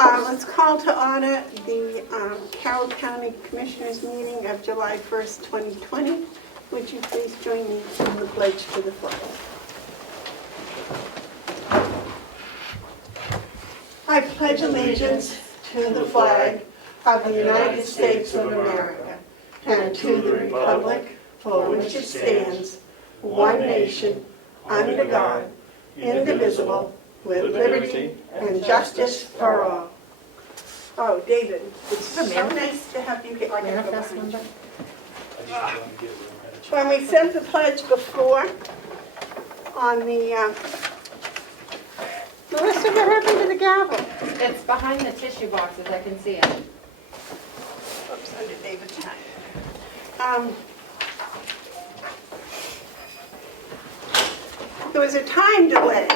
Let's call to order the Carroll County Commissioners meeting of July 1st, 2020. Would you please join me in the pledge to the flag? I pledge allegiance to the flag of the United States of America and to the republic for which it stands, one nation, under God, indivisible, with liberty and justice for all. Oh, David, it's so nice to have you here. Manifest number? When we sent the pledge before on the, Melissa, what happened to the gavel? It's behind the tissue boxes, I can see it. Oops, under David's hat. There was a time delay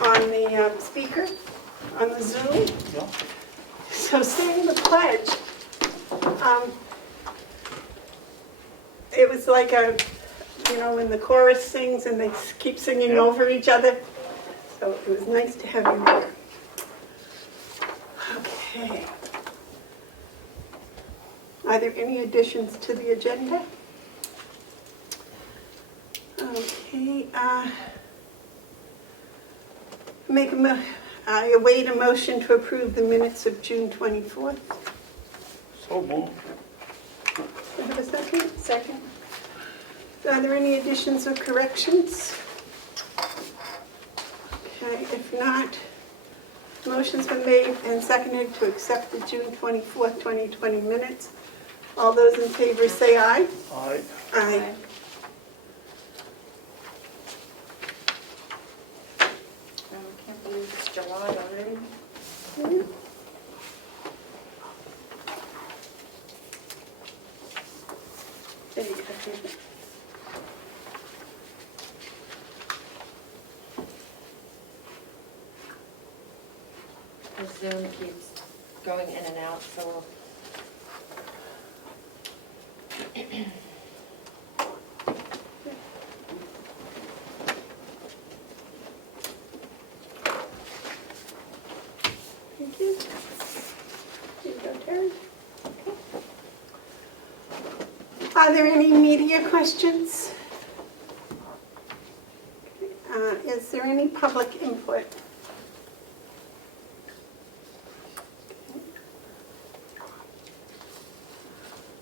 on the speaker, on the Zoom. Yeah. So saying the pledge, it was like when the chorus sings and they keep singing over each other. So it was nice to have you here. Okay. Are there any additions to the agenda? Okay. I await a motion to approve the minutes of June 24th. So moved. Do I have a second? Second. Are there any additions or corrections? Okay, if not, motion's been made and seconded to accept the June 24th, 2020 minutes. All those in favor say aye. Aye. Aye. Can't believe it's July already. There you go. The Zoom keeps going in and out, so we'll... Thank you. Here you go, Terry. Okay. Are there any media questions? Is there any public input?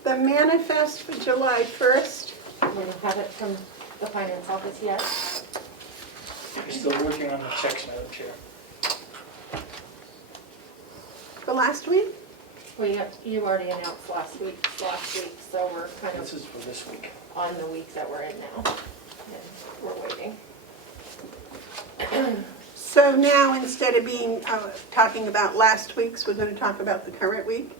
The manifest for July 1st. We don't have it from the finance office yet. We're still working on the checks, Madam Chair. For last week? Well, you already announced last week, so we're kind This of is for this week. on the week that we're in now. And we're waiting. So now, instead of talking about last week's, we're going to talk about the current week?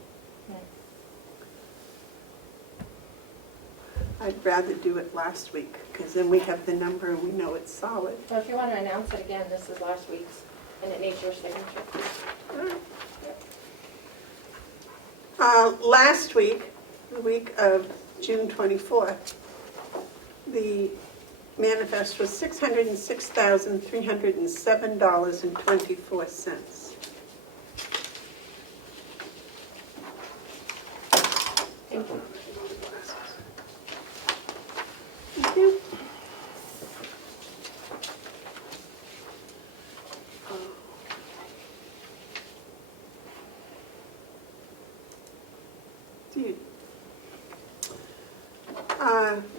I'd rather do it last week, because then we have the number and we know it's solid. So if you want to announce it again, this is last week's, and it needs your signature. Last week, the week of June 24th, the manifest was $606,307.24. Thank you. Thank you.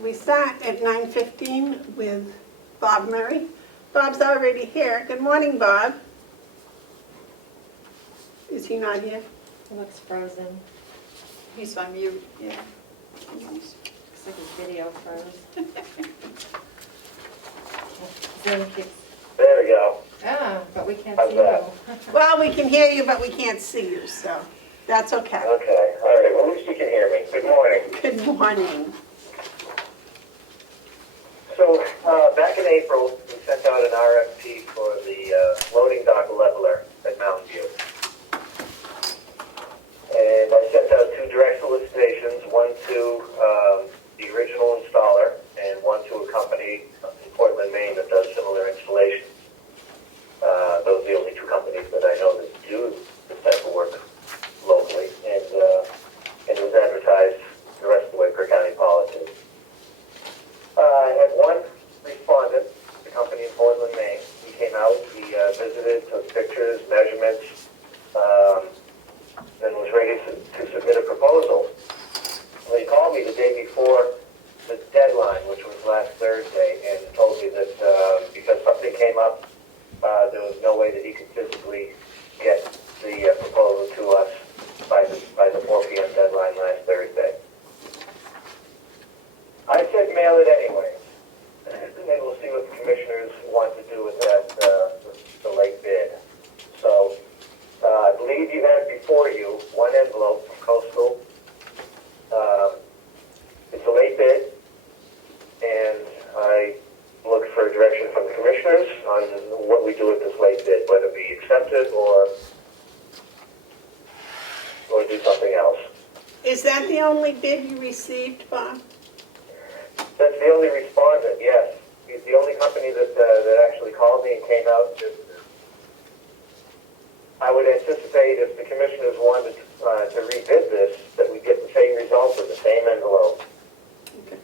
We start at 9:15 with Bob Murray. Bob's already here. Good morning, Bob. Is he not here? It looks frozen. He's on mute. Yeah. Looks like his video froze. Zoom keeps... There we go. Ah, but we can't How's see you. that? Well, we can hear you, but we can't see you, so that's okay. Okay, all right, well, at least you can hear me. Good morning. Good morning. So, back in April, we sent out an RFP for the loading dock leveler at Mountain View. And I sent out 2 direct solicitations, one to the original installer and one to a company in Portland, Maine that does similar installations. Those are the only 2 companies visited, took pictures, measurements, and was ready to submit a proposal. Well, he called me the day before the deadline, which was last Thursday, and told me that because something came up, there was no way that he could physically get the proposal to us by the 4 p.m. deadline last Thursday. I said mail it anyway, and then we'll see what the commissioners want to do with that, the late bid. So I believe you have before you one envelope from Coastal. It's a late bid, and I look for direction from the commissioners on what we do with this late bid, whether we accept it or do something else. Is that the only bid you received, Bob? That's the only respondent, yes. He's the only company that actually called me and came out. I would anticipate if the commissioners wanted to rebid this, that we get the same results with the same envelope. Okay.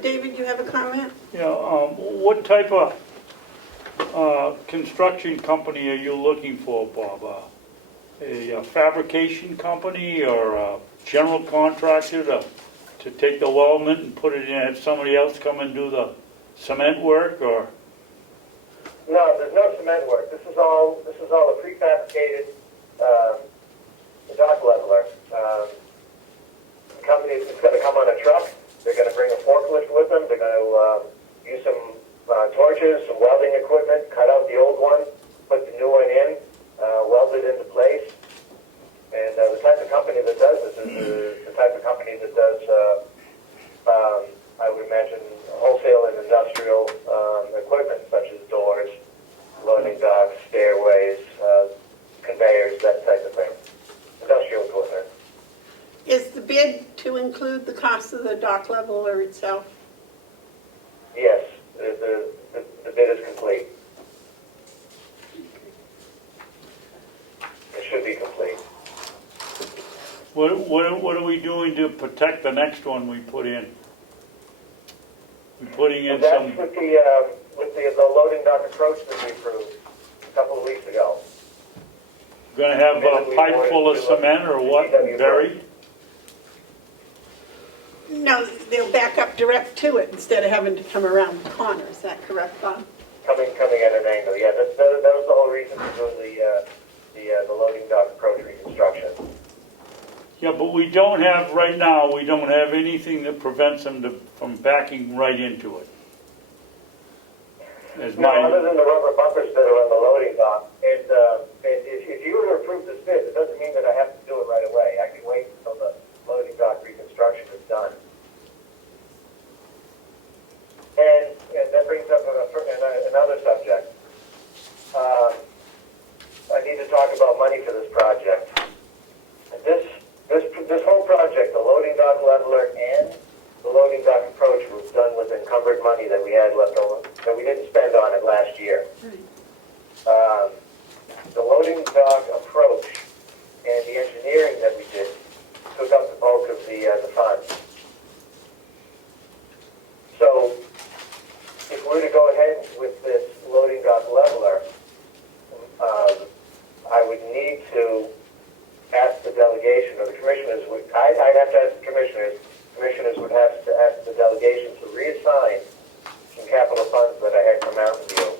David, you have a comment? Yeah, what type of construction company are you looking for, Bob? A fabrication company or a general contractor to take the weldment and put it in, have somebody else come and do the cement work, or? No, there's no cement work. This is all a prefabricated dock leveler. The company is going to come on a truck. They're going to bring a forklift with them. They're going to use some torches, some welding equipment, cut out the old one, put the new one in, weld it into place. And the type of company that does this is the type of company that does, I would imagine, wholesale and industrial equipment, such as doors, loading docks, stairways, conveyors, that type of thing. Industrial equipment. Is the bid to include the cost of the dock leveler itself? Yes, the bid is complete. It should be complete. What are we doing to protect the next one we put in? We're putting in That's some, with the loading dock approach that we approved a couple of weeks ago. gonna have a pipe full of cement or what, buried? No, they'll back up direct to it instead of having to come around the corner. Is that correct, Bob? Coming at an angle, yeah. That was the whole reason for doing the loading dock approach reconstruction. Yeah, but we don't have, right now, we don't have anything that prevents them from backing right into it. As No, other my, than the rubber bumpers that are on the loading dock. And if you were to approve this bid, it doesn't mean that I have to do it right away. I can wait until the loading dock reconstruction is done. And that brings up another subject. I need to talk about money for this project. This whole project, the loading dock leveler and the loading dock approach, was done with encumbered money that we had left over, that we didn't spend on it last year. The loading dock approach and the engineering that we did took up the bulk of the funds. So, if we were to go ahead with this loading dock leveler, I would need to ask the delegation, or the commissioners would, I'd have to ask the commissioners would have to ask the delegation to reassign some capital funds that I had from Mountain View.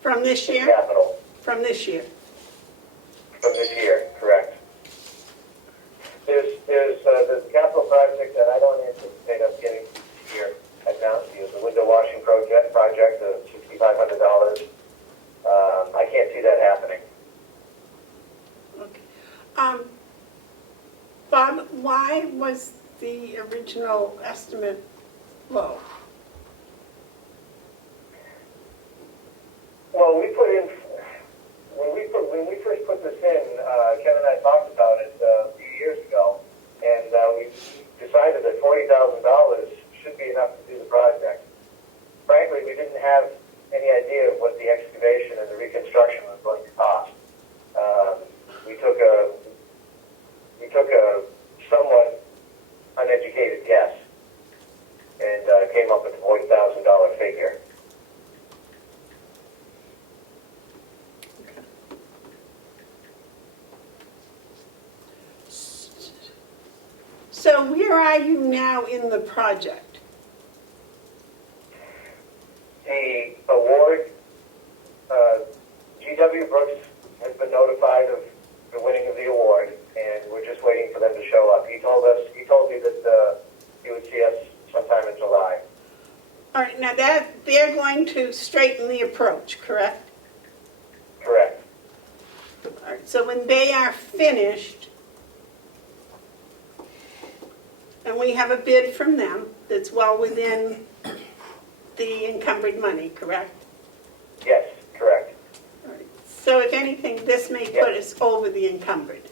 From this year? Capital, From this year. from this year, correct. There's a capital project that I don't anticipate us getting this year at Mountain View, the window washing project of $6,500. I can't see that happening. Okay. Bob, why was the original estimate low? Well, when we first put this in, Ken and I talked about it a few years ago, and we decided that $40,000 should be enough to do the project. Frankly, we didn't have any idea of what the excavation and the reconstruction was going to cost. We took a somewhat uneducated guess and came up with a $40,000 figure. So where are you now in the project? The award, GW Brooks has been notified of the winning of the award, and we're just waiting for them to show up. He told me that he would see us sometime in July. All right, now that, they're going to straighten the approach, correct? Correct. All right, so when they are finished, and we have a bid from them that's well within the encumbered money, correct? Yes, correct. All right. So if anything, this may put us over the encumbered.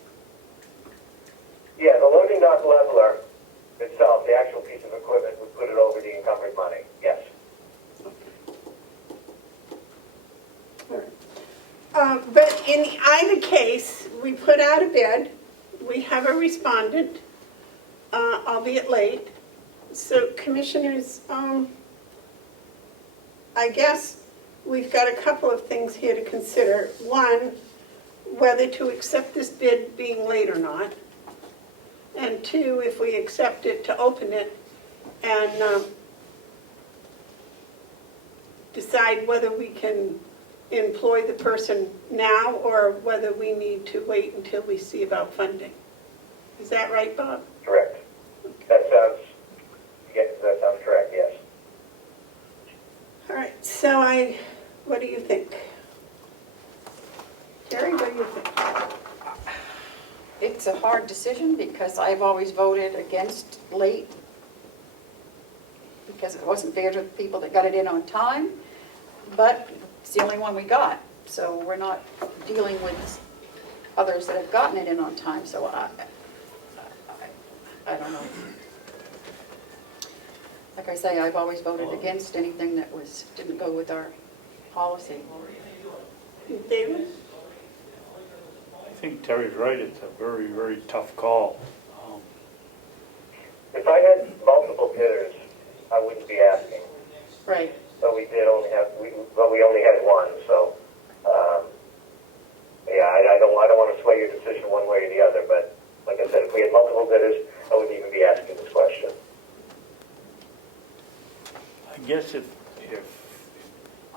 Yeah, the loading dock leveler itself, the actual piece of equipment, would put it over the encumbered money. Yes. But in either case, we put out a bid, we have a respondent, albeit late. So commissioners, I guess we've got a couple of things here to consider. One, whether to accept this bid being late or not. And two, if we accept it, to open it and decide whether we can employ the person now or whether we need to wait until we see about funding. Is that right, Bob? Correct. That sounds correct, yes. All right, so what do you think? Terry, what do you think? It's a hard decision because I've always voted against late because it wasn't fair to the people that got it in on time, but it's the only one we got. So we're not dealing with others that have gotten it in on time, so I don't know. Like I say, I've always voted against anything that didn't go with our policy. David? I think Terry's right, it's a very, very tough call. If I had multiple bidders, I wouldn't be asking. Right. But we only had one, so, yeah, I don't want to sway your decision one way or the other, but like I said, if we had multiple bidders, I wouldn't even be asking this question. I guess if,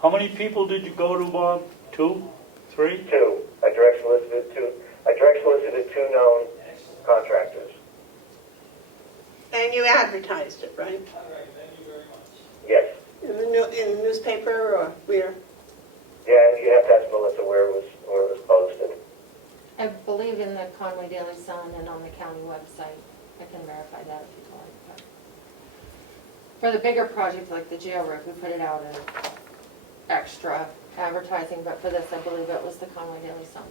how many people did you go to, Bob? 2? 3? Two, I direct solicited two known contractors. And you advertised it, right? Yes. In the newspaper or where? Yeah, you have to ask Melissa where it was posted. I believe in the Conway Daily Sun and on the county website. I can verify that if you'd like. But for the bigger projects like the jail roof, we put it out in extra advertising, but for this, I believe it was the Conway Daily Sun.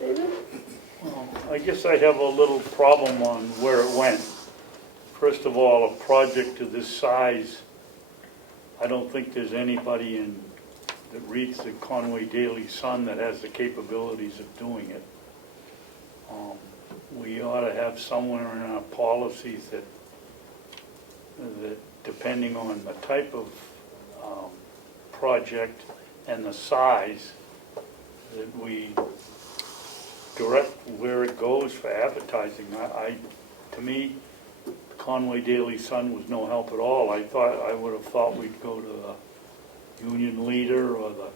David? Well, I guess I have a little problem on where it went. First of all, a project of this size, I don't think there's anybody that reads the Conway Daily Sun that has the capabilities of doing it. We ought to have somewhere in our policies that depending on the type of project and the size, that we direct where it goes for advertising. To me, the Conway Daily Sun was no help at all. I would have thought we'd go to the Union Leader or the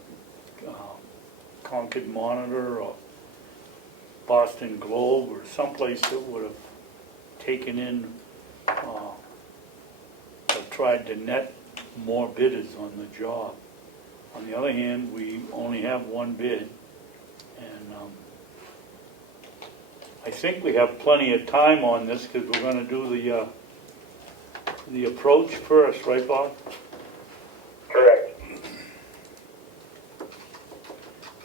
Concord Monitor or Boston Globe or someplace that would have taken in or tried to net more bidders on the job. On the other hand, we only have one bid, and I think we have plenty of time on this because we're going to do the approach first, right, Bob? Correct.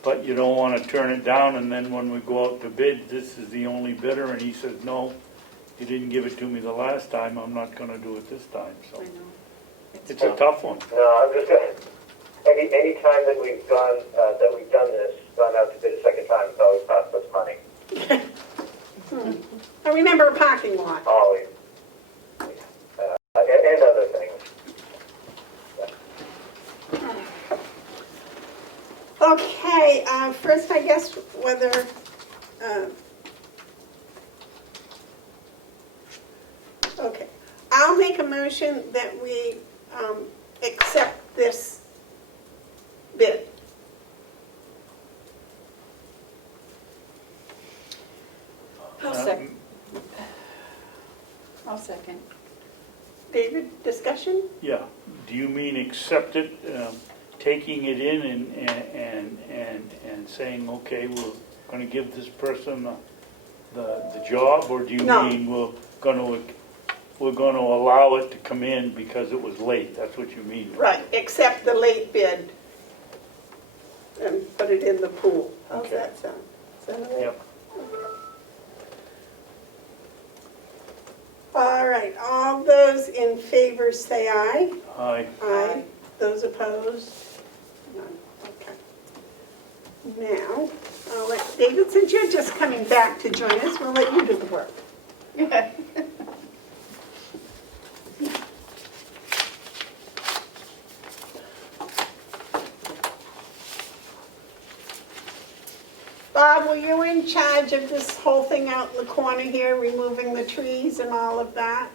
But you don't want to turn it down, and then when we go out to bid, this is the only bidder, and he says, no, you didn't give it to me the last time, I'm not going to do it this time. So it's a tough one. No, I'm just going to, any time that we've gone, gone out to bid a second time, it's always cost us money. I remember a parking lot. Always. And other things. Okay, First, I guess, whether, okay, I'll make a motion that we accept this bid. I'll second. David, discussion? Yeah, do you mean accept it, taking it in and saying, okay, we're gonna give this person the job? Or do you No. mean we're gonna allow it to come in because it was late? That's what you mean? Right, accept the late bid and put it in the pool. How's Okay. that sound? Is that all right? Yep. All right, all those in favor say aye. Aye. Aye. Those opposed? None. Okay. Now, I'll let David, since you're just coming back to join us, we'll let you do the work. Bob, were you in charge of this whole thing out in the corner here, removing the trees and all of that?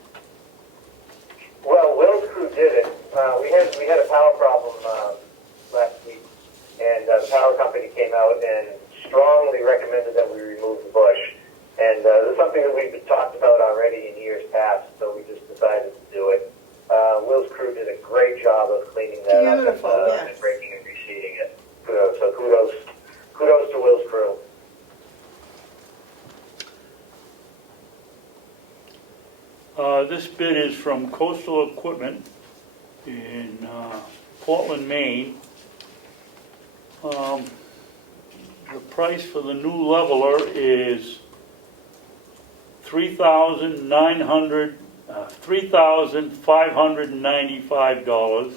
Well, Will's crew did it. We had a power problem last week, and the power company came out and strongly recommended that we remove the bush. And this is something that we've talked about already in years past, so we just decided to do it. Will's crew did a great job of cleaning that Beautiful, up yes. and breaking and reseeding it. So kudos to Will's crew. This bid is from Coastal Equipment in Portland, Maine. The price for the new leveler is $3,595.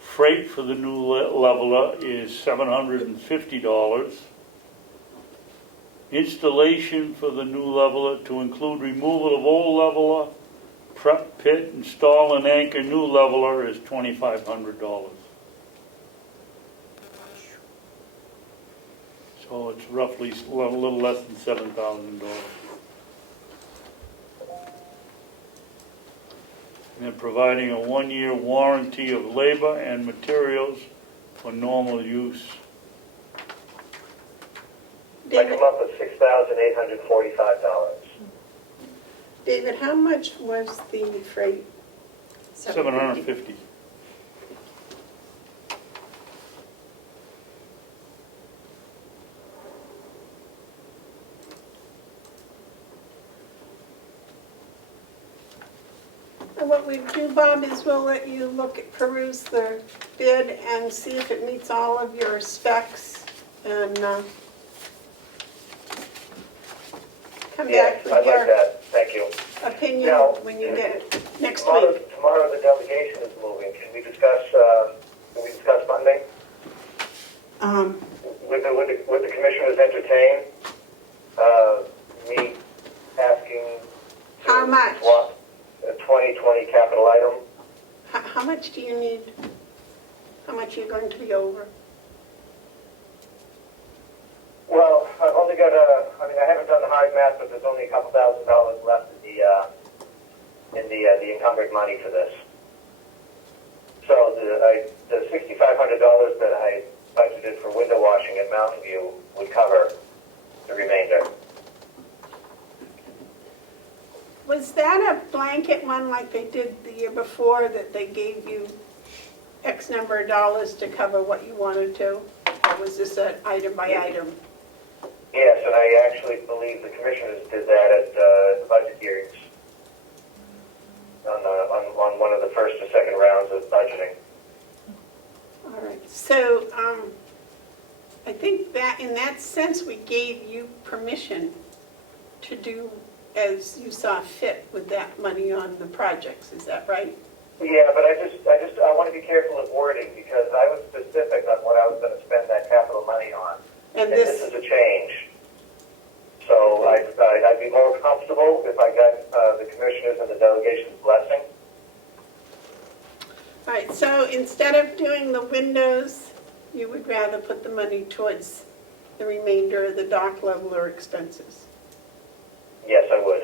Freight for the new leveler is $750. Installation for the new leveler to include removal of old leveler, prep pit, install and anchor new leveler is $2,500. So it's roughly a little less than $7,000. And then providing a 1-year warranty of labor and materials for normal use. I David, come up with $6,845. David, how much was the freight? $750. And what we do, Bob, is we'll let you peruse the bid and see if it meets all of your specs and come Yes, back I'd with like your that. Thank you. opinion Now, when you get it next Tomorrow week. the delegation is moving. Can we discuss funding? Would the commissioners entertain me asking to How much? swap a 2020 capital item? How much do you need? How much are you going to be over? Well, I've only got I haven't done the hard math, but there's only a couple $1,000s left in the encumbered money for this. So the $6,500 that I budgeted for window washing at Mountain View would cover the remainder. Was that a blanket one like they did the year before, that they gave you X number of dollars to cover what you wanted to? Or was this an item by item? Yes, and I actually believe the commissioners did that at the budget hearings on one of the first or second rounds of budgeting. All right, so I think that in that sense, we gave you permission to do as you saw fit with that money on the projects, is that right? Yeah, but I want to be careful of wording because I was specific on what I was going to spend that capital money on. And This this, is a change. So I'd be more comfortable if I got the commissioners and the delegation's blessing. all right, so instead of doing the windows you would rather put the money towards the remainder of the dock leveler expenses? Yes, I would.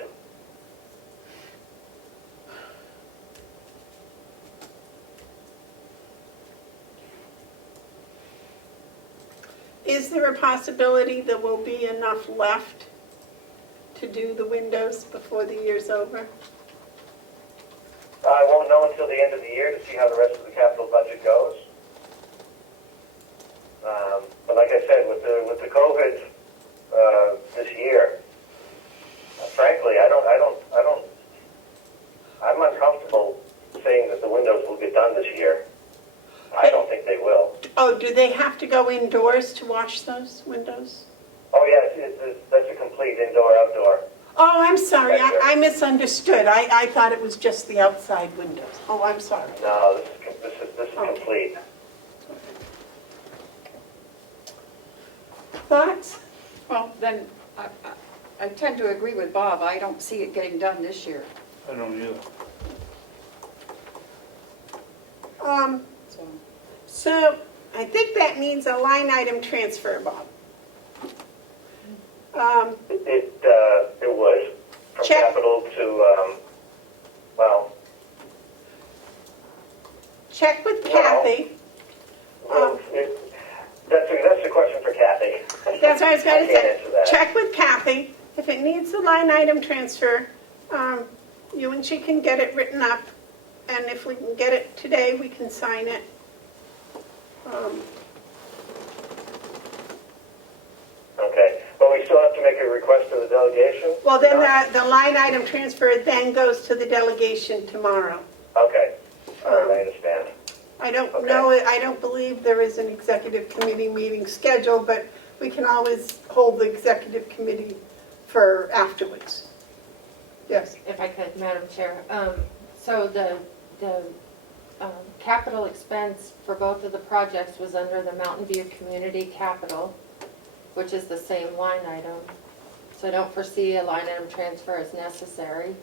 Is there a possibility there will be enough left to do the windows before the year's over? I won't know until the end of the year to see how the rest of the capital budget goes. But like I said, with the COVID this year, frankly, I'm uncomfortable saying that the windows will get done this year. I don't think they will. Oh, do they have to go indoors to wash those windows? Oh yeah, that's a complete indoor-outdoor. Oh, I'm sorry, I misunderstood. I thought it was just the outside windows. Oh, I'm sorry. No, this is Okay. complete. Thoughts? Well, then, I tend to agree with Bob. I don't see it getting done this year, I don't either. so. So I think that means a line item transfer, Bob. It would, from Check. capital to, well, Check with Well, Kathy. that's a question for Kathy. That's what I was going to I can't say. answer that. Check with Kathy. If it needs a line item transfer, you and she can get it written up. And if we can get it today, we can sign it. Okay, but we still have to make a request to the delegation? Well, then No? the line item transfer then goes to the delegation tomorrow. Okay, all right, I understand. I don't Okay. know, I don't believe there is an executive committee meeting scheduled, but we can always hold the executive committee for afterwards. Yes. If I could, Madam Chair. So the capital expense for both of the projects was under the Mountain View Community Capital, which is the same line item. So I don't foresee a line item transfer as necessary.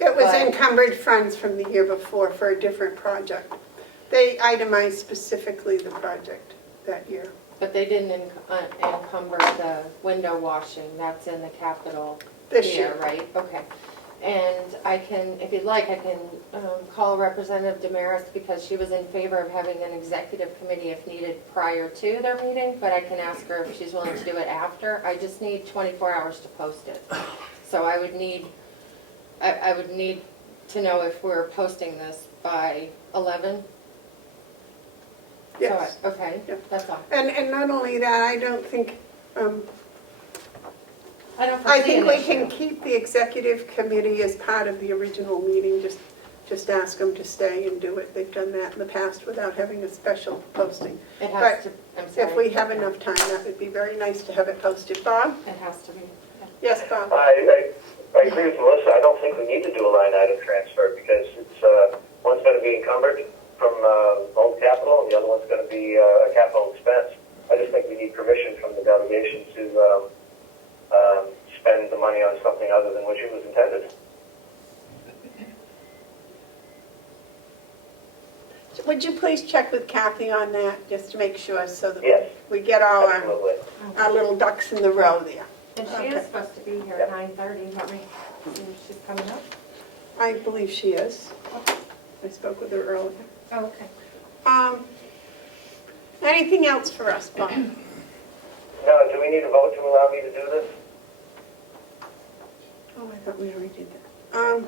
It was But- encumbered funds from the year before for a different project. They itemized specifically the project that year. But they didn't encumber the window washing. That's in the capital This here, year. right? Okay. And I can, if you'd like, I can call Representative Damaris because she was in favor of having an executive committee if needed prior to their meeting, but I can ask her if she's willing to do it after. I just need 24 hours to post it. So I would need to know if we're posting this by 11. Yes. So okay, Yeah. that's all. And not only that, I don't think, I don't I foresee think an we issue. can keep the executive committee as part of the original meeting, just ask them to stay and do it. They've done that in the past without having a special posting. It But has to, I'm sorry. If we have enough time, that would be very nice to have it posted. Bob? It has to be. Yes, Bob? I agree with Melissa, I don't think we need to do a line item transfer because it's, one's gonna be encumbered from, old capital and the other one's gonna be, a capital expense. I just think we need permission from the delegation to, spend the money on something other than which it was intended. Would you please check with Kathy on that, just to make sure, so that Yes. we get all Absolutely. our little ducks in the row there? And she Okay. is supposed to be here at 9:30. Let me see if she's coming up. I believe she is. I spoke with her earlier. Oh, okay. Anything else for us, Bob? Now, do we need a vote to allow me to do this? Oh, I thought we already did that. I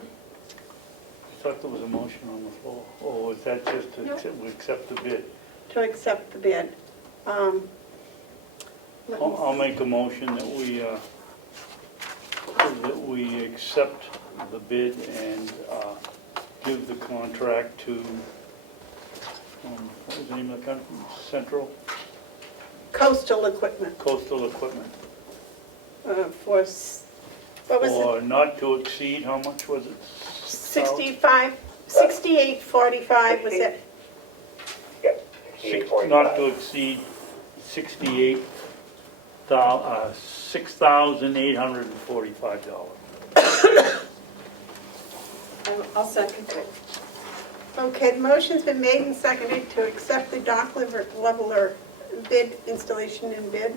thought there was a motion on the floor. Or was that just to accept the bid? To accept the bid. Let me I'll make a motion that we accept the bid and give the contract to, what was the name of the company? Central Coastal Equipment Coastal Equipment. for, what was it? Or not to exceed, how much was it? 68.45 was it? Yeah. Not to exceed $6,845. I'll second it. Okay, the motion's been made and seconded to accept the dock leveler bid, installation and bid,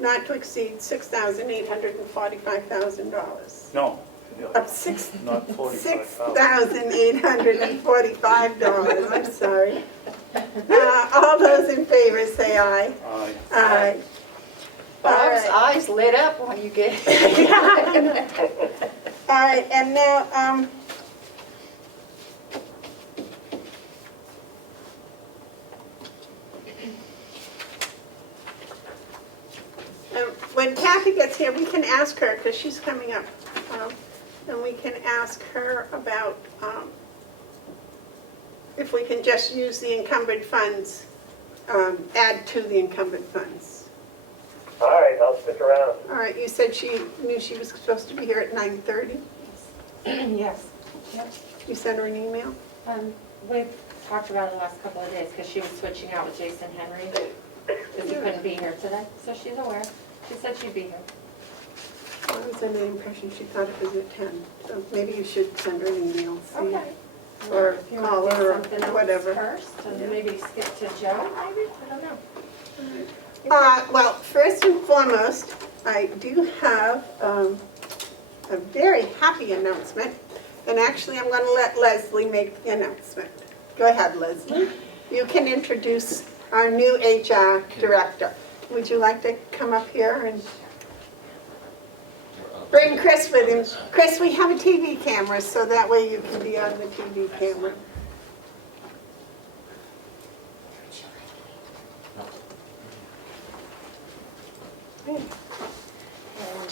not to exceed $6,845,000. No, Of six, not 45,000. $6,845, I'm sorry. All those in favor say aye. Aye. Aye. Bob's All eyes lit up when you get. All right, and now, when Kathy gets here, we can ask her, because she's coming up, and we can ask her about if we can just use the encumbered funds, add to the encumbered funds. All right, I'll stick around. All right, you said she knew she was supposed to be here at 9:30? Yes. Yep. You sent her an email? We've talked about it the last couple of days because she was switching out with Jason Henry because he couldn't be here today. So she's aware. She said she'd be here. I was under the impression she thought it was at 10, so maybe you should send her an email. see? Okay. Or If you call want to do her or something else whatever. first and maybe skip to Joe, maybe? I don't know. Well, first and foremost, I do have a very happy announcement, and actually I'm going to let Leslie make the announcement. Go ahead, Leslie. You can introduce our new HR director. Would you like to come up here and bring Chris with him? Chris, we have a TV camera, so that way you can be on the TV camera.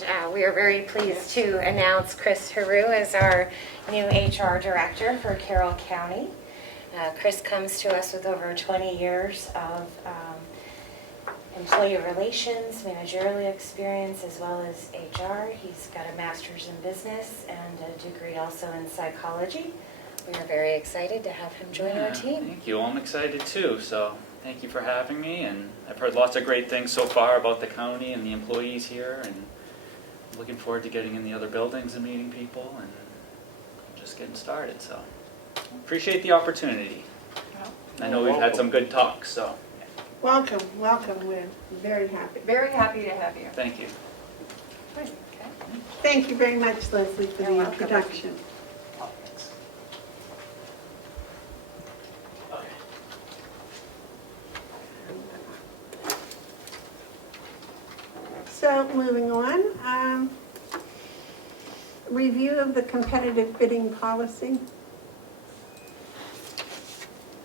And we are very pleased to announce Chris Haru as our new HR director for Carroll County. Chris comes to us with over 20 years of employee relations, managerial experience, as well as HR. He's got a master's in business and a degree also in psychology. We are very excited to have him join our team. Thank you. I'm excited too. So thank you for having me. And I've heard lots of great things so far about the county and the employees here. And I'm looking forward to getting in the other buildings and meeting people and just getting started. So appreciate the opportunity. I know we've had some good talks. So Welcome, welcome. We're very happy. Very happy to have you. thank you. Thank you very much, Leslie, for You're the welcome. introduction. So, moving on, review of the competitive bidding policy.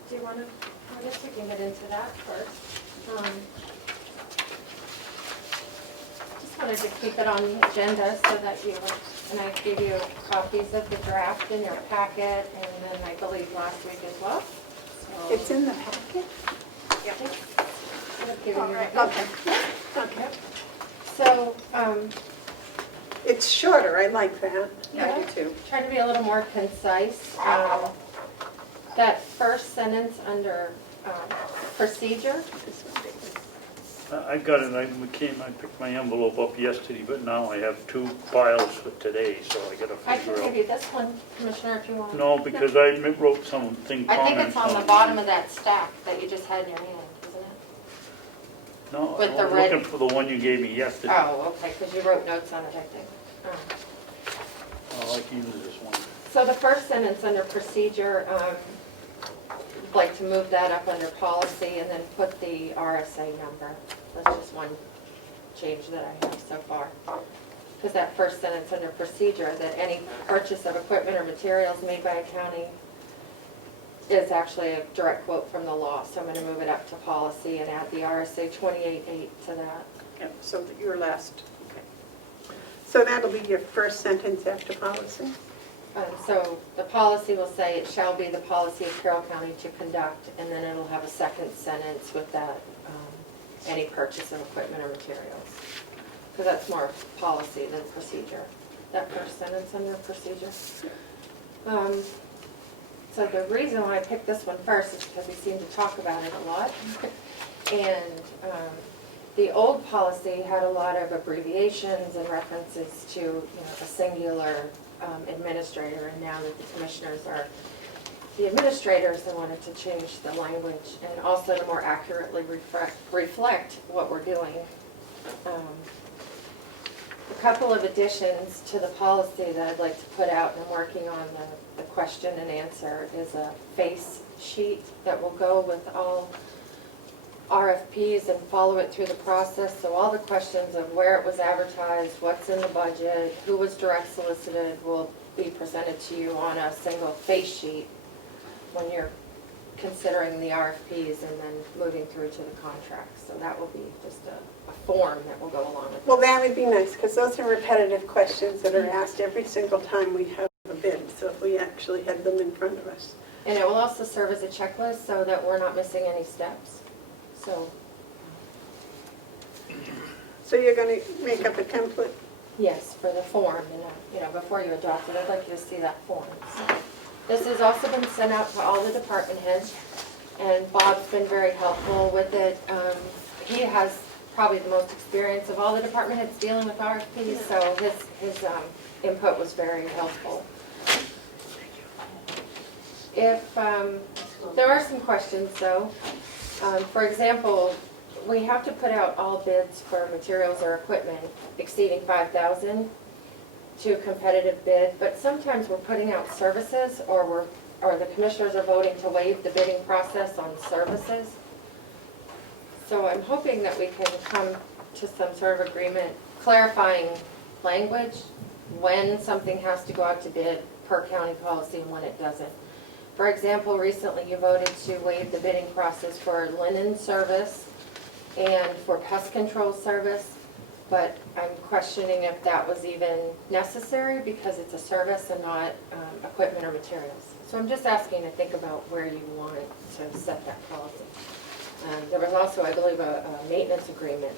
Do you want to, I guess we can get into that first. Just wanted to keep it on the agenda so that you, and I gave you copies of the draft in your packet, and then I believe last week as well. So It's in the packet? I've given you that. Okay. Okay. So, It's shorter, I like that. Yeah, I do too. try to be a little more concise. That first sentence under procedure, I got it, I picked my envelope up yesterday, but now I have two files for today, so I gotta I can figure give out. you this one, Commissioner, if you want. No, because I wrote something, I think comments it's on the bottom of that stack that you just had in your hand, isn't it? No, with the I'm red- looking for the one you gave me yesterday. Oh, okay, because you wrote notes on it, I think. Oh. I like to use this one. So the first sentence under procedure, I'd like to move that up under policy and then put the RSA number. That's just one change that I have so far. Because that first sentence under procedure, that any purchase of equipment or materials made by a county is actually a direct quote from the law. So I'm going to move it up to policy and add the RSA 28.8 to that. Yeah, so that your last, okay. So that'll be your first sentence after policy? So the policy will say, it shall be the policy of Carroll County to conduct, and then it'll have a second sentence with that, any purchase of equipment or materials. Because that's more policy than procedure. That first sentence under procedure. So the reason why I picked this one first is because we seem to talk about it a lot. And the old policy had a lot of abbreviations and references to, a singular administrator, and now that the commissioners are the administrators that wanted to change the language and also to more accurately reflect what we're doing. A couple of additions to the policy that I'd like to put out, and I'm working on the question and answer, is a face sheet that will go with all RFPs and follow it through the process. So all the questions of where it was advertised, what's in the budget, who was direct solicited will be presented to you on a single face sheet when you're considering the RFPs and then moving through to the contracts. So that will be just a form that will go along with it. Well, that would be nice, because those are repetitive questions that are asked every single time we have a bid, so if we actually had them in front of us. And it will also serve as a checklist so that we're not missing any steps. So you're going to make up a template? Yes, for the form, and before you adopt it, I'd like you to see that form. So, this has also been sent out to all the department heads, and Bob's been very helpful with it. He has probably the most experience of all the department heads dealing with RFPs, so his input was very helpful. If there are some questions, though. For example, we have to put out all bids for materials or equipment exceeding $5,000 to a competitive bid, but sometimes we're putting out services, or the commissioners are voting to waive the bidding process on services. So I'm hoping that we can come to some sort of agreement clarifying language, when something has to go out to bid per county policy and when it doesn't. For example, recently you voted to waive the bidding process for linen service and for pest control service, but I'm questioning if that was even necessary because it's a service and not equipment or materials. So I'm just asking to think about where you want to set that policy. There was also, I believe, a maintenance agreement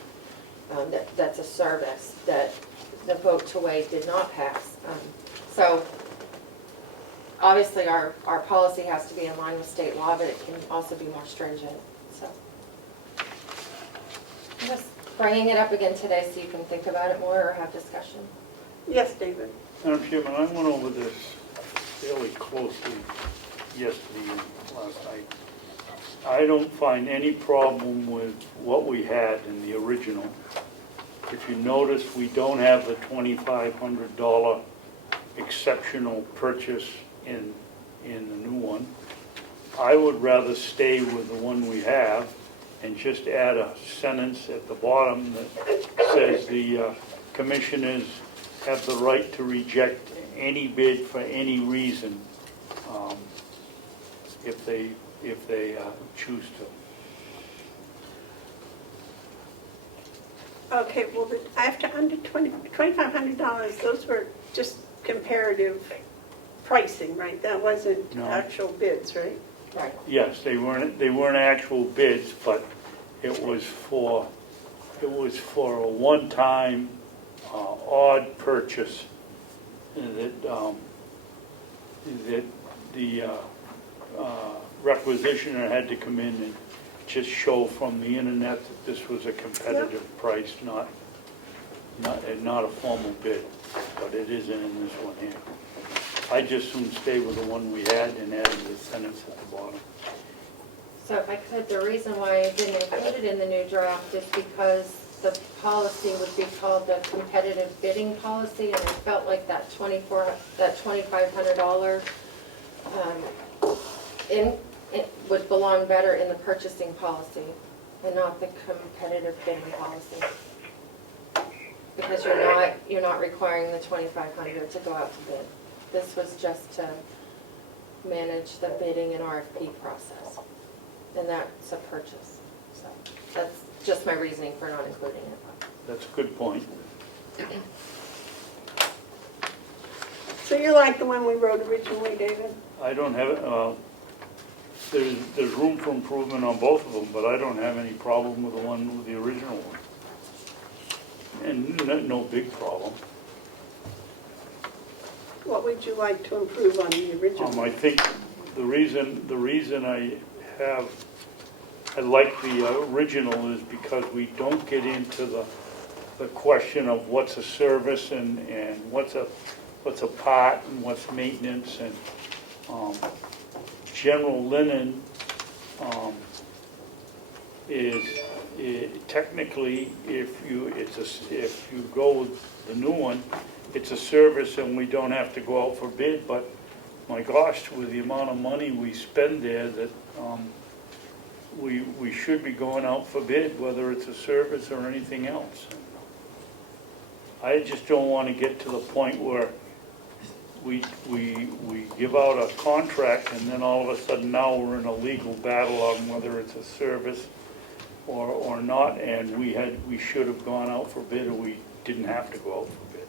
that's a service that the vote to waive did not pass. So obviously our policy has to be in line with state law, but it can also be more stringent. So I'm just bringing it up again today so you can think about it more or have discussion. Yes, David? Madam Chairman, I went over this fairly closely yesterday and last night. I don't find any problem with what we had in the original. If you notice, we don't have the $2,500 exceptional purchase in the new one. I would rather stay with the one we have and just add a sentence at the bottom that says the commissioners have the right to reject any bid for any reason if they choose to. Okay, well, after under $2,500, those were just comparative pricing, right? That wasn't No. actual bids, right? Right. Yes, they weren't actual bids, but it was for a one-time odd purchase that the requisitioner had to come in and just show from the internet that this was a competitive price, not a formal bid, but it isn't in this one here. I just soon stay with the one we had and added the sentence at the bottom. So if I could, the reason why I didn't include it in the new draft is because the policy would be called the competitive bidding policy, and I felt like that $2,500 it would belong better in the purchasing policy and not the competitive bidding policy. Because you're not requiring the $2,500 to go out to bid. This was just to manage the bidding and RFP process. And that's a purchase. So that's just my reasoning for not including it. That's a good point. So you like the one we wrote originally, David? I don't have it. There's room for improvement on both of them, but I don't have any problem with the one with the original one. And no big problem. What would you like to improve on the original? I think the reason I like the original is because we don't get into the question of what's a service and what's a part and what's maintenance, and general linen is technically, if you go with the new one, it's a service and we don't have to go out for bid, but my gosh, with the amount of money we spend there, that we should be going out for bid, whether it's a service or anything else. I just don't want to get to the point where we give out a contract and then all of a sudden now we're in a legal battle on whether it's a service or not, and we should have gone out for bid or we didn't have to go out for bid.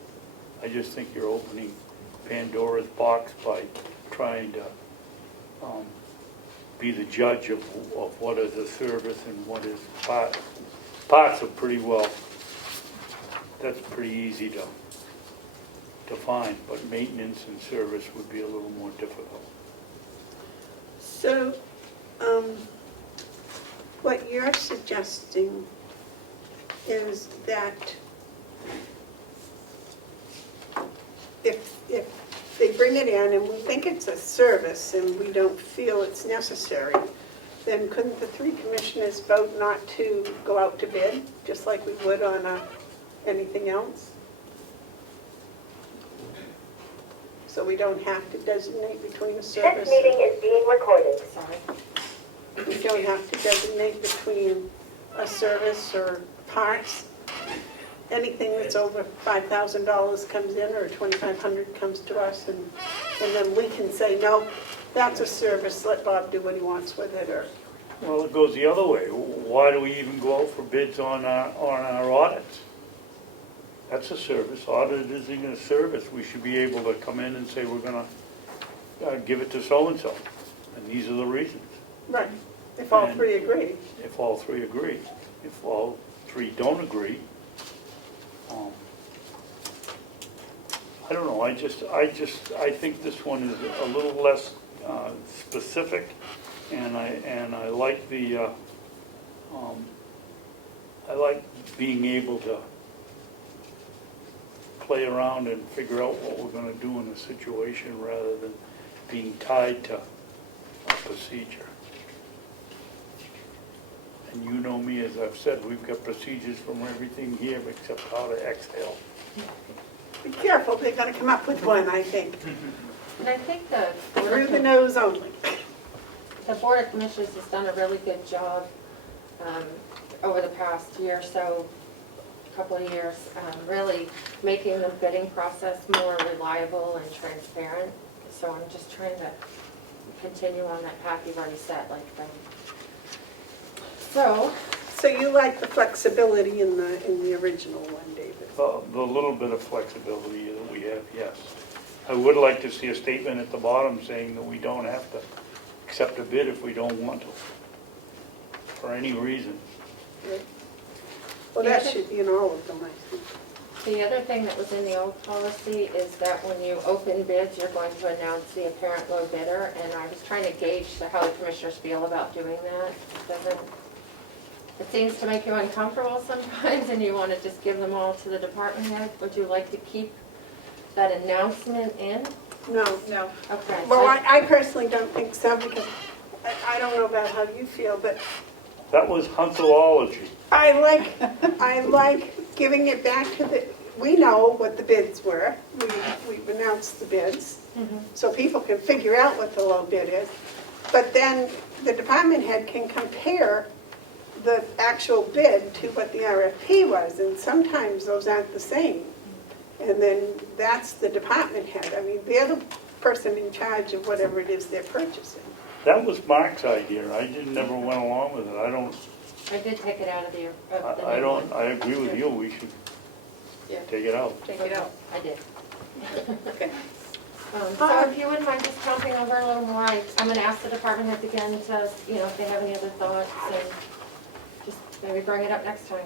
I just think you're opening Pandora's box by trying to be the judge of what is a service and what is part. Parts are pretty well, that's pretty easy to find, but maintenance and service would be a little more difficult. So, what you're suggesting is that if they bring it in and we think it's a service and we don't feel it's necessary, then couldn't the three commissioners vote not to go out to bid, just like we would on anything else? So we don't have to designate between a service. This meeting is being recorded. Sorry. We don't have to designate between a service or parts. Anything that's over $5,000 comes in, or $2,500 comes to us, and then we can say, no, that's a service, let Bob do what he wants with it, or... Well, it goes the other way. Why do we even go out for bids on our audits? That's a service. Audit isn't a service. We should be able to come in and say, we're going to give it to so-and-so, and these are the reasons. Right, if all And three agree. If all three agree. If all three don't agree, I don't know, I think this one is a little less specific, and I like the, I like being able to play around and figure out what we're gonna do in a situation rather than being tied to a procedure. And you know me, as I've said, we've got procedures from everything here except how to exhale. Be careful, they're gonna come up with one, I think. And I think the Through the nose only. Board of Commissioners has done a really good job over the past year or so, couple of years, really making the bidding process more reliable and transparent. So I'm just trying to continue on that path you've already set, like So you like the flexibility in the original one, David? The little bit of flexibility that we have, yes. I would like to see a statement at the bottom saying that we don't have to accept a bid if we don't want to, for any reason. Right. Well, that should be in all of them, I think. The other thing that was in the old policy is that when you open bids, you're going to announce the apparent low bidder, and I was trying to gauge how the commissioners feel about doing that. It seems to make you uncomfortable sometimes, and you want to just give them all to the department head. Would you like to keep that announcement in? No. No. Okay. Well, I personally don't think so, because I don't know about how you feel, but That was Hunselology. I like giving it back to we know what the bids were. We've announced the bids, so people can figure out what the low bid is. But then the department head can compare the actual bid to what the RFP was, and sometimes those aren't the same. And then that's the department head. I mean, they're the person in charge of whatever it is they're purchasing. That was Mark's idea. I never went along with it. I did take it out of the I new don't, one. I agree with you. We should Yeah. take it out. Take it out. I did. Okay. So if you wouldn't mind just jumping over a little more, I'm going to ask the department heads again to, if they have any other thoughts, and just maybe bring it up next time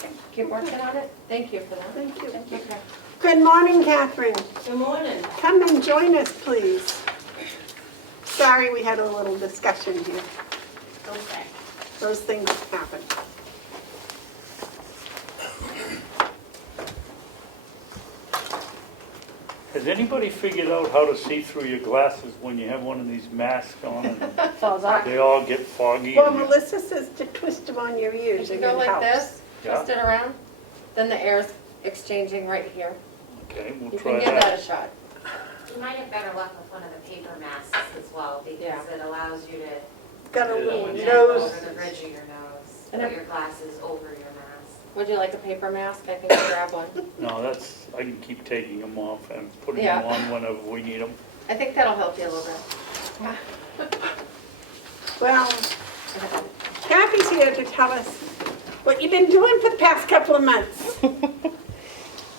and keep working on it. Thank you for that. Thank you. Okay. Good morning, Catherine. Good morning. Come and join us, please. Sorry, we had a little discussion here. Okay. Those things happen. Has anybody figured out how to see through your glasses when you have one of these masks on and Falls off. they all get foggy? Well, and you- Melissa says to twist them on your ears. If you and go it like helps. this, Yeah. twist it around, then the air's exchanging right here. Okay, we'll You try can give that. that a shot. You might have better luck with one of the paper masks as well, because Yeah. it allows you to Got a little aim it nose. over the bridge of your nose, And put if- your glasses over your mask. Would you like a paper mask? I can go grab one. No, that's, I can keep taking them off and putting Yeah. them on whenever we need them. I think that'll help you a little bit. Well, Kathy's here to tell us what you've been doing for the past couple of months.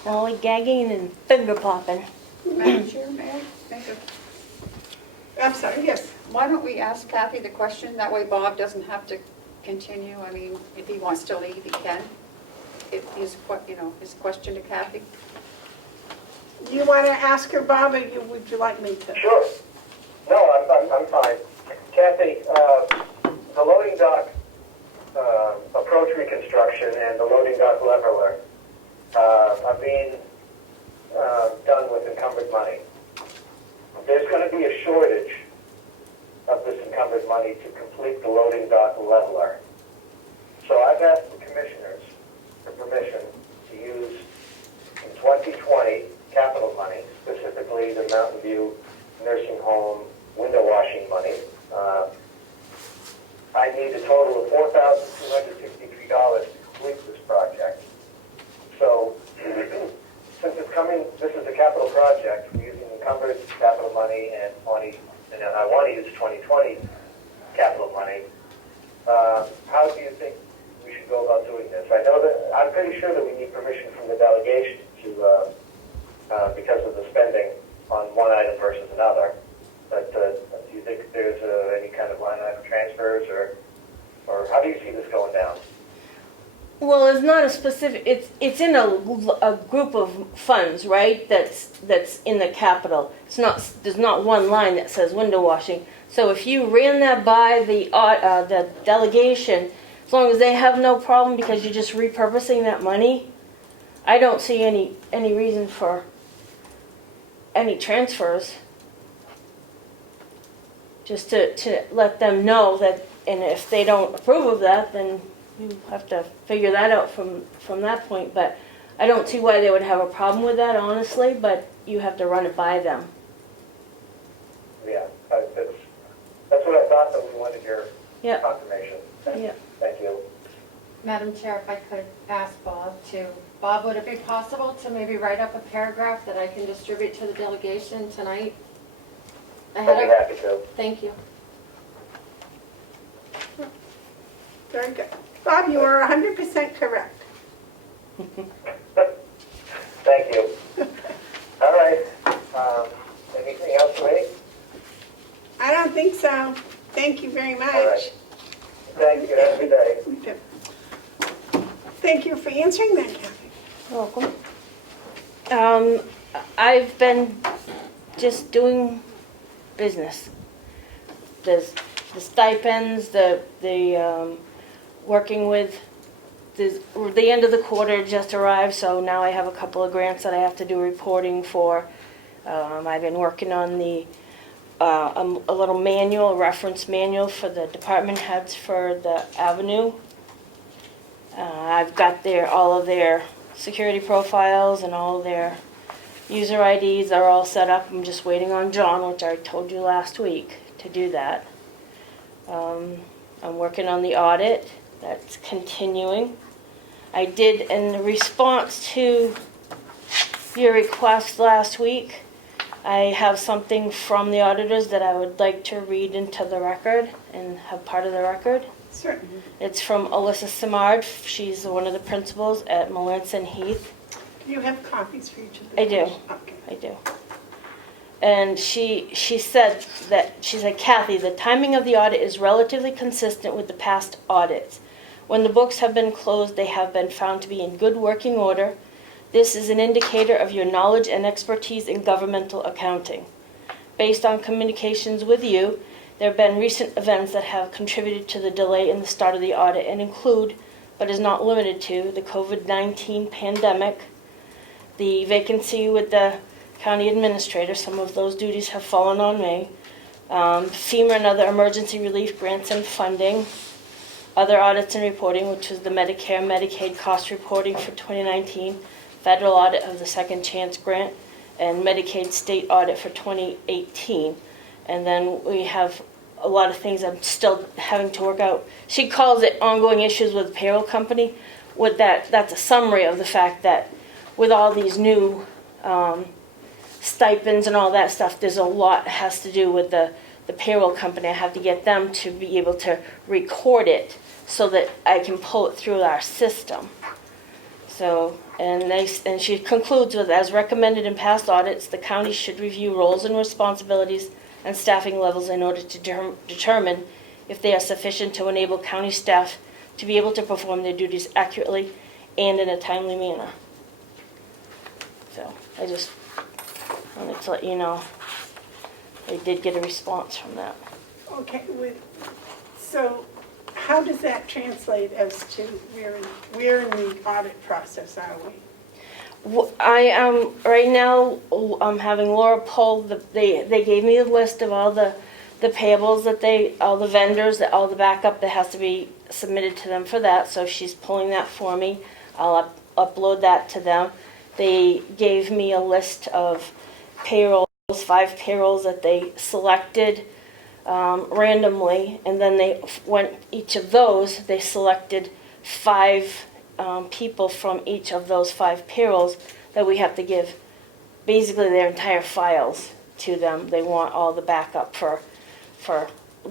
Only gagging and finger popping. Madam Chair, may I make a, I'm sorry, yes. why don't we ask Kathy the question? That way Bob doesn't have to continue. I mean, if he wants to leave, he can. His question to Kathy. You want to ask her, Bob, or would you like me to? Sure. No, I'm fine. Kathy, the loading dock approach reconstruction and the loading dock leveler are being done with encumbered money. There's going to be a shortage of this encumbered money to complete the loading dock leveler. So I've asked the commissioners for permission to use in 2020 capital money, specifically the Mountain View nursing home window washing money. I need a total of $4,263 to complete this project. So, since it's coming, this is a capital project, we're using encumbered capital money and I want to use 2020 capital money. How do you think we should go about doing this? I know that, I'm pretty sure that we need permission from the delegation to, because of the spending on one item versus another. But do you think there's any kind of line item transfers, or how do you see this going down? Well, it's not a specific, it's in a group of funds, right, that's in the capital. There's not one line that says window washing. So if you ran that by the delegation, as long as they have no problem because you're just repurposing that money, I don't see any reason for any transfers. Just to let them know that, and if they don't approve of that, then you have to figure that out from that point. But I don't see why they would have a problem with that, honestly, but you have to run it by them. Yeah, that's what I thought, but we wanted your Yeah. confirmation. Yeah. Thank you. Madam Chair, if I could ask Bob to, Bob, would it be possible to maybe write up a paragraph that I can distribute to the delegation tonight? I'd be happy to. Thank you. Very good. Bob, you are 100% correct. Thank you. All right. Anything else for me? I don't think so. Thank you very much. All right. Thank you. Have a good day. You too. Thank you for answering that, Kathy. You're welcome. I've been just doing business. There's the stipends, the working with, the end of the quarter just arrived, so now I have a couple of grants that I have to do reporting for. I've been working on a little manual, a reference manual for the department heads for the avenue. I've got all of their security profiles and all of their user IDs are all set up. I'm just waiting on John, which I told you last week, to do that. I'm working on the audit. That's continuing. I did, in response to your request last week, I have something from the auditors that I would like to read into the record and have part of the record. Certainly. It's from Alyssa Simard. She's one of the principals at Melanson Heath. Do you have copies for each of the I do. Okay. I do. And she said, Kathy, the timing of the audit is relatively consistent with the past audits. When the books have been closed, they have been found to be in good working order. This is an indicator of your knowledge and expertise in governmental accounting. Based on communications with you, there have been recent events that have contributed to the delay in the start of the audit and include, but is not limited to, the COVID-19 pandemic, the vacancy with the county administrator. Some of those duties have fallen on me. FEMA and other emergency relief grants and funding. Other audits and reporting, which is the Medicare, Medicaid cost reporting for 2019, federal audit of the Second Chance Grant, and Medicaid state audit for 2018. And then we have a lot of things I'm still having to work out. She calls it ongoing issues with the payroll company. With that, that's a summary of the fact that with all these new stipends and all that stuff, there's a lot that has to do with the payroll company. I have to get them to be able to record it so that I can pull it through our system. So, and she concludes with, as recommended in past audits, the county should review roles and responsibilities and staffing levels in order to determine if they are sufficient to enable county staff to be able to perform their duties accurately and in a timely manner. So I just wanted to let you know I did get a response from that. Okay, so how does that translate as to where in the audit process are we? I am, right now, I'm having Laura pull, they gave me a list of all the payables that all the vendors, all the backup that has to be submitted to them for that, so she's pulling that for me. I'll upload that to them. They gave me a list of payrolls, 5 payrolls that they selected randomly, and then they went, each of those, they selected 5 people from each of those 5 payrolls that we have to give basically their entire files to them. They want all the backup for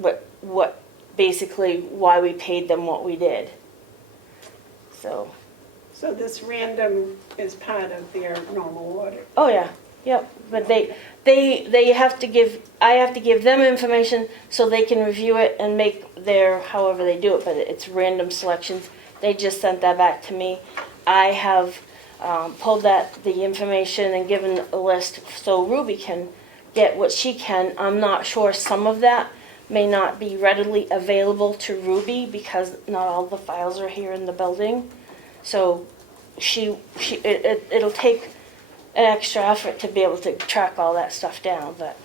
what basically why we paid them what we did. So this random is part of their normal audit? oh yeah, yep. But they have to give, I have to give them information so they can review it and make their however they do it. But it's random selections. They just sent that back to me. I have pulled the information and given a list so Ruby can get what she can. I'm not sure, some of that may not be readily available to Ruby because not all the files are here in the building. So it'll take an extra effort to be able to track all that stuff down, but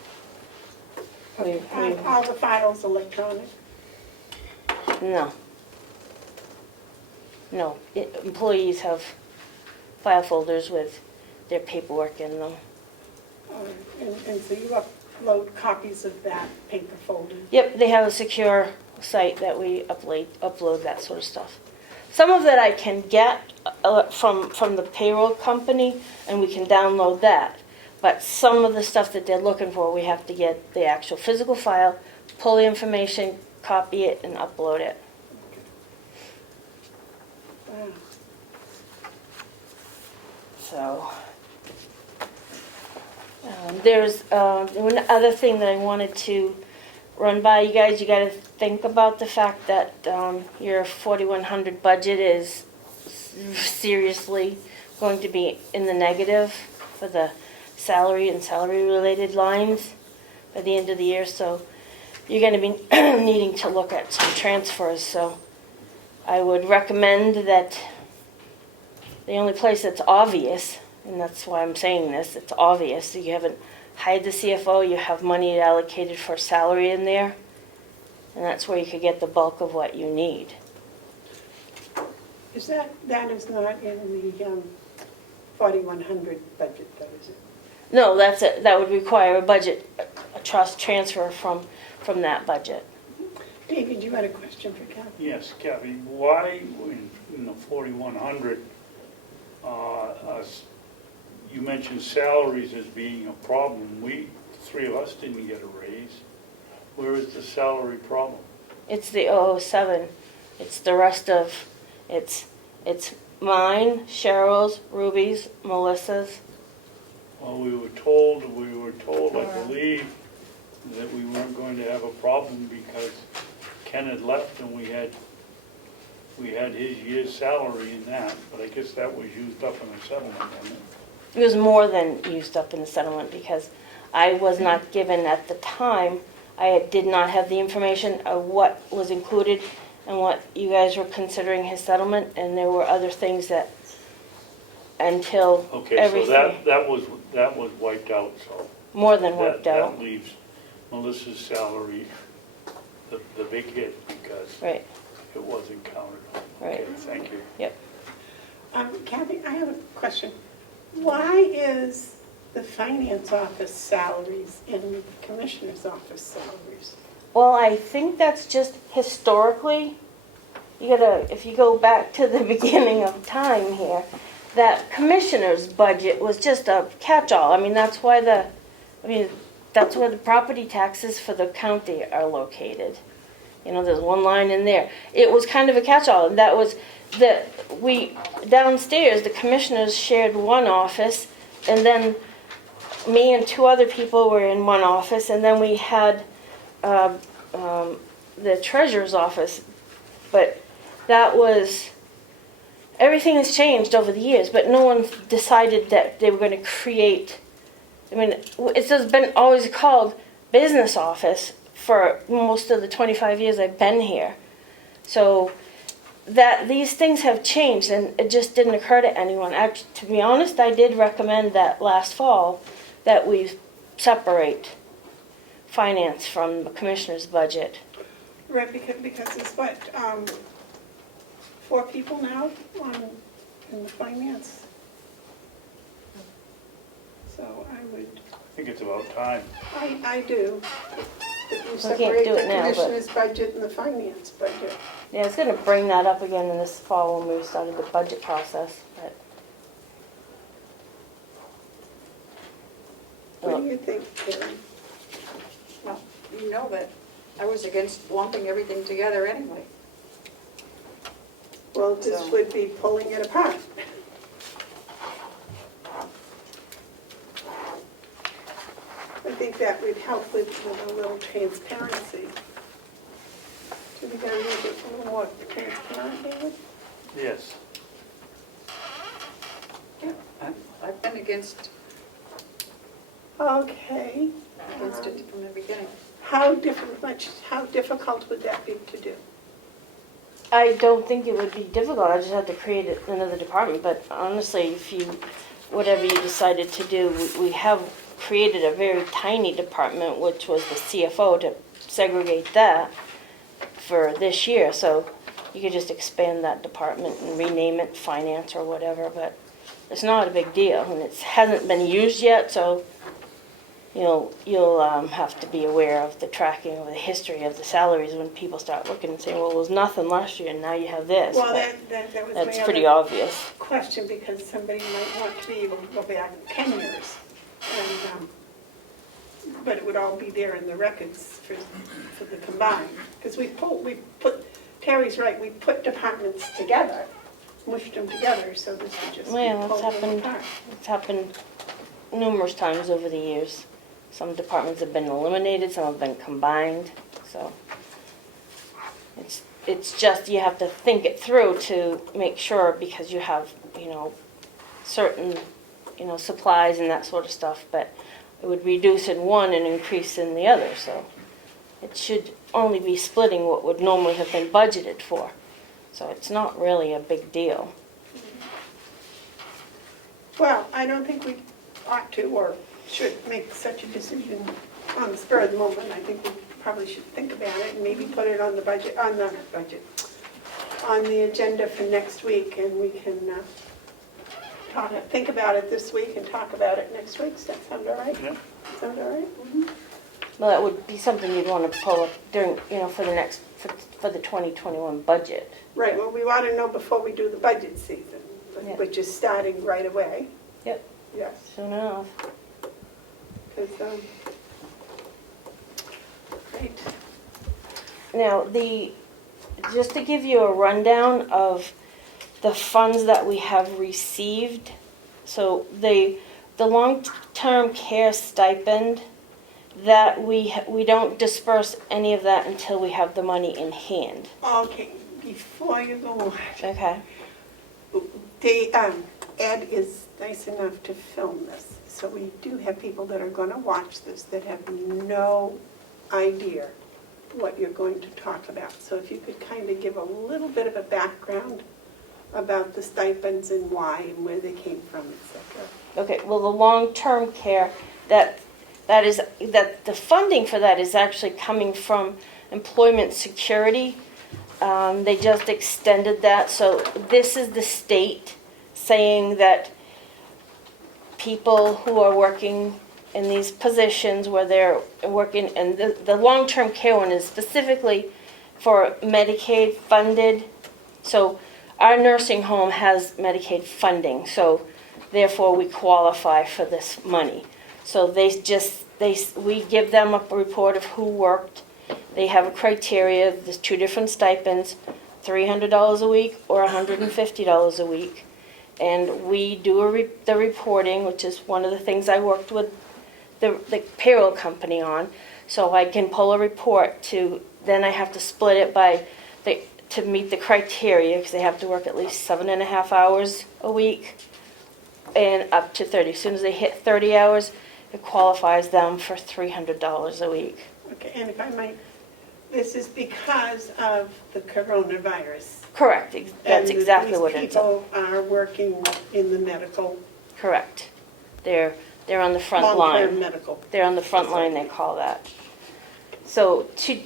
Are all the files electronic? No, employees have file folders with their paperwork in them. And so you upload copies of that paper folder? Yep, they have a secure site that we upload that sort of stuff. Some of that I can get from the payroll company, and we can download that. But some of the stuff that they're looking for, we have to get the actual physical file, pull the information, copy it, and upload it. Wow. So, there's one other thing that I wanted to run by you guys. You got to think about the fact that your 4,100 budget is seriously going to be in the negative for the salary and salary-related lines by the end of the year. So you're going to be needing to look at some transfers. So I would recommend that the only place that's obvious, and that's why I'm saying this, it's obvious, you haven't hired the CFO, you have money allocated for salary in there, and that's where you could get the bulk of what you need. That is not in the 4,100 budget, though, is it? No, that would require a trust transfer from that budget. David, you had a question for Kathy? Yes, Kathy, why in the 4,100, you mentioned salaries as being a problem. We, 3 of us, didn't get a raise. Where is the salary problem? It's the 007. It's the rest of, it's mine, Cheryl's, Ruby's, Melissa's. Well, we were told, I believe, that we weren't going to have a problem because Ken had left and we had his year's salary in that, but I guess that was used up in the settlement, wasn't it? It was more than used up in the settlement because I was not given at the time, I did not have the information of what was included and what you guys were considering his settlement, and there were other things that until Okay, everything. so that was wiped out, so. more than wiped That out, leaves Melissa's salary the big hit because right, it wasn't counted on. Right. Okay, thank you. Kathy, I have a question. Why is the finance office salaries in the commissioner's office salaries? Well, I think that's just historically, if you go back to the beginning of time here, that commissioner's budget was just a catch-all. I mean, that's where the property taxes for the county are located. There's one line in there. It was kind of a catch-all, and that was downstairs, the commissioners shared one office, and then me and two other people were in one office, and then we had the treasurer's office. But everything has changed over the years, but no one decided that they were going to create, it's just been always called business office for most of the 25 years I've been here. So that these things have changed, and it just didn't occur to anyone. Actually, to be honest, I did recommend that last fall that we separate finance from the commissioner's budget. Right, because it's what, 4 people now in the finance? So I think it's about time. I do. If you We can't separate do the it now, but- commissioner's budget and the finance budget. Yeah, I was going to bring that up again in this fall when we started the budget process, but What do you think, Karen? Well, you know that I was against lumping everything together anyway. Well, this So- would be pulling it apart. I think that would help with a little transparency. Do we gotta make it a little more transparent, David? Yes. Yeah, I've been against Okay. it from the beginning. How difficult would that be to do? I don't think it would be difficult. I just had to create another department. But honestly, whatever you decided to do, we have created a very tiny department, which was the CFO, to segregate that for this year. So you could just expand that department and rename it finance or whatever. But it's not a big deal, and it hasn't been used yet. So you'll have to be aware of the tracking of the history of the salaries when people start looking and saying, well, there was nothing last year and now you have this. Well, But that was that's my pretty other obvious. question, because somebody might want to be able to go back 10 years. And, but it would all be there in the records for the combined. Because Terry's right, we put departments together, mushed them together, so this would just be Well, pulled them apart. it's happened numerous times over the years. Some departments have been eliminated, some have been combined, so it's just, you have to think it through to make sure, because you have, certain, supplies and that sort of stuff, but it would reduce in one and increase in the other, so it should only be splitting what would normally have been budgeted for. So it's not really a big deal. Well, I don't think we ought to or should make such a decision on the spur of the moment. I think we probably should think about it and maybe put it on the on the agenda for next week, and we can think about it this week and talk about it next week. Does that sound all right? Yeah. Sound all right? Well, that would be something you'd want to pull up during, for the 2021 budget. Right, well, we want to know before we do the budget season, Yeah. which is starting right away. Yep. Yes, Soon enough. because, great. Now, just to give you a rundown of the funds that we have received, so the long-term care stipend, that we don't disperse any of that until we have the money in hand. Okay, before you go on, Okay. Ed is nice enough to film this, so we do have people that are going to watch this that have no idea what you're going to talk about. So if you could kind of give a little bit of a background about the stipends and why and where they came from, etc. Okay, well, the long-term care, that the funding for that is actually coming from Employment Security. They just extended that, so this is the state saying that people who are working in these positions where they're working, and the long-term care one is specifically for Medicaid funded. So our nursing home has Medicaid funding, so therefore we qualify for this money. So we give them a report of who worked. They have a criteria. There's 2 different stipends, $300 a week or $150 a week. And we do the reporting, which is one of the things I worked with the payroll company on. So I can pull a report then I have to split it by to meet the criteria, because they have to work at least 7.5 hours a week and up to 30. As soon as they hit 30 hours, it qualifies them for $300 a week. Okay, and if I might, this is because of the coronavirus. Correct. That's exactly what it is. These people are working in the medical. Correct. They're on the front long-term line. medical. They're on the front line, they call that. So to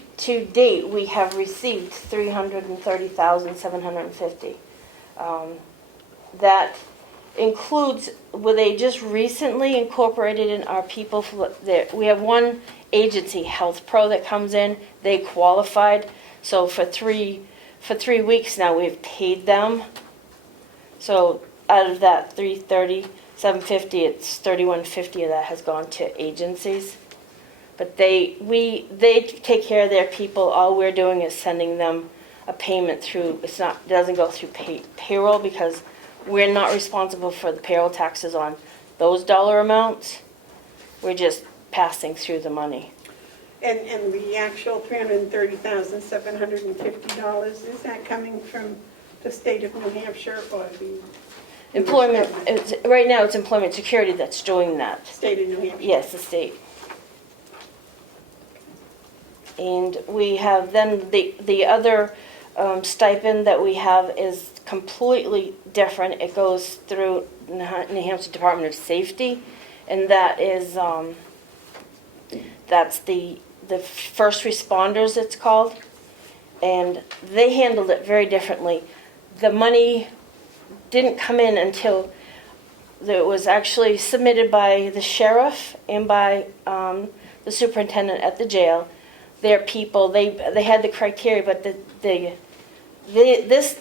date, we have received $330,750. That includes, they just recently incorporated in our people. We have one agency, Health Pro, that comes in. They qualified. So for three weeks now, we've paid them. So out of that $330,750, it's $3,150 of that has gone to agencies. But they take care of their people. All we're doing is sending them a payment through. It doesn't go through payroll, because we're not responsible for the payroll taxes on those dollar amounts. We're just passing through the money. And the actual $330,750, is that coming from the state of New Hampshire or the Employment. Right now, it's Employment Security that's doing that. state of New Hampshire? Yes, the state. And we have then the other stipend that we have is completely different. It goes through New Hampshire Department of Safety, and that is that's the first responders, it's called, and they handled it very differently. The money didn't come in until it was actually submitted by the sheriff and by the superintendent at the jail. Their people, they had the criteria, but this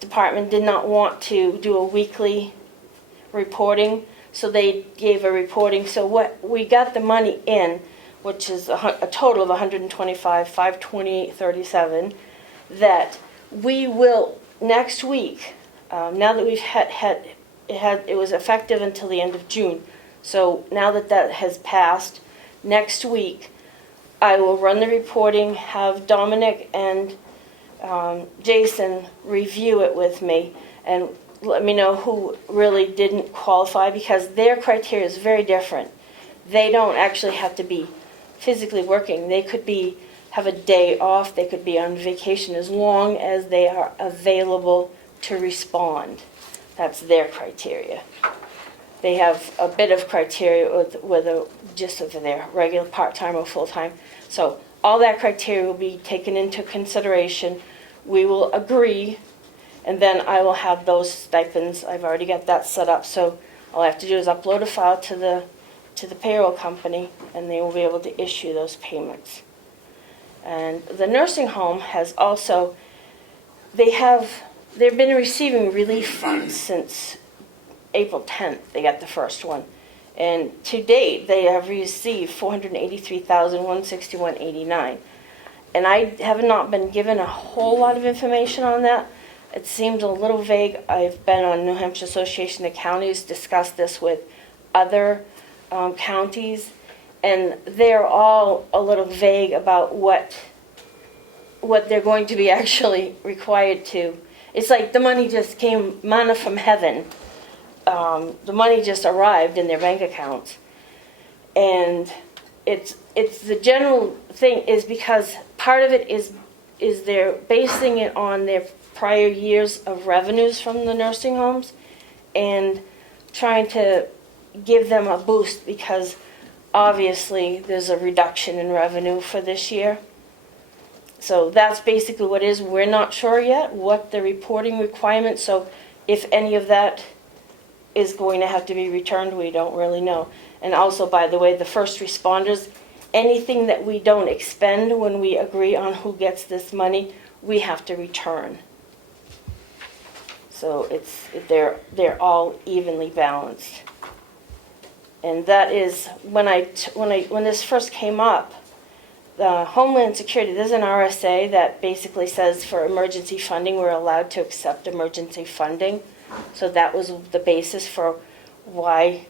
department did not want to do a weekly reporting, so they gave a reporting. So what we got the money in, which is a total of $125,528.37, that we will next week. Now that we've it was effective until the end of June. So now that has passed, next week I will run the reporting, have Dominic and Jason review it with me, and let me know who really didn't qualify, because their criteria is very different. They don't actually have to be physically working. They could have a day off, they could be on vacation, as long as they are available to respond. That's their criteria. They have a bit of criteria whether just over their regular part-time or full-time. So all that criteria will be taken into consideration. We will agree, and then I will have those stipends. I've already got that set up, so all I have to do is upload a file to the payroll company, and they will be able to issue those payments. And the nursing home has also, they've been receiving relief funds since April 10th. They got the first one. And to date, they have received $483,161.89. And I have not been given a whole lot of information on that. It seems a little vague. I've been on New Hampshire Association of Counties, discussed this with other counties, and they're all a little vague about what they're going to be actually required to. It's like the money just came, manna from heaven. The money just arrived in their bank accounts, and it's the general thing is because part of it is they're basing it on their prior years of revenues from the nursing homes and trying to give them a boost because obviously there's a reduction in revenue for this year. So that's basically what it is. We're not sure yet what the reporting requirements, so if any of that is going to have to be returned, we don't really know. And also, by the way, the first responders, anything that we don't expend when we agree on who gets this money, we have to return. So they're all evenly balanced. And that is, when this first came up, the Homeland Security, there's an RSA that basically says for emergency funding, we're allowed to accept emergency funding. So that was the basis for why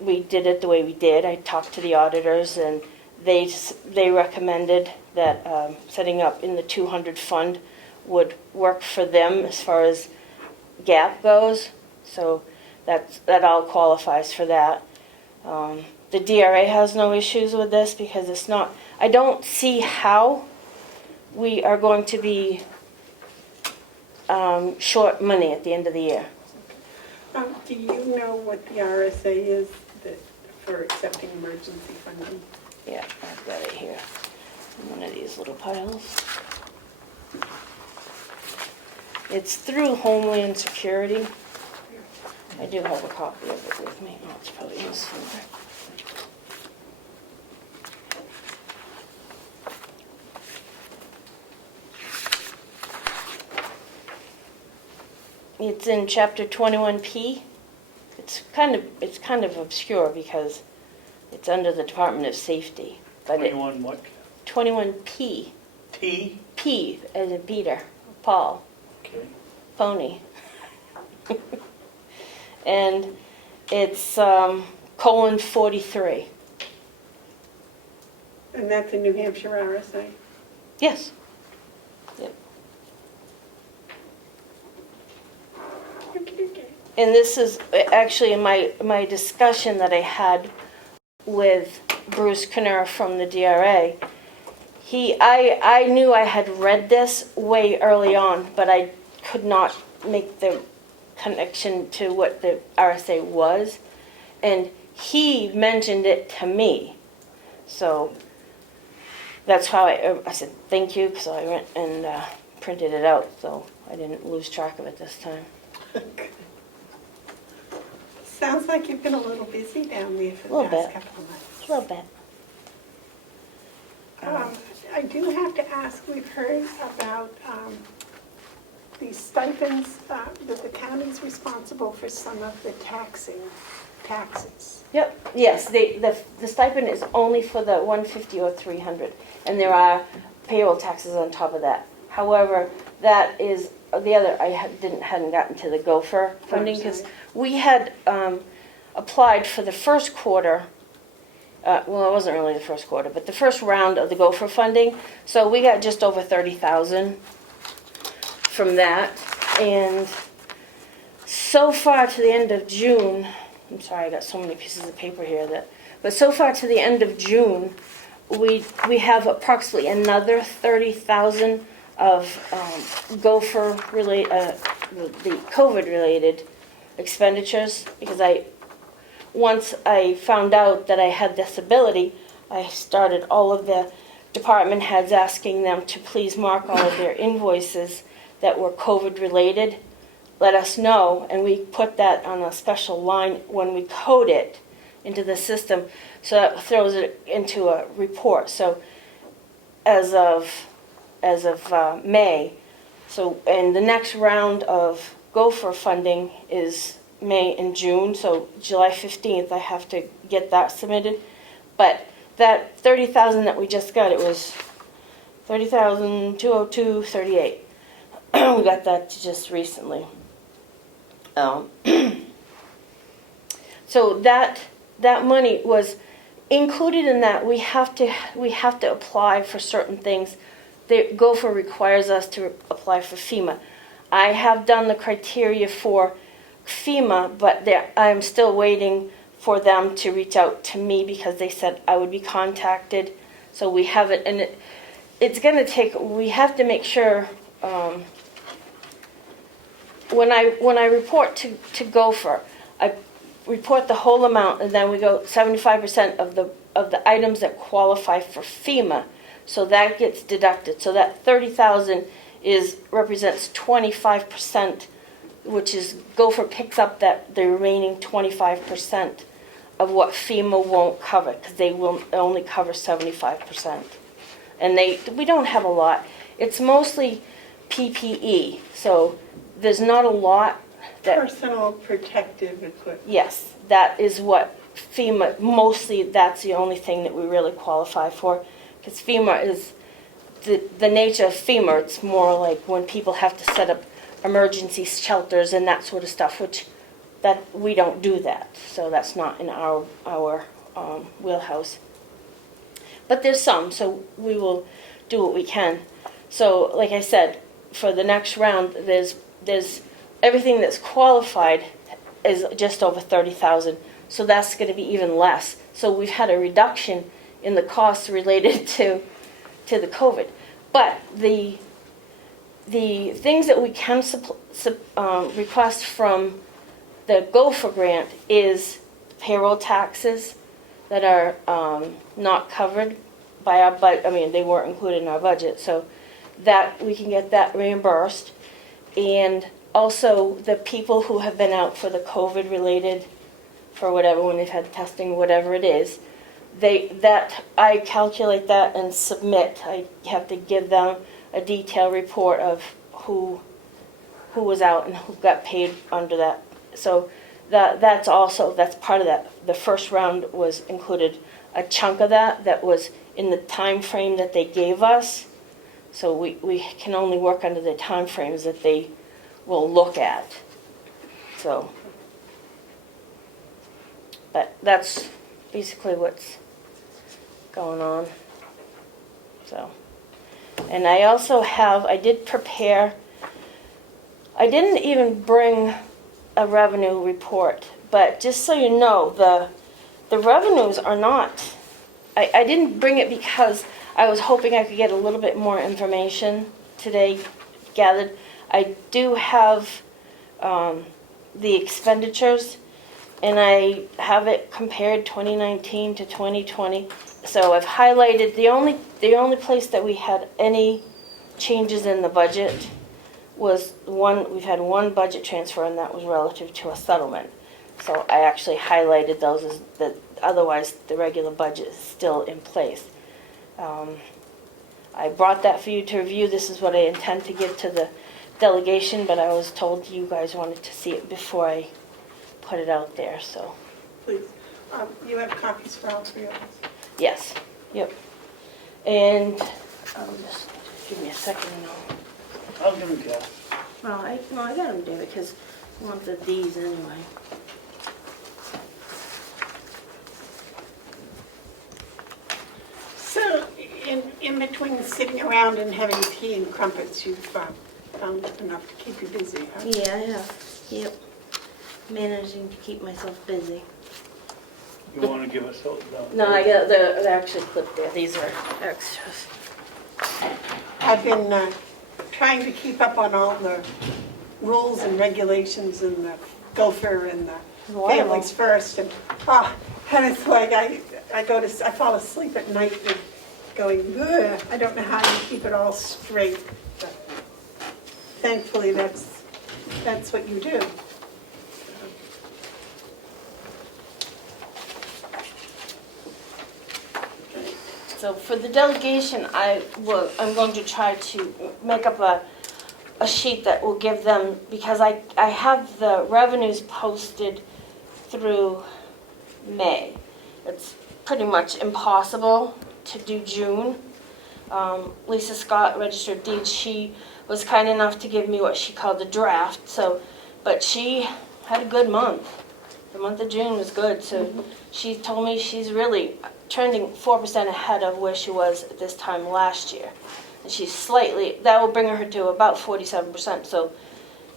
we did it the way we did. I talked to the auditors, and they recommended that setting up in the 200 fund would work for them as far as gap goes. So that all qualifies for that. The DRA has no issues with this because it's not, I don't see how we are going to be short money at the end of the year. Do you know what the RSA is for accepting emergency funding? Yeah, I've got it here in one of these little piles. It's through Homeland Security. I do have a copy of it with me. Oh, it's probably in this folder. It's in Chapter 21P. It's kind of obscure because it's under the Department of Safety. But 21 what? 21P. T? P as in Peter, Paul, Okay. Pony. And it's colon 43. And that's a New Hampshire RSA? Yes. Yep. Okay. And this is actually my discussion that I had with Bruce Knurr from the DRA. I knew I had read this way early on, but I could not make the connection to what the RSA was. And he mentioned it to me. So that's how I said thank you, so I went and printed it out so I didn't lose track of it this time. Sounds like you've been a little busy down there for the Little past bit. couple of months. A little bit. I do have to ask, we've heard about these stipends, that the county's responsible for some of the taxes. Yep, yes, the stipend is only for the 150 or 300, and there are payroll taxes on top of that. However, that is the other, hadn't gotten to the gopher funding, because we had applied for the first quarter, well, it wasn't really the first quarter, but the first round of the gopher funding, so we got just over 30,000 from that, and so far to the end of June, I'm sorry, I got so many pieces of paper here but so far to the end of June, we have approximately another 30,000 of gopher related, the COVID related expenditures, because once I found out that I had this ability, I started all of the department heads asking them to please mark all of their invoices that were COVID related. Let us know, and we put that on a special line when we code it into the system, so that throws it into a report. So as of May, so and the next round of gopher funding is May and June, so July 15th I have to get that submitted. But that 30,000 that we just got, it was 30,202.38. We got that just recently. So that money was included in that. We have to apply for certain things. The gopher requires us to apply for FEMA. I have done the criteria for FEMA, but I'm still waiting for them to reach out to me because they said I would be contacted. So we have it, and it's going to take. We have to make sure when I report to Gopher, I report the whole amount, and then we go 75% of the items that qualify for FEMA, so that gets deducted. So that 30,000 represents 25%, which is Gopher picks up the remaining 25% of what FEMA won't cover, because they will only cover 75%. And we don't have a lot. It's mostly PPE, so there's not a lot that. Personal protective equipment. Yes, that is what FEMA, mostly that's the only thing that we really qualify for. Because FEMA is, the nature of FEMA, it's more like when people have to set up emergency shelters and that sort of stuff, which that we don't do that. So that's not in our wheelhouse. But there's some, so we will do what we can. So like I said, for the next round, there's everything that's qualified is just over 30,000. So that's going to be even less. So we've had a reduction in the costs related to the COVID. But the things that we can request from the Gopher grant is payroll taxes that are not covered by our budget. I mean, they weren't included in our budget, so that we can get that reimbursed. And also the people who have been out for the COVID related, for whatever, when they've had testing, whatever it is, I calculate that and submit. I have to give them a detailed report of who was out and who got paid under that. So that's part of that. The first round was included a chunk of that was in the time frame that they gave us. So we can only work under the time frames that they will look at. So, but that's basically what's going on. So, and I also I did prepare, I didn't even bring a revenue report, but just so you know, the revenues are not, I didn't bring it because I was hoping I could get a little bit more information today gathered. I do have the expenditures, and I have it compared 2019 to 2020. So I've highlighted the only place that we had any changes in the budget was we've had one budget transfer, and that was relative to a settlement. So I actually highlighted those as that. Otherwise, the regular budget is still in place. I brought that for you to review. This is what I intend to give to the delegation, but I was told you guys wanted to see it before I put it out there. So, Please. You have copies for all three of us? yes, yep. And just give me a second. I'll give him that. Well, I got them, David, because I wanted these anyway. So, in between sitting around and having tea and crumpets, you've found enough to keep you busy, huh? Yeah, I have. Yep. Managing to keep myself busy. You want to give us those? No, I got they're actually clipped there. These are extras. I've been trying to keep up on all the rules and regulations in the Gopher and the Families First, and it's like I fall asleep at night and going, ugh, I don't know how you keep it all straight. But thankfully, that's what you do. So for the delegation, I'm going to try to make up a sheet that will give them, because I have the revenues posted through May. It's pretty much impossible to do June. Lisa Scott, Registered Deeds, she was kind enough to give me what she called the draft. So, but she had a good month. The month of June was good. So she told me she's really trending 4% ahead of where she was at this time last year. And she's slightly, that will bring her to about 47%. So,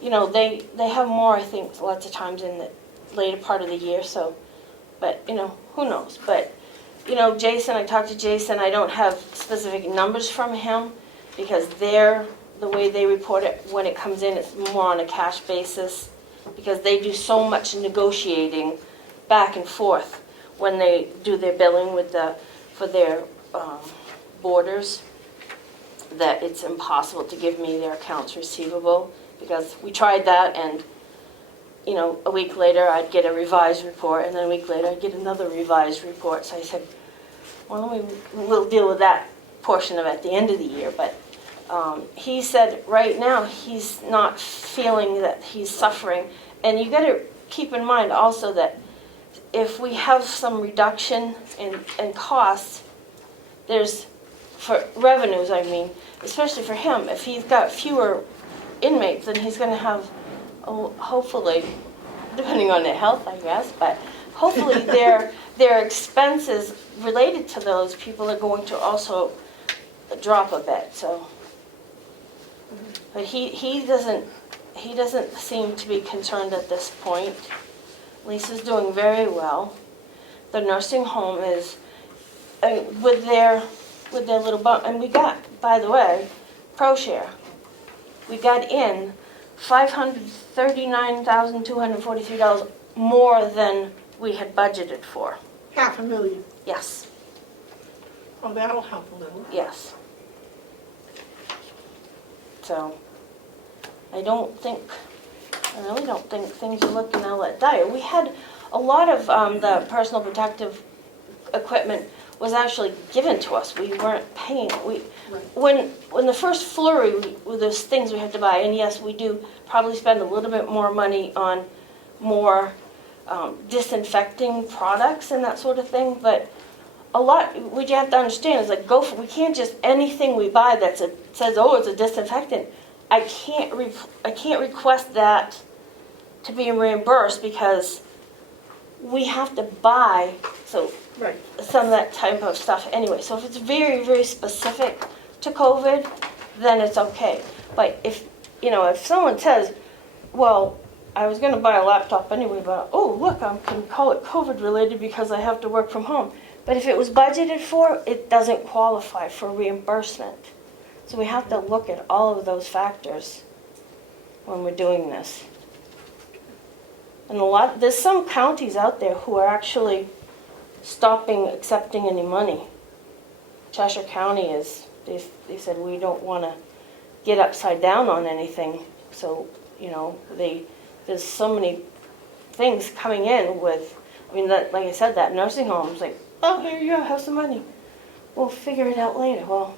you know, they have more, I think, lots of times in the later part of the year. So, but, you know, who knows? But, you know, Jason, I talked to Jason. I don't have specific numbers from him because their the way they report it, when it comes in, it's more on a cash basis, because they do so much negotiating back and forth when they do their billing with for their borders, that it's impossible to give me their accounts receivable, because we tried that, and a week later I'd get a revised report, and then a week later I'd get another revised report. So I said, well, we'll deal with that portion of it at the end of the year. But he said right now he's not feeling that he's suffering. And you got to keep in mind also that if we have some reduction in costs, there's, for revenues, I mean, especially for him, if he's got fewer inmates, then he's going to have, hopefully, depending on their health, I guess, but hopefully their expenses related to those people are going to also drop a bit. So, but he doesn't seem to be concerned at this point. Lisa's doing very well. The nursing home is with their little bump, and we got, by the way, ProShare. We got in $539,243 more than we had budgeted for. $500,000. Yes, Oh, that'll help a little. yes. So, I really don't think things are looking all that dire. We had a lot of the personal protective equipment was actually given to us. We weren't paying. When the first flurry with those things we had to buy, and yes, we do probably spend a little bit more money on more disinfecting products and that sort of thing, but a lot, what you have to understand is like we can't just, anything we buy that says, oh, it's a disinfectant, I can't request that to be reimbursed, because we have to buy some of that type of stuff anyway. So if it's very, very specific to COVID, then it's okay. But if someone says, well, I was going to buy a laptop anyway, but oh, look, I can call it COVID related because I have to work from home. But if it was budgeted for, it doesn't qualify for reimbursement. So we have to look at all of those factors when we're doing this. And there's some counties out there who are actually stopping accepting any money. Cheshire County they said we don't want to get upside down on anything. So, there's so many things coming in with, like I said, that nursing home is like, oh, here you go, have some money. We'll figure it out later. Well,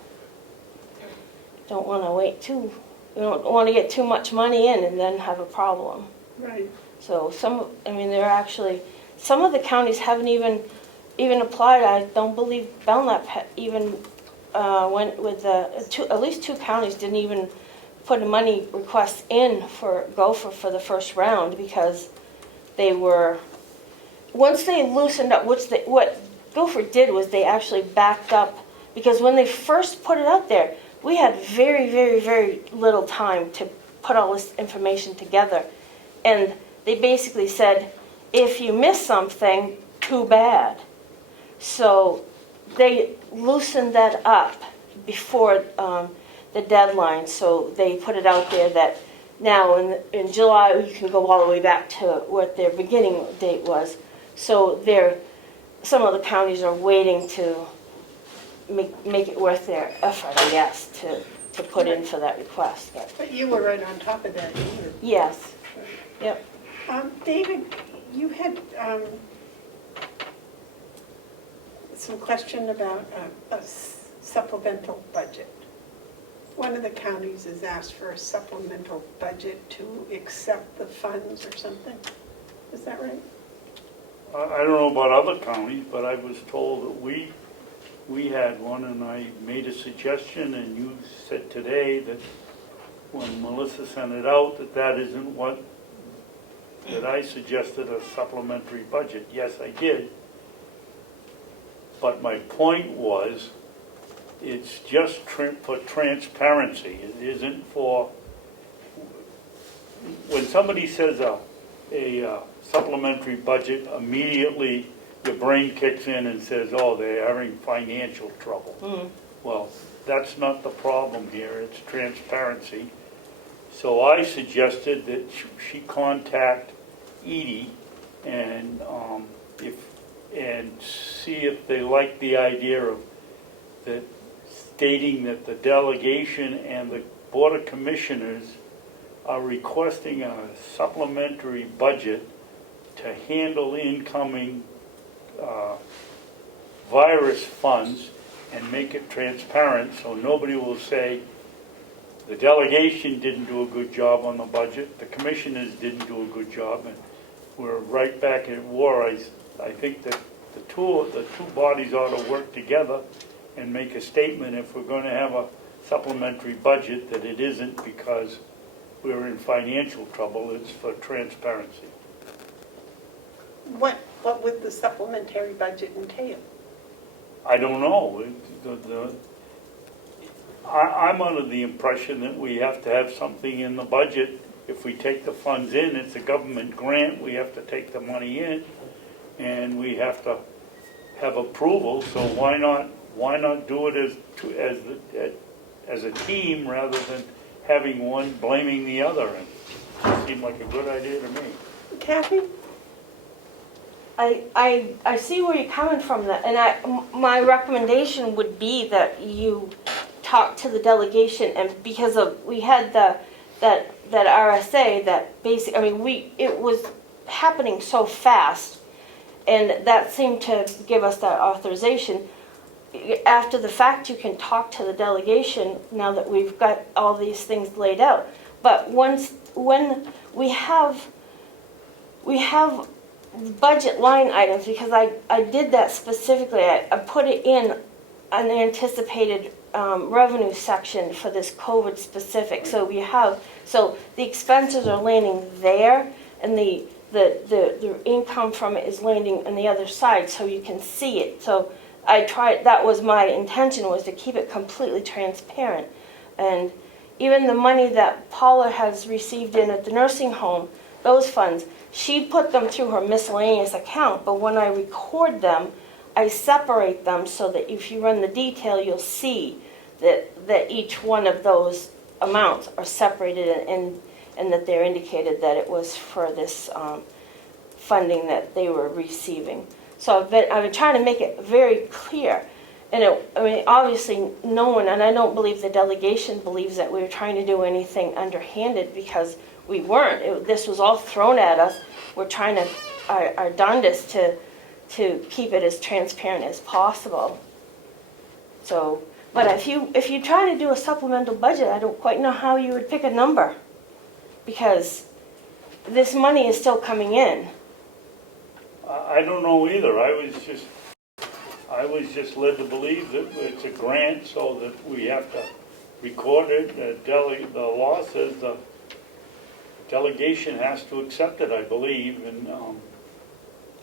don't want to we don't want to get too much money in and then have a problem. Right. So some of the counties haven't even applied. I don't believe Belknap even went with at least two counties didn't even put a money request in for Gopher for the first round, because they were, once they loosened up, what Gopher did was they actually backed up, because when they first put it out there, we had very, very, very little time to put all this information together. And they basically said, if you miss something, too bad. So they loosened that up before the deadline. So they put it out there that now in July you can go all the way back to what their beginning date was. So some of the counties are waiting to make it worth their effort, I guess, to put in for that request. But you were right on top of that. Yes. Yep. David, you had some question about a supplemental budget. One of the counties has asked for a supplemental budget to accept the funds or something. Is that right? I don't know about other counties, but I was told that we had one, and I made a suggestion, and you said today that when Melissa sent it out, that isn't that I suggested a supplementary budget. Yes, I did. But my point was, it's just for transparency. It isn't for, when somebody says a supplementary budget, immediately your brain kicks in and says, oh, they're having financial trouble. Well, that's not the problem here, it's transparency. So I suggested that she contact Edie and and see if they like the idea of that stating that the delegation and the Board of Commissioners are requesting a supplementary budget to handle incoming virus funds and make it transparent so nobody will say the delegation didn't do a good job on the budget, the commissioners didn't do a good job, and we're right back at war. I think that the two bodies ought to work together and make a statement if we're going to have a supplementary budget that it isn't because we're in financial trouble, it's for transparency. What would the supplementary budget entail? I don't know. I'm under the impression that we have to have something in the budget. If we take the funds in, it's a government grant, we have to take the money in, and we have to have approval, so why not do it as a team rather than having one blaming the other? And it seemed like a good idea to me. Kathy? I see where you're coming from, that, and my recommendation would be that you talk to the delegation, and because we had that RSA that basically, I mean, it was happening so fast, and that seemed to give us that authorization. After the fact, you can talk to the delegation now that we've got all these things laid out. But when we have budget line items, because I did that specifically, I put it in an anticipated revenue section for this COVID specific. So the expenses are landing there, and the income from it is landing on the other side, so you can see it. So that was my intention, was to keep it completely transparent. And even the money that Paula has received in at the nursing home, those funds, she put them through her miscellaneous account, but when I record them, I separate them so that if you run the detail, you'll see that each one of those amounts are separated and that they're indicated that it was for this funding that they were receiving. So I've been trying to make it very clear. And obviously no one, and I don't believe the delegation believes that we were trying to do anything underhanded, because we weren't. This was all thrown at us. We're trying our darndest to keep it as transparent as possible. So, but if you try to do a supplemental budget, I don't quite know how you would pick a number, because this money is still coming in. I don't know either. I was just led to believe that it's a grant, so that we have to record it. The law says the delegation has to accept it, I believe, and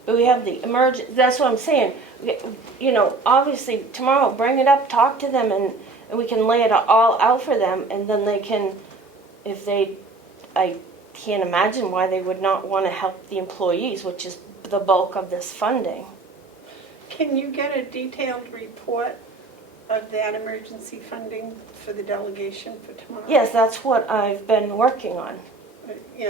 But we have the that's what I'm saying. Obviously tomorrow, bring it up, talk to them, and we can lay it all out for them, and then they can, I can't imagine why they would not want to help the employees, which is the bulk of this funding. Can you get a detailed report of that emergency funding for the delegation for tomorrow? Yes, that's what I've been working on.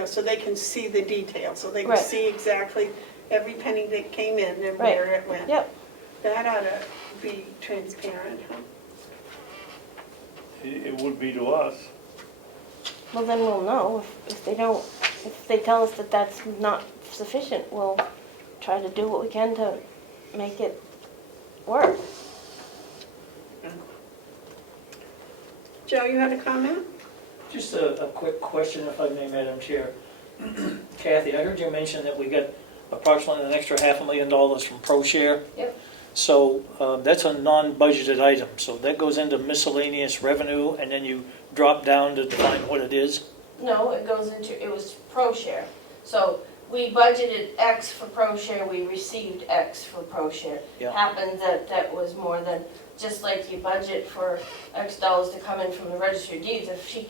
So they can see the details, so they can Right. see exactly every penny that came in and Right. where it went. Yep. That ought to be transparent, huh? it would be to us. Well, then we'll know. If they tell us that that's not sufficient, we'll try to do what we can to make it work. Joe, you had a comment? Just a quick question, if I may, Madam Chair. Kathy, I heard you mention that we got approximately an extra $500,000 from ProShare. Yep. So that's a non-budgeted item, so that goes into miscellaneous revenue, and then you drop down to define what it is? No, it was ProShare. So we budgeted X for ProShare, we received X for ProShare. Yeah. Happened that was more than, just like you budget for X dollars to come in from the registry of deeds. If she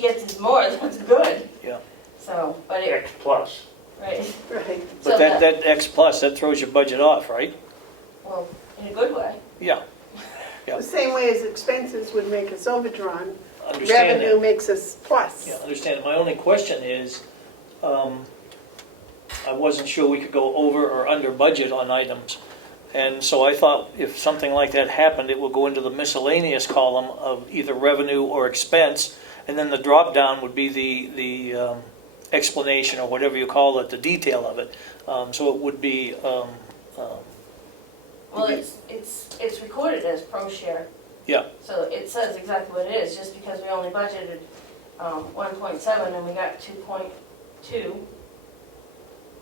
gets us more, that's good. Yeah. So, but it, X plus. right, Right. So But that X plus, that throws your budget off, right? well, in a good way. Yeah. Yeah. The same way as expenses would make us overdrawn, Understand revenue that. makes us plus. Yeah, understand. My only question is, I wasn't sure we could go over or under budget on items. And so I thought if something like that happened, it would go into the miscellaneous column of either revenue or expense, and then the drop down would be the explanation or whatever you call it, the detail of it. So it would be, Well, it's recorded as pro share. Yeah. So it says exactly what it is, just because we only budgeted 1.7 and we got 2.2,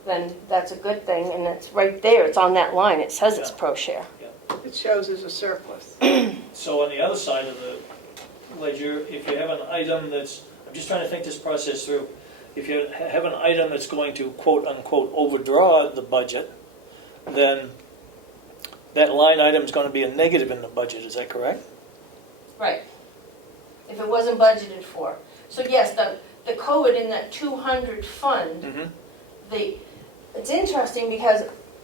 then that's a good thing, and it's right there, it's on that line, it says it's Yeah. pro share. It shows as a surplus. so on the other side of the ledger, if you have an item that's, I'm just trying to think this process through. If you have an item that's going to quote unquote overdraw the budget, then that line item is going to be a negative in the budget, is that correct? Right. If it wasn't budgeted for. So yes, the code in that 200 fund, Mm-hmm. it's interesting because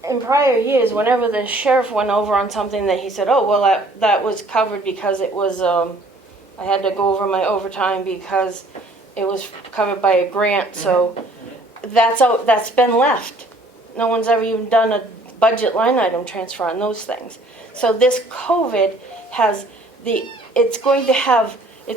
in prior years, whenever the sheriff went over on something that he said, oh, well, that was covered because it was, I had to go over my overtime because it was covered by a grant, so that's been left. No one's ever even done a budget line item transfer on those things. So this COVID has it's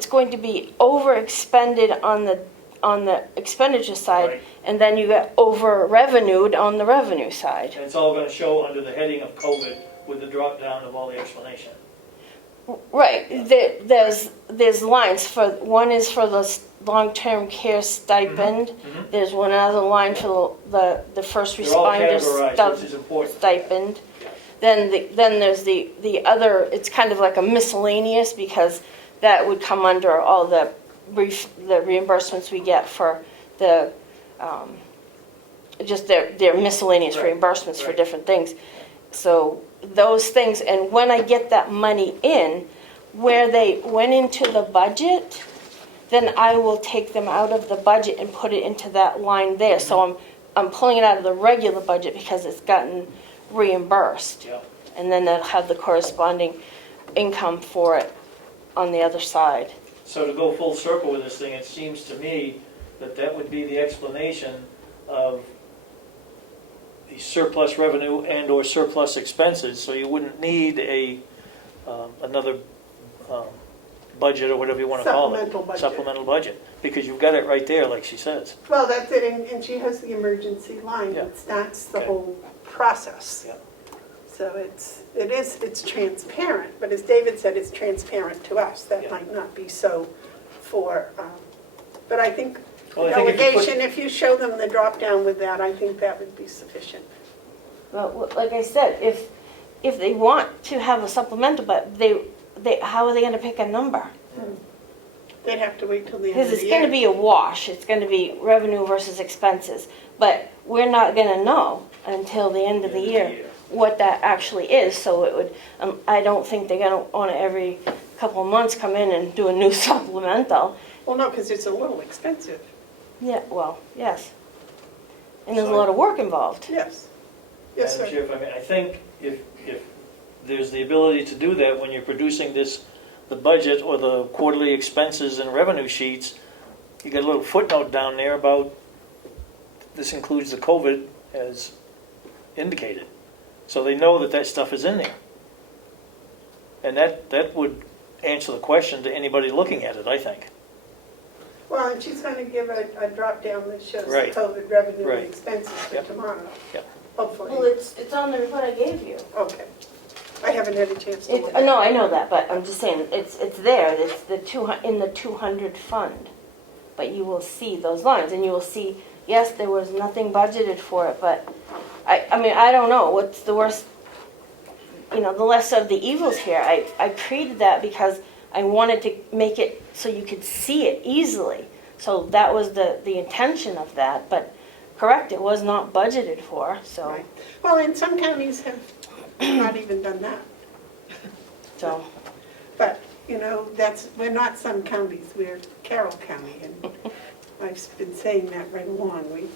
going to be overexpended on the expenditure side, Right. and then you get over revenued on the revenue side. And it's all going to show under the heading of COVID with the drop down of all the explanation. Right. There's lines for one is for the long-term care stipend. Mhm. There's one other line for the first They're all responder categorized, which is important. stipend. Yeah. Then there's the other. It's kind of like a miscellaneous because that would come under all the reimbursements we get for the just their miscellaneous Right. reimbursements for Right. different things. So those things, and when I get that money in, where they went into the budget, then I will take them out of the budget and put it into that line there. So I'm pulling it out of the regular budget because it's gotten reimbursed. Yeah. And then they'll have the corresponding income for it on the other side. So to go full circle with this thing, it seems to me that would be the explanation of the surplus revenue and or surplus expenses. So you wouldn't need another budget or whatever you want to call it. Supplemental budget. Supplemental budget, because you've got it right there, like she says. Well, that's it, and she has the emergency line Yeah. that starts the Okay. whole process. Yeah. So it's transparent, but as David said, it's transparent to us. That Yeah. might not be so for, but I think Well, I think if you put- delegation, if you show them the drop down with that, I think that would be sufficient. Well, like I said, if they want to have a supplemental, but they how are they going to pick a number? They'd have to wait till the end Because of it's the going to year. be a wash. It's going to be revenue versus expenses. But we're not going to know until the end of the year what that actually is. So it would. I don't think they're going to want to every couple of months come in and do a new supplemental. Well, no, because it's a little expensive. Yeah. Well, yes. And there's a So- lot of work involved. Yes. Yes, Madam sir. Chair, if I may, I think if there's the ability to do that when you're producing the budget or the quarterly expenses and revenue sheets, you got a little footnote down there about this includes the COVID as indicated. So they know that stuff is in there. And that would answer the question to anybody looking at it, I think. Well, and she's going to give a drop down that shows the Right. COVID revenue Right. and expenses for Yep. tomorrow. Yep. Hopefully. Well, it's on the report I gave you. Okay. I haven't had a chance to It's, look at it. no, I know that, but I'm just saying, it's there, it's in the 200 fund. But you will see those lines, and you will see, yes, there was nothing budgeted for it, but, I mean, I don't know, what's the worst, the lesser of the evils here. I created that because I wanted to make it so you could see it easily. So that was the intention of that, but correct, it was not budgeted for, so, Right. Well, and some counties have not even done that. so. But, we're not some counties, we're Carroll County, and I've been saying that right along.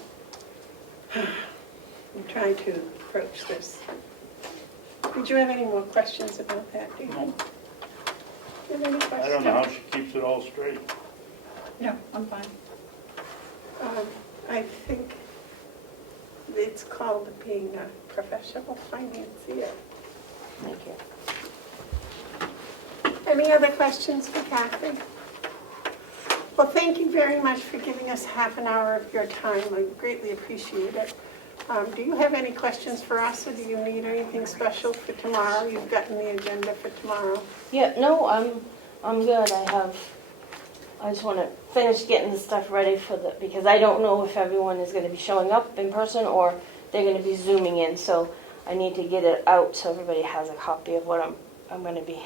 I'm trying to approach this. Did you have any more questions about that, David? No. have any questions? I don't know how she keeps it all straight. No, I'm fine. I think it's called being a professional financier. Thank you. Any other questions for Kathy? Well, thank you very much for giving us half an hour of your time. I greatly appreciate it. Do you have any questions for us, or do you need anything special for tomorrow? You've gotten the agenda for tomorrow. Yeah, no, I'm good. I just want to finish getting the stuff ready for because I don't know if everyone is going to be showing up in person or they're going to be zooming in. So I need to get it out so everybody has a copy of what I'm going to be.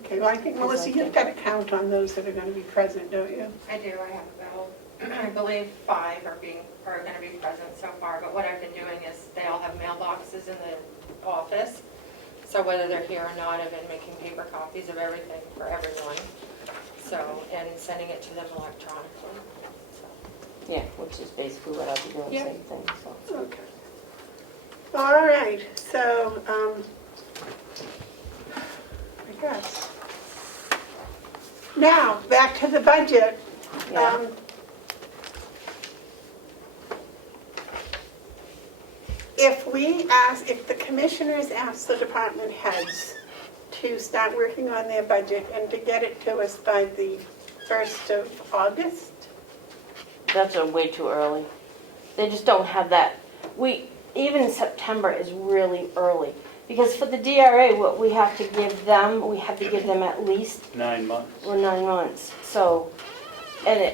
Okay, well, I think, Melissa, you've got to count on those that are going to be present, don't you? I do, I have about, I believe 5 are going to be present so far, but what I've been doing is they all have mailboxes in the office. So whether they're here or not, I've been making paper copies of everything for everyone. So, and sending it to them electronically. So. Yeah, which is basically what I'll be doing, Yeah. same thing. So. Okay. All right, so, I guess. Now, back to the budget. Yeah. If the commissioners ask the department heads to start working on their budget and to get it to us by the 1st of August? That's way too early. They just don't have that. Even September is really early. Because for the DRA, what we have to give them at least 9 months. 9 months. So, and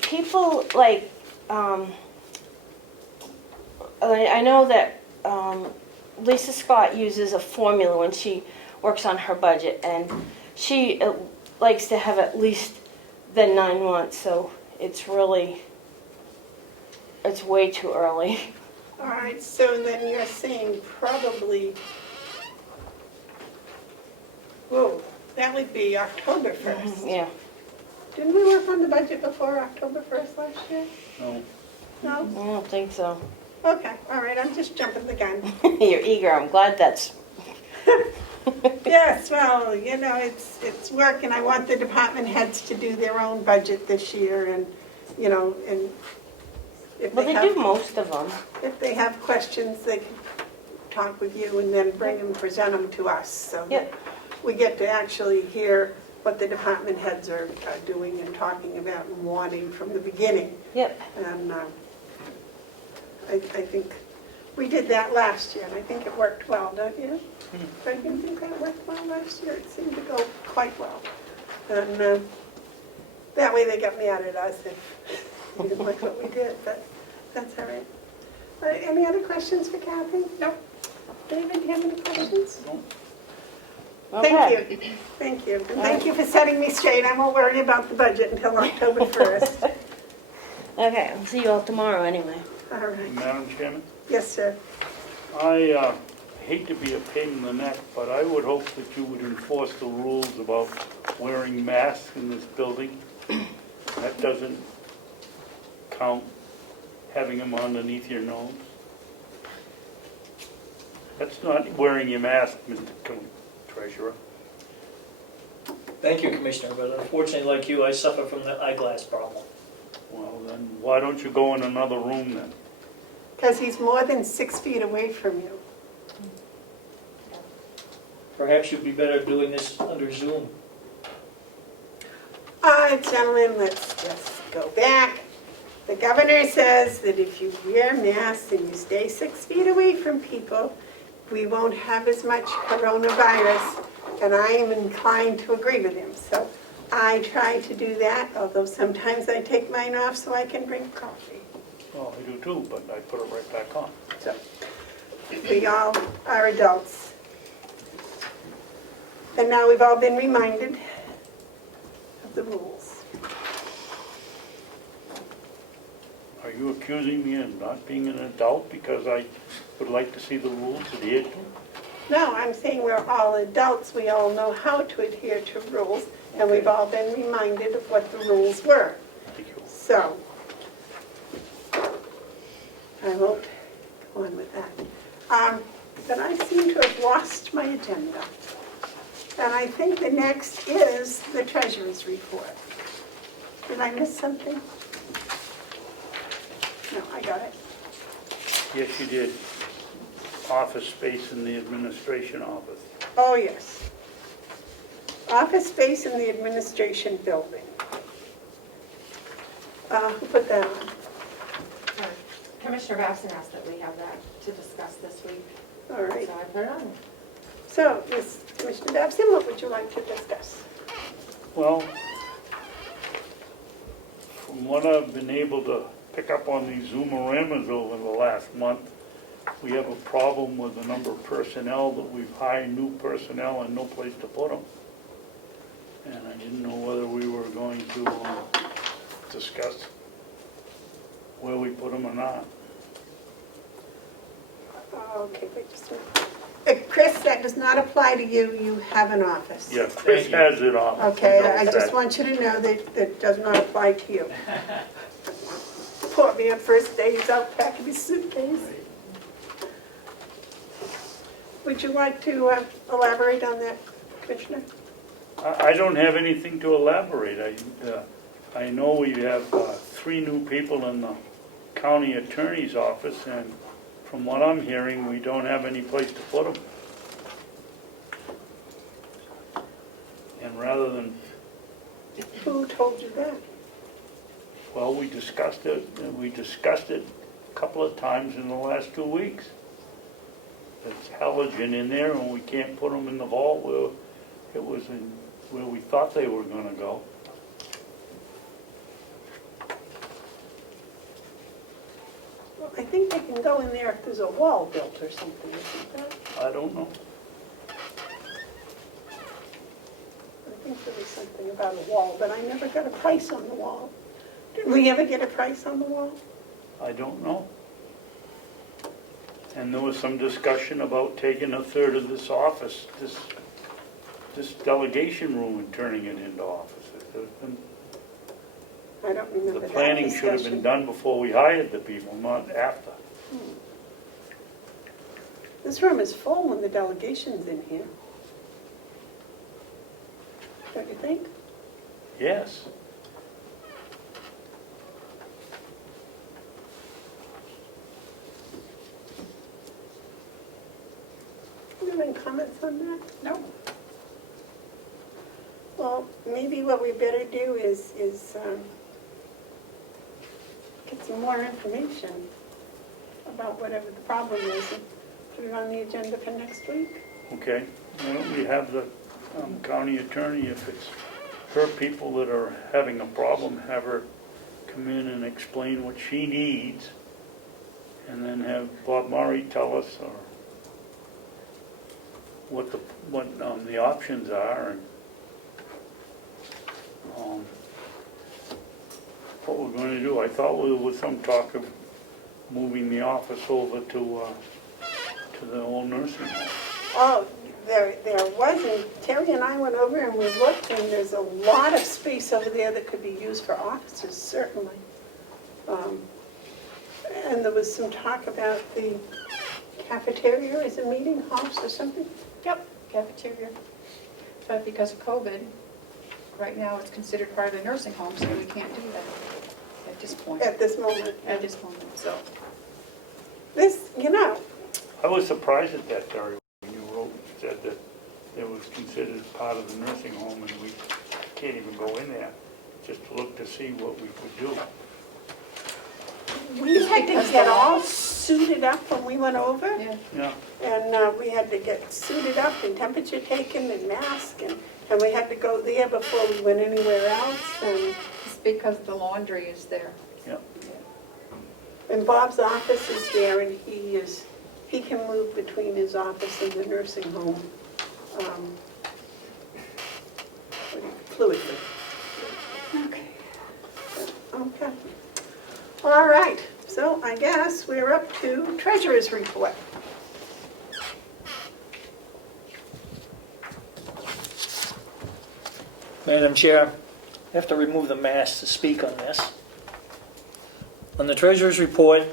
people like, I know that Lisa Scott uses a formula when she works on her budget, and she likes to have at least the 9 months. So it's way too early. All right, so then you're saying probably, that would be October 1st. Yeah. Didn't we work on the budget before October 1st last year? No. No? I don't think so. Okay, all right, I'm just jumping the gun. You're eager. I'm glad that's. Yes, well, it's work, and I want the department heads to do their own budget this year, and, and if Well, they do most of them. If they have questions, they can talk with you and then bring them, present them to us. So Yep. we get to actually hear what the department heads are doing and talking about and wanting from the beginning. Yep. And I think we did that last year, and I think it worked well, don't you? Don't you think that worked well last year? It seemed to go quite well. And that way they got mad at us if we didn't like what we did, but that's all right. Any other questions for Kathy? No. David, do you have any questions? No. Thank you. Thank you. And thank you for setting me straight. I won't worry about the budget until October 1st. Okay, I'll see you all tomorrow anyway. All right. Madam Chairman, Yes, sir. I hate to be a pain in the neck, but I would hope that you would enforce the rules about wearing masks in this building. That doesn't count having them underneath your nose. That's not wearing your mask, Mr. Treasurer. Thank you, Commissioner, but unfortunately, like you, I suffer from the eyeglass problem. Well, then why don't you go in another room then? Because he's more than 6 feet away from you. Perhaps you'd be better doing this under Zoom. Gentlemen, let's just go back. The governor says that if you wear masks and you stay 6 feet away from people, we won't have as much coronavirus, and I am inclined to agree with him. So I try to do that, although sometimes I take mine off so I can drink coffee. Well, I do too, but I put it right back on. So we all are adults. And now we've all been reminded of the rules. Are you accusing me of not being an adult because I would like to see the rules adhered to? No, I'm saying we're all adults. We all know how to adhere to rules, and we've all been reminded of what the rules were. Thank you. So I won't go on with that. But I seem to have lost my agenda. And I think the next is the treasurer's report. Did I miss something? No, I got it. Yes, you did. Office space in the administration office. Oh, yes. Office space in the administration building. Who put that on? Commissioner Babson asked that we have that to discuss this week, All right. so I put it on. So, Ms. Commissioner Babson, what would you like to discuss? Well, from what I've been able to pick up on these Zoomaramas over the last month, we have a problem with the number of personnel that we've hired, new personnel, and no place to put them. And I didn't know whether we were going to discuss where we put them or not. Okay, wait just a minute. Chris, that does not apply to you. You have an office. Yes, Chris has it off. Okay, I just want you to know that that does not apply to you. Poor man, first day he's out packing his suitcase. Would you like to elaborate on that, Commissioner? I don't have anything to elaborate. I know we have 3 new people in the county attorney's office, and from what I'm hearing, we don't have any place to put them. And rather than, Who told you that? well, we discussed it a couple of times in the last 2 weeks. There's halogen in there, and we can't put them in the vault where it was where we thought they were going to go. Well, I think they can go in there if there's a wall built or something, isn't there? I don't know. I think there was something about a wall, but I never got a price on the wall. Did we ever get a price on the wall? I don't know. And there was some discussion about taking a third of this office, this delegation room, and turning it into offices. I don't remember The that planning should have discussion. been done before we hired the people, not after. This room is full when the delegation's in here. Don't you think? Yes. Do you have any comments on that? No. Well, maybe what we better do is get some more information about whatever the problem is and put it on the agenda for next week. Okay. Why don't we have the county attorney, if it's her people that are having a problem, have her come in and explain what she needs, and then have Bob Murray tell us or what the options are, and what we're going to do. I thought there was some talk of moving the office over to the old nursing home. Oh, there wasn't. Terry and I went over and we looked, and there's a lot of space over there that could be used for offices, certainly. And there was some talk about the cafeteria as a meeting house or something. Yep, cafeteria. But because of COVID, right now it's considered part of the nursing home, so we can't do that at this point. At this moment. At this moment, so. This, I was surprised at that, Terry, when you said that it was considered part of the nursing home, and we can't even go in there just to look to see what we could do. we had to get all suited up when we went over. Yeah. Yeah. And we had to get suited up and temperature taken and masked, and we had to go there before we went anywhere else. And It's because the laundry is there. Yeah. And Bob's office is there, and he can move between his office and the nursing home fluidly. Okay. Okay. All right, so I guess we're up to treasurer's report. Madam Chair, I have to remove the mask to speak on this. On the treasurer's report,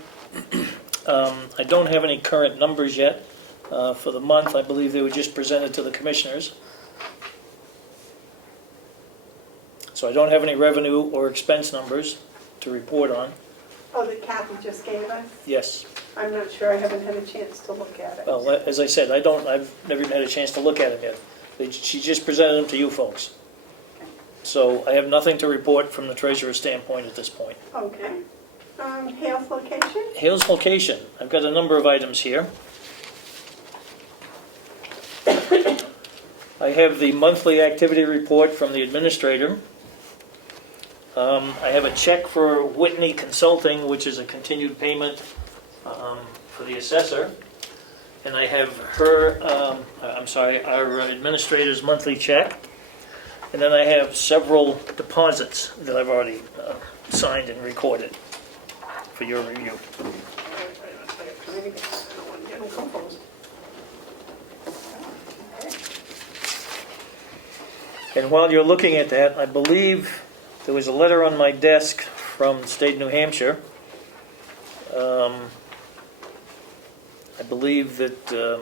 I don't have any current numbers yet for the month. I believe they were just presented to the commissioners. So I don't have any revenue or expense numbers to report on. Oh, that Kathy just gave us? Yes. I'm not sure, I haven't had a chance to look at it. Well, as I said, I've never even had a chance to look at it yet. She just presented them to you folks. So I have nothing to report from the treasurer's standpoint at this point. Okay. Hale's location? Hale's location, I've got a number of items here. I have the monthly activity report from the administrator. I have a check for Whitney Consulting, which is a continued payment for the assessor. And I have our administrator's monthly check. And then I have several deposits that I've already signed and recorded for your review. And while you're looking at that, I believe there was a letter on my desk from the state of New Hampshire. I believe that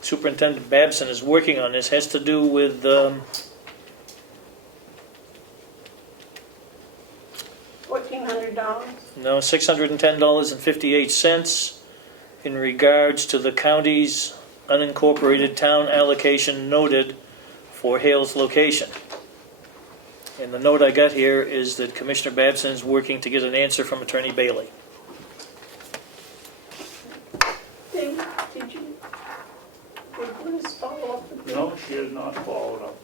Superintendent Babson is working on this. Has to do with $1,400? no, $610.58 in regards to the county's unincorporated town allocation noted for Hale's location. And the note I got here is that Commissioner Babson is working to get an answer from Attorney Bailey. Did Liz follow up with you? No, she has not followed up.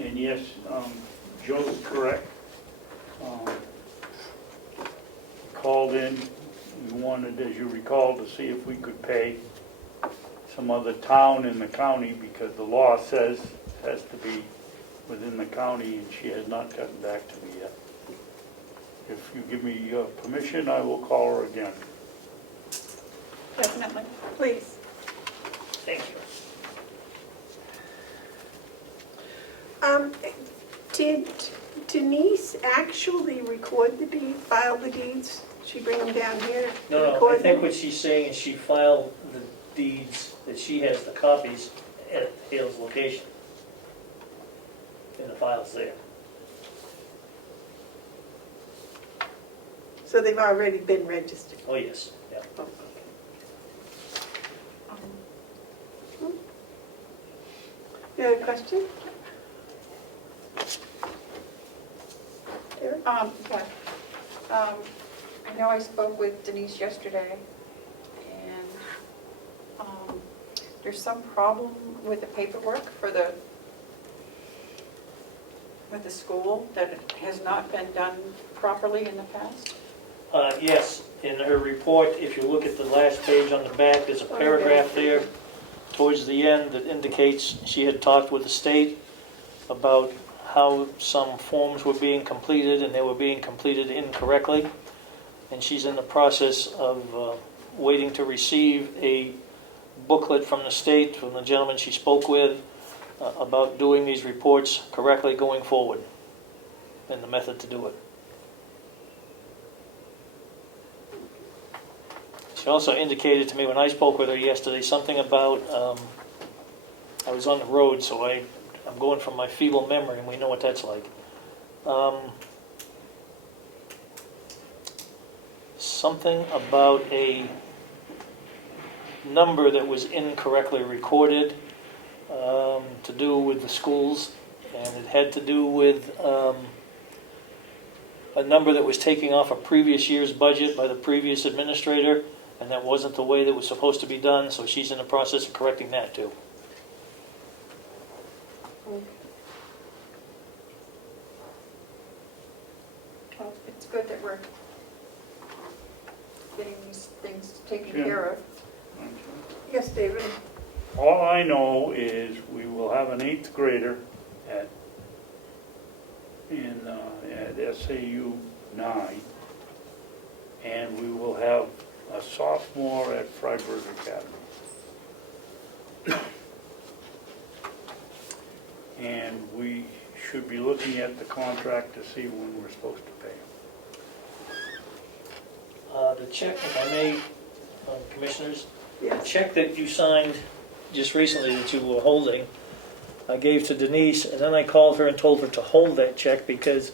And yes, Joe's correct. Called in, we wanted, as you recall, to see if we could pay some other town in the county because the law says it has to be within the county, and she has not gotten back to me yet. If you give me permission, I will call her again. Definitely. Please. Thank you. Did Denise actually record the deed, file the deeds? She bring them down here to No, I record think them? what she's saying is she filed the deeds, that she has the copies at Hale's location. In the files there. So they've already been registered? Oh, yes, yeah. Oh, okay. You have a question? Derek? Yeah. I know I spoke with Denise yesterday, and there's some problem with the paperwork with the school that it has not been done properly in the past. Yes, in her report, if you look at the last page on the back, there's a paragraph there towards the end that indicates she had talked with the state about how some forms were being completed and they were being completed incorrectly. And she's in the process of waiting to receive a booklet from the state, from the gentleman she spoke with, about doing these reports correctly going forward and the method to do it. She also indicated to me when I spoke with her yesterday something about, I was on the road, so I'm going from my feeble memory, and we know what that's like. Something about a number that was incorrectly recorded to do with the schools, and it had to do with a number that was taking off a previous year's budget by the previous administrator, and that wasn't the way that was supposed to be done, so she's in the process of correcting that too. Well, it's good that we're getting these things taken Yeah. care of. Yes, David? All I know is we will have an 8th grader at SAU 9, and we will have a sophomore at Freiburg Academy. And we should be looking at the contract to see when we're supposed to pay them. The check, if I may, Commissioners, the Yes. check that you signed just recently that you were holding, I gave to Denise, and then I called her and told her to hold that check because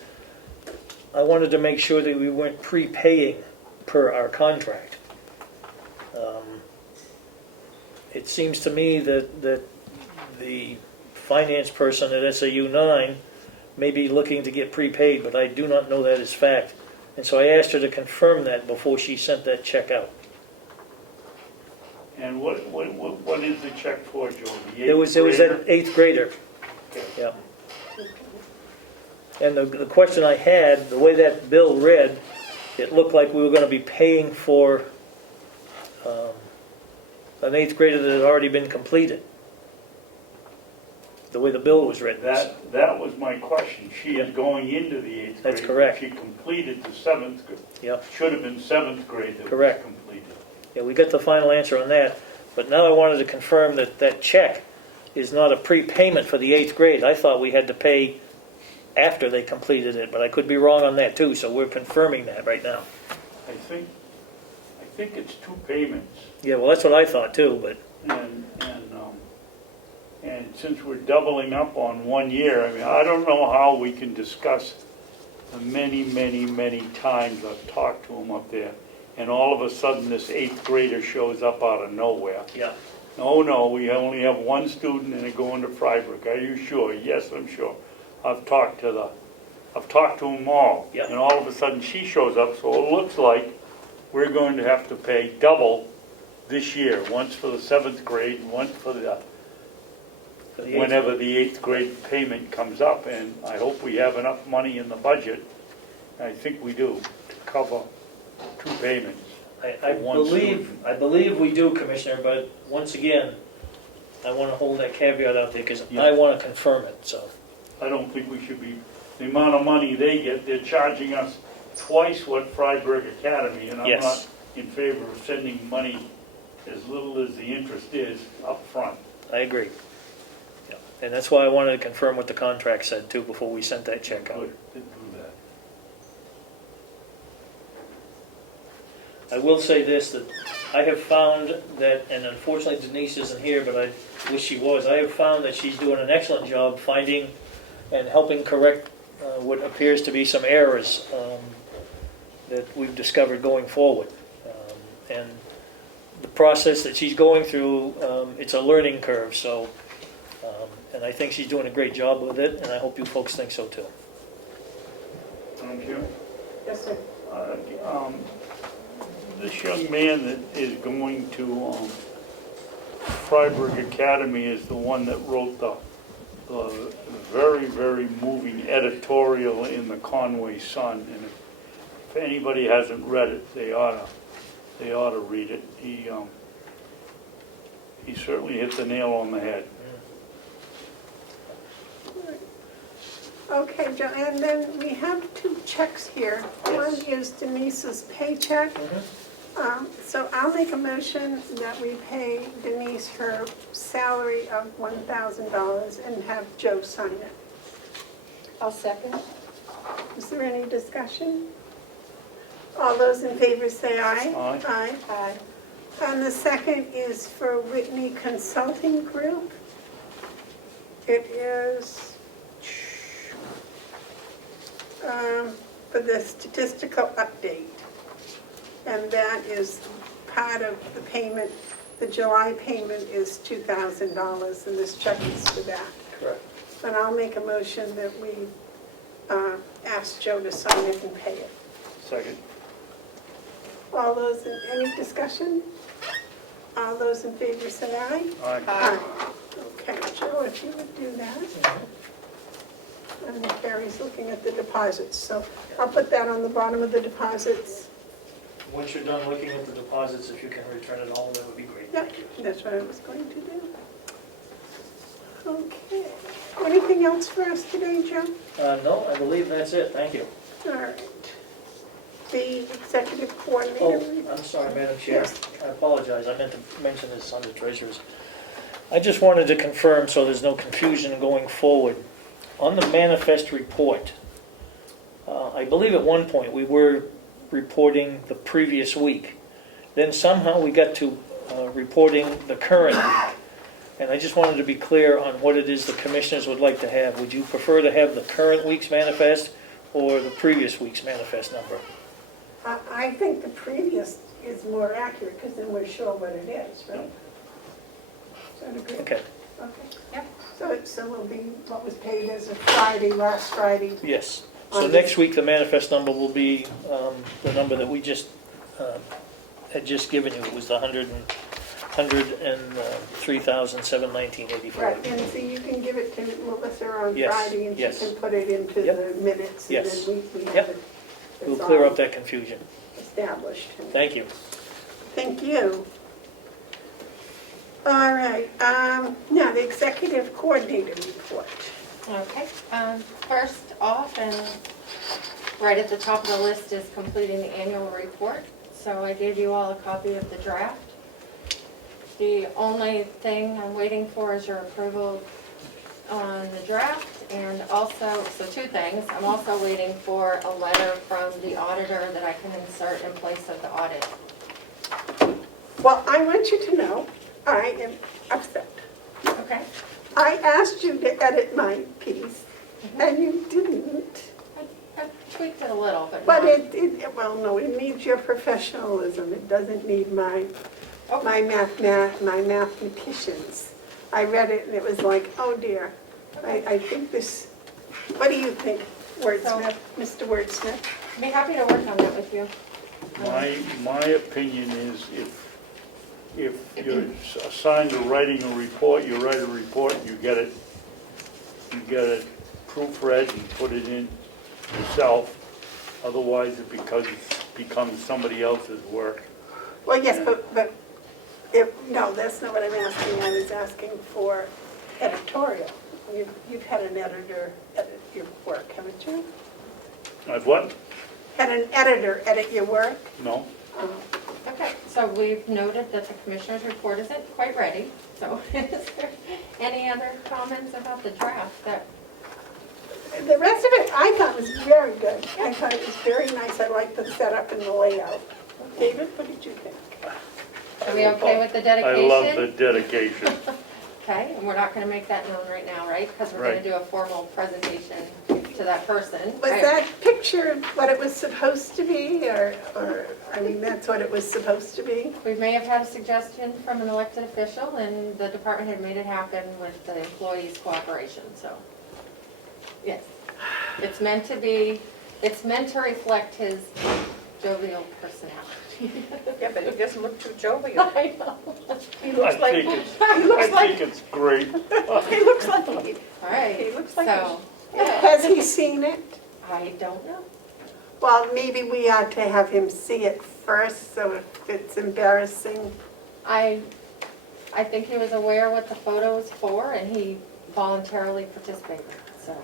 I wanted to make sure that we weren't prepaying per our contract. It seems to me that the finance person at SAU 9 may be looking to get prepaid, but I do not know that is fact. And so I asked her to confirm that before she sent that check out. And what is the check for, Joe? The It was eighth an grader? 8th grader. Yeah. And the question I had, the way that bill read, it looked like we were going to be paying for an 8th grader that had already been completed. The way the bill was written. That was my question. She is going into the 8th grade. That's correct. She completed the 7th grade. Yep. Should have been 7th grade that was Correct. completed. Yeah, we got the final answer on that. But now I wanted to confirm that that check is not a prepayment for the 8th grade. I thought we had to pay after they completed it, but I could be wrong on that too, so we're confirming that right now. I think it's 2 payments. Yeah, well, that's what I thought too, but And since we're doubling up on 1 year, I mean, I don't know how we can discuss the many, many, many times I've talked to them up there, and all of a sudden this 8th grader shows up out of nowhere. yeah. No, we only have 1 student and they're going to Freiburg. Are you sure? Yes, I'm sure. I've talked to them all. Yeah. And all of a sudden she shows up, so it looks like we're going to have to pay double this year. Once for the 7th grade, and once for the For the 8th whenever the 8th grade payment comes up, and I hope we have enough money in the budget, I think we do, to cover 2 payments. I for 1 believe we do, Commissioner, but once again, I want to hold that caveat out there because Yeah. I want to confirm it, so. I don't think we should be, the amount of money they get, they're charging us twice what Freiburg Academy, and I'm Yes. not in favor of sending money as little as the interest is up front. I agree. Yeah. And that's why I wanted to confirm what the contract said too before we sent that check out. Good, didn't do that. I will say this, that I have found that, and unfortunately Denise isn't here, but I wish she was, I have found that she's doing an excellent job finding and helping correct what appears to be some errors that we've discovered going forward. And the process that she's going through, it's a learning curve, so, and I think she's doing a great job with it, and I hope you folks think so too. Thank you. Yes, sir. This young man that is going to Freiburg Academy is the one that wrote the very, very moving editorial in the Conway Sun. And if anybody hasn't read it, they ought to read it. He certainly hit the nail on the head. Okay, Joe, and then we have 2 checks here. One is Denise's paycheck. So I'll make a motion that we pay Denise her salary of $1,000 and have Joe sign it. I'll second. Is there any discussion? All those in favor say aye. Aye. Aye. Aye. And the second is for Whitney Consulting Group. It is for the statistical update. And that is part of the payment. The July payment is $2,000, and this check is for that. Correct. But I'll make a motion that we ask Joe to sign it and pay it. Second. All those, any discussion? All those in favor say aye. Aye. Aye. Okay, Joe, if you would do that. And Barry's looking at the deposits, so I'll put that on the bottom of the deposits. Once you're done looking at the deposits, if you can return it all, that would be great. Yep, that's what I was going to do. Okay. Anything else for us today, Joe? No, I believe that's it, thank you. All right. The executive coordinator. Oh, I'm sorry, Madam Chair. Yes. I apologize. I meant to mention this under Treasurers. I just wanted to confirm so there's no confusion going forward. On the manifest report, I believe at one point we were reporting the previous week. Then somehow we got to reporting the current week. And I just wanted to be clear on what it is the commissioners would like to have. Would you prefer to have the current week's manifest or the previous week's manifest number? I think the previous is more accurate, because then we're sure what it is, right? Is that agree? Okay, Okay. Yep. So it'll be what was paid as of Friday, last Friday. yes. So next week, the manifest number will be the number that we just had just given you. It was the 103,719.84. Right, and so you can give it to Melissa on Yes, Friday, and she yes. can put it into Yep. the minutes, and Yes. then we have Yep. it. We'll it's clear all up that confusion. established. Thank you. Thank you. All right, now the executive coordinator report. Okay, first off, and right at the top of the list is completing the annual report. So I gave you all a copy of the draft. The only thing I'm waiting for is your approval on the draft, and also, so two things. I'm also waiting for a letter from the auditor that I can insert in place of the audit. Well, I want you to know, I am upset. Okay? I asked you to edit my piece, and you didn't. I tweaked it a little, but But not. well, no, it needs your professionalism. It doesn't need my Okay. mathematicians. I read it and it was like, oh dear. I think this, what do you think, Wordsmith, Mr. Wordsmith? I'd be happy to work on that with you. My opinion is if you're assigned to writing a report, you write a report, you get it proofread and put it in yourself. Otherwise, it becomes somebody else's work. Well, yes, but no, that's not what I'm asking. I was asking for editorial. You've had an editor edit your work, haven't you? I've what? Had an editor edit your work? No? Okay, so we've noted that the commissioner's report isn't quite ready. So is there any other comments about the draft that? The rest of it, I thought was very good. I thought it was very nice. I liked the setup and the layout. David, what did you think? Are we okay with the I dedication? love the dedication. Okay, and we're not going to make that known right now, right? Because we're going Right. to do a formal presentation to that person. Was Right. that picture what it was supposed to be, or, I mean, that's what it was supposed to be? We may have had a suggestion from an elected official, and the department had made it happen with the employees' cooperation, so. Yes, it's meant to reflect his jovial personality. Yeah, but he doesn't look too jovial. I know. He I looks like, think it's great. he looks like, All right, He looks like so, has he seen it? I don't know. Well, maybe we ought to have him see it first, so if it's embarrassing. I think he was aware what the photo was for, and he voluntarily participated, so.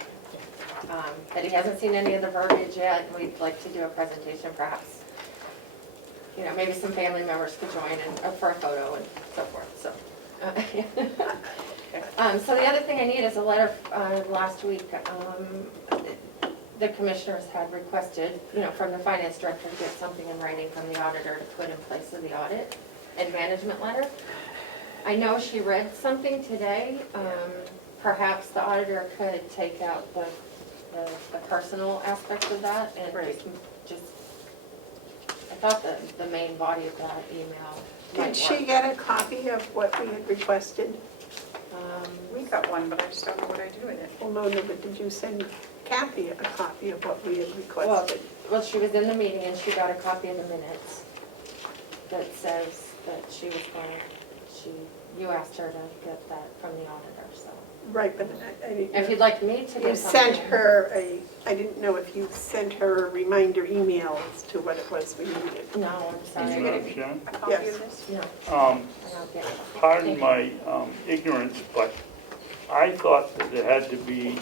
But he hasn't seen any of the verbiage yet, and we'd like to do a presentation perhaps. You know, maybe some family members could join and for a photo and so forth, so. So the other thing I need is a letter, last week, the commissioners had requested, from the finance director to get something in writing from the auditor to put in place of the audit and management letter. I know she read something today, perhaps the auditor could take out the personal aspect of that and just, I thought the main body of that email might Did she work. get a copy of what we had requested? We got one, but I just don't know what I do with it. Well, no, but did you send Kathy a copy of what we had requested? Well, she was in the meeting and she got a copy of the minutes that says that she was going, you asked her to get that from the auditor, so. Right, but I didn't. If you'd like me to You get something. sent her I didn't know if you sent her a reminder email as to what it was we needed. No, I'm Did sorry. you get Sharon? a copy Yes. of this? No, Um, I don't get it. Pardon my ignorance, but I thought that there had to be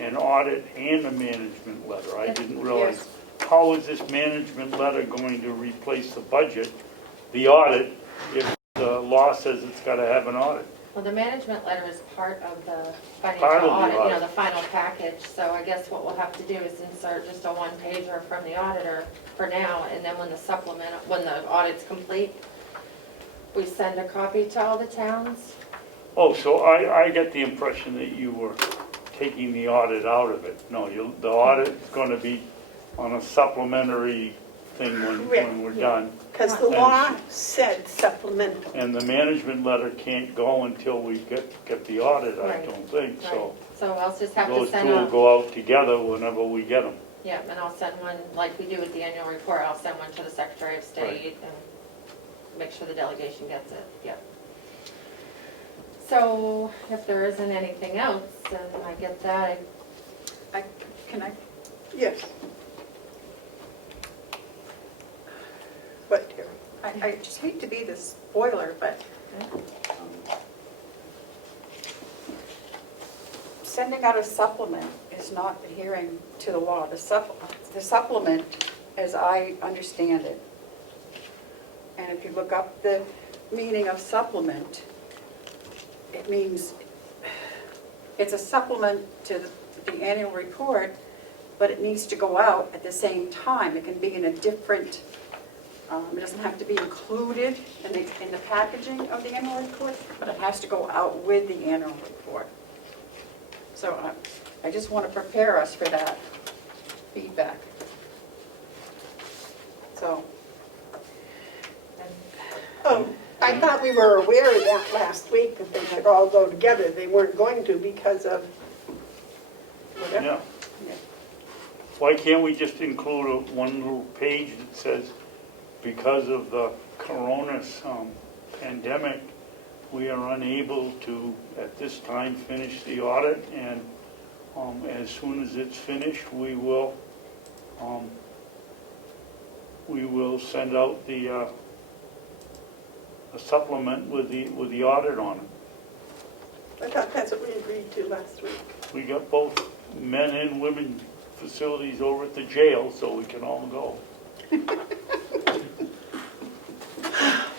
an audit and a management letter. I didn't realize. How is this management letter going to replace the budget, the audit, if the law says it's got to have an audit? Well, the management letter is part of the Part financial of the audit, audit. the final package. So I guess what we'll have to do is insert just a one-pager from the auditor for now, and then when the audit's complete, we send a copy to all the towns, Oh, so I get the impression that you were taking the audit out of it. No, the audit's gonna be on a supplementary thing when we're done. Because the law said supplemental. And the management letter can't go until we get the audit, I Right. don't think, so. Right. So I'll just have to Those two send will a, go out together whenever we get them. yeah, and I'll send one, like we do with the annual report, I'll send one to the Secretary of State and make sure the delegation gets it, yep. So if there isn't anything else, and I get that, Can I, Yes. What, dear? I just hate to be the spoiler, but sending out a supplement is not adhering to the law. The supplement, as I understand it, and if you look up the meaning of supplement, it means it's a supplement to the annual report, but it needs to go out at the same time. It can be in a different, it doesn't have to be included in the packaging of the annual report, but it has to go out with the annual report. So I just want to prepare us for that feedback. So, Oh, I thought we were aware of that last week, that they could all go together. They weren't going to because of whatever. Yeah. yeah. Why can't we just include one little page that says, because of the corona pandemic, we are unable to, at this time, finish the audit, and as soon as it's finished, we will send out a supplement with the audit on it. I thought that's what we agreed to last week. We got both men and women facilities over at the jail, so we can all go.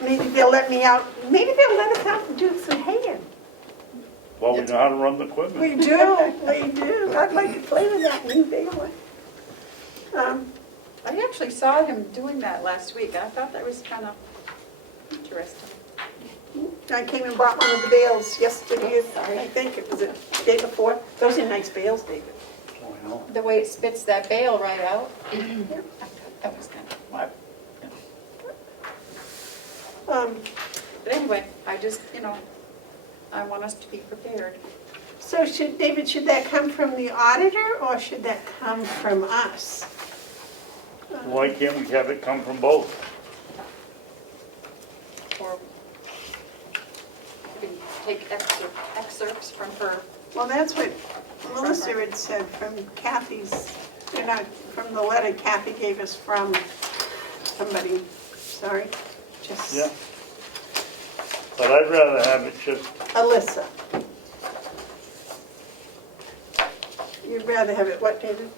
Maybe they'll let me out, maybe they'll let us out and do some haying. Well, we know how to run the equipment. We do. I'd like to play with that new baler. I actually saw him doing that last week. I thought that was kind of interesting. I came and bought one of the bales yesterday, I think it was the day before. Those are nice bales, David. Oh, I know. The way it spits that bale right out. I thought that was kind of, but anyway, I just, I want us to be prepared. So David, should that come from the auditor or should that come from us? Why can't we have it come from both? Or you can take excerpts from her. Well, that's what Melissa had said from Kathy's, from the letter Kathy gave us from somebody, sorry, just Yeah. But I'd rather have it just, Alyssa. You'd rather have it what, David?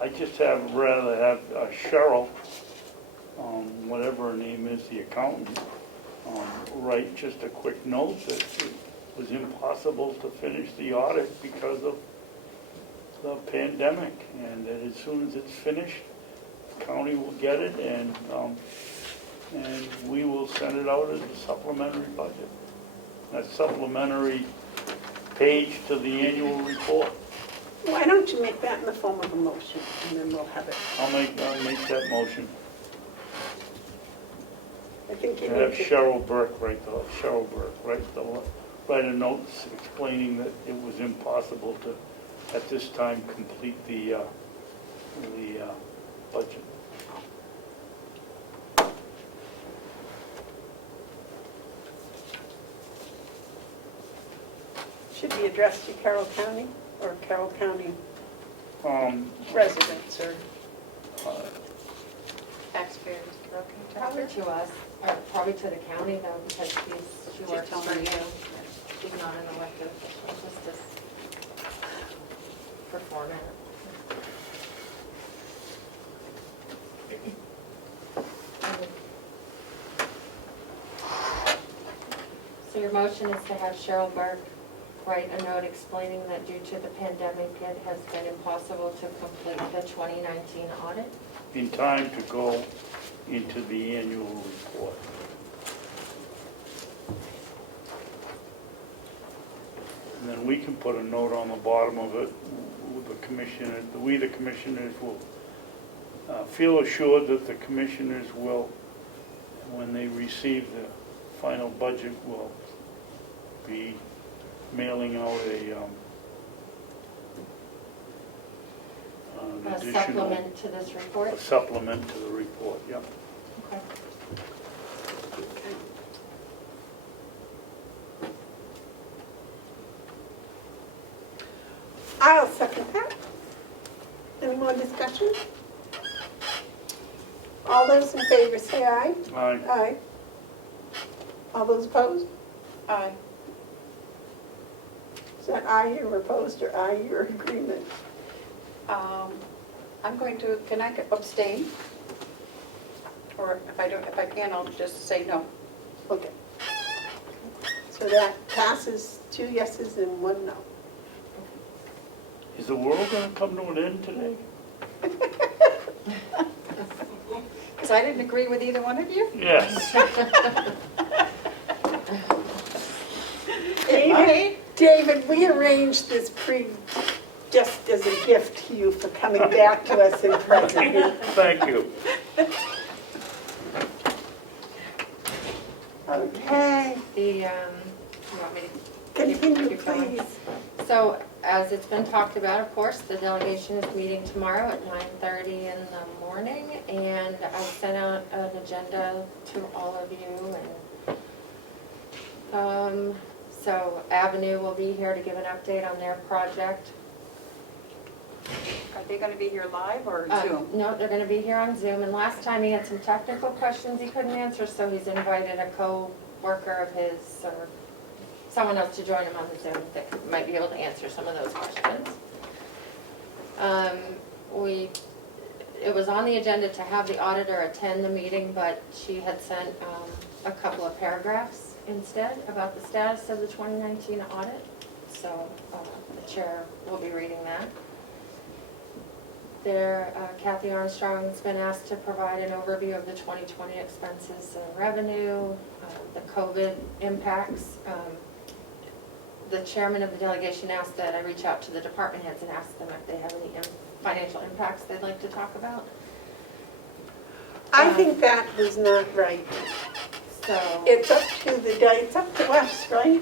I just rather have Cheryl, whatever her name is, the accountant, write just a quick note that it was impossible to finish the audit because of the pandemic, and that as soon as it's finished, the county will get it, and we will send it out as a supplementary budget. That supplementary page to the annual report. Why don't you make that in the form of a motion, and then we'll have it. I'll make that motion. I think you And have need to. Cheryl Burke write a note explaining that it was impossible to, at this time, complete the budget. Should be addressed to Carroll County or Carroll County residents or. Taxpayers, probably to us, or probably to the county though, because she works telling for me. you. She's not an elected official, just as performance. So your motion is to have Cheryl Burke write a note explaining that due to the pandemic, it has been impossible to complete the 2019 audit? In time to go into the annual report. then we can put a note on the bottom of it, the commissioner, we the commissioners will feel assured that the commissioners will, when they receive the final budget, will be mailing out an A additional supplement to this report? a supplement to the report, yep. Okay. I'll second that. Any more discussion? All those in favor say aye. Aye. Aye. All those opposed? Aye. Is that aye you're opposed or aye your agreement? I'm going to, can I abstain? Or if I can, I'll just say no. Okay. So that passes 2 yeses and 1 no. Is the world gonna come to an end today? Because I didn't agree with either one of you? Yes. David, we arranged this just as a gift to you for coming back to us in person. Thank you. Okay, You want me to continue keep going? please. So, as it's been talked about, of course, the delegation is meeting tomorrow at 9:30 in the morning, and I sent out an agenda to all of you, and so Avenue will be here to give an update on their project. Are they going to be here live or Zoom? No, they're going to be here on Zoom, and last time he had some technical questions he couldn't answer, so he's invited a co-worker of his, or someone else to join him on the Zoom that might be able to answer some of those questions. It was on the agenda to have the auditor attend the meeting, but she had sent a couple of paragraphs instead about the status of the 2019 audit, so the chair will be reading that. Kathy Armstrong's been asked to provide an overview of the 2020 expenses and revenue, the COVID impacts. The chairman of the delegation asked that I reach out to the department heads and ask them if they have any financial impacts they'd like to talk about. I think that was not right. So, It's up to us, right?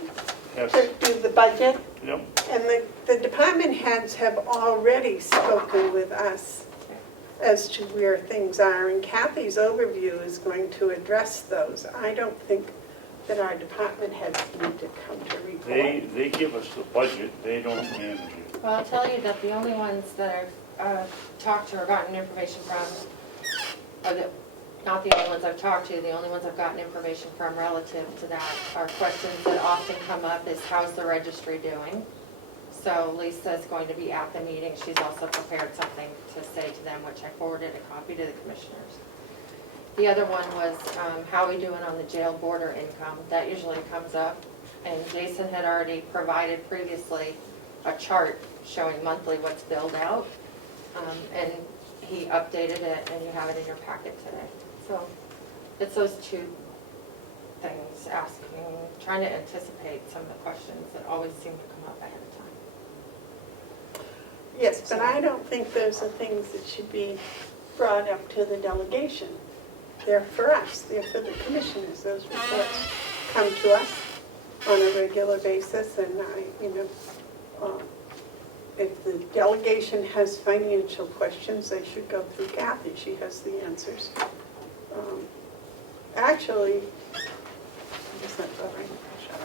Yes. To do the budget. Yep. And the department heads have already spoken with us as to where things are, and Kathy's overview is going to address those. I don't think that our department heads need to come to report. They give us the budget, they don't manage it. well, I'll tell you that the only ones that I've talked to or gotten information from, not the only ones I've talked to, the only ones I've gotten information from relative to that are questions that often come up is how's the registry doing? So Lisa's going to be at the meeting. She's also prepared something to say to them, which I forwarded a copy to the commissioners. The other one was how are we doing on the jail border income? That usually comes up. And Jason had already provided previously a chart showing monthly what's billed out. And he updated it, and you have it in your packet today. So it's those two things, trying to anticipate some of the questions that always seem to come up ahead of time. Yes, but I don't think those are things that should be brought up to the delegation. They're for us, they're for the commissioners. Those reports come to us on a regular basis, and if the delegation has financial questions, they should go through Kathy. She has the answers. Actually, is that right? Shut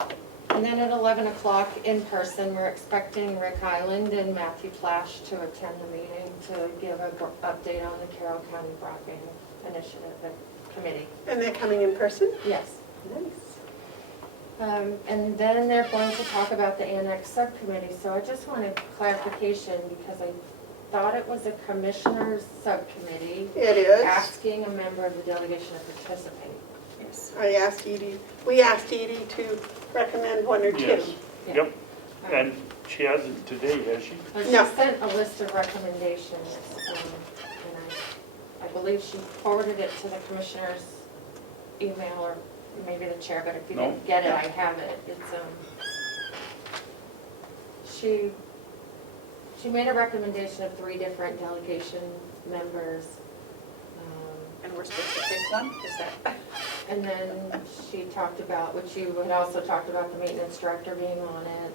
up. And then at 11 o'clock in person, we're expecting Rick Highland and Matthew Flash to attend the meeting to give an update on the Carroll County Broadband Initiative Committee. And they're coming in person? Yes. Nice. And then they're going to talk about the Annex Subcommittee. So I just wanted clarification because I thought it was a commissioner's subcommittee. It is. Asking a member of the delegation to participate. Yes. We asked Edie to recommend one or two. Yes. Yeah. Yep. And she hasn't today, has she? Well, she No. sent a list of recommendations, and I believe she forwarded it to the commissioner's email or maybe the chair, but if you No. didn't get it, I have it. It's, she made a recommendation of 3 different delegation members. And we're supposed to pick one, is that? And then she talked about, which you had also talked about, the maintenance director being on it,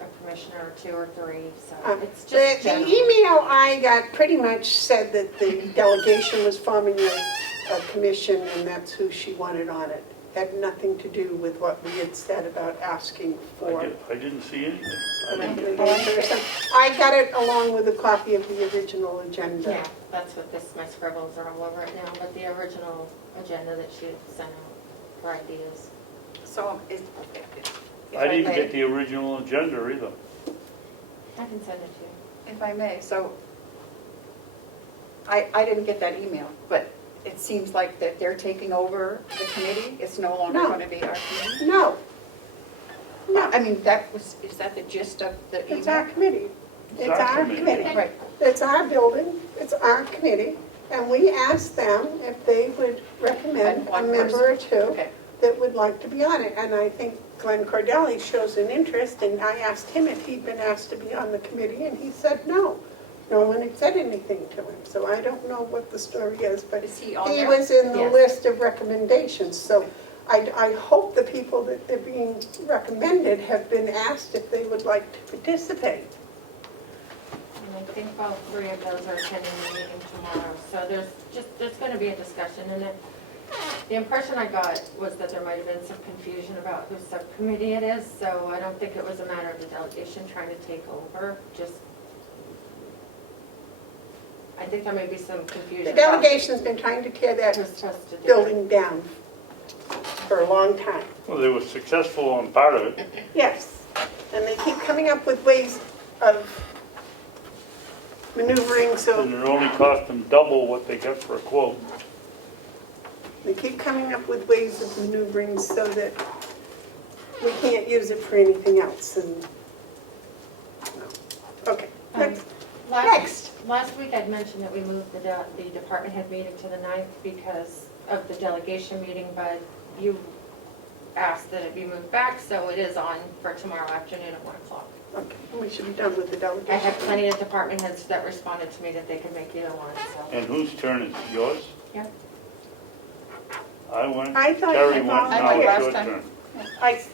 a commissioner or 2 or 3, so it's The just the general. email I got pretty much said that the delegation was forming a commission, and that's who she wanted on it. Had nothing to do with what we had said about asking for. I didn't see anything. I got it along with a copy of the original agenda. Yeah, that's what this, my scribbles are all over it now, but the original agenda that she had sent out for ideas. So is, I didn't may. get the original agenda either. I can send it to you. if I may, so I didn't get that email, but it seems like that they're taking over the committee. It's no longer No. going to be our committee. No, No, I mean, is that the gist of the email? it's our committee. It's our committee. Right. It's our building, it's our committee, and we asked them if they would recommend a One member or two Okay. that would like to be on it. And I think Glenn Cordelli shows an interest, and I asked him if he'd been asked to be on the committee, and he said no. No one had said anything to him, so I don't know what the story is, but Is he on he there? was in the Yes. list of recommendations. So I hope the people that they're being recommended have been asked if they would like to participate. And I think all 3 of those are attending the meeting tomorrow, so there's going to be a discussion, and the impression I got was that there might have been some confusion about whose subcommittee it is, so I don't think it was a matter of the delegation trying to take over, just, I think there may be some confusion. The about delegation's been trying to tear that who's supposed to do it. building down for a long time. Well, they were successful on part of it. Yes, and they keep coming up with ways of maneuvering, so And it only cost them double what they got for a quote. they keep coming up with ways of maneuvering so that we can't use it for anything else, and, no. Okay, next. Last week I'd mentioned that we moved the department head meeting to the 9th because of the delegation meeting, but you asked that it be moved back, so it is on for tomorrow afternoon at 1 o'clock. Okay, we should be done with the I delegation. have plenty of department heads that responded to me that they could make either one, so. And whose turn is it? Yours? Yeah. I went, I thought Terry you went, now volunteered it's last your time. turn.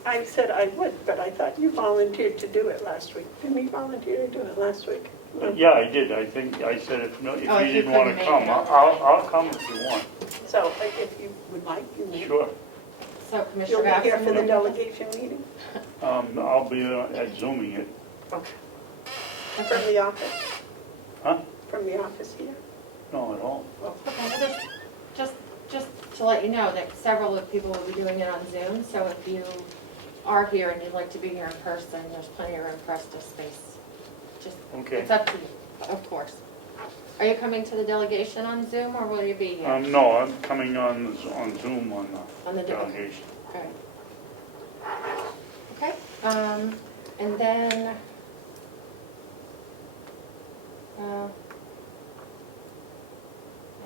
I said I would, but I thought you volunteered to do it last week. Didn't you volunteer to do it last week? Yeah, I did. I think, I said if no, if Oh, you if you didn't want couldn't to make come, it. I'll come if you want. So if you would like, you may. Sure. So You'll Commissioner be here Baxter. for the delegation meeting I'll be at Zooming it. from the office? Huh? From the office here? No, at all. Okay, well, just to let you know that several of people will be doing it on Zoom, so if you are here and you'd like to be here in person, there's plenty of room for us to space. Just, Okay. it's up to you, of course. Are you coming to the delegation on Zoom, or will you be here? No, I'm coming on Zoom on On the the delegation. All right. Okay, and then, I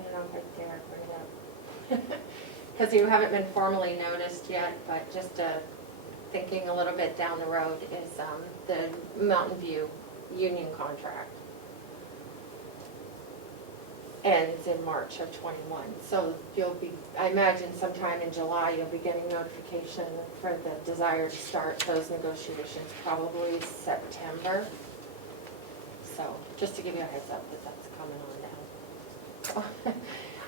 don't know if I dare bring it up. Because you haven't been formally noticed yet, but just thinking a little bit down the road is the Mountain View union contract. Ends in March of '21. So you'll be, I imagine sometime in July, you'll be getting notification for the desire to start those negotiations, probably September. So just to give you a heads up that that's coming on now.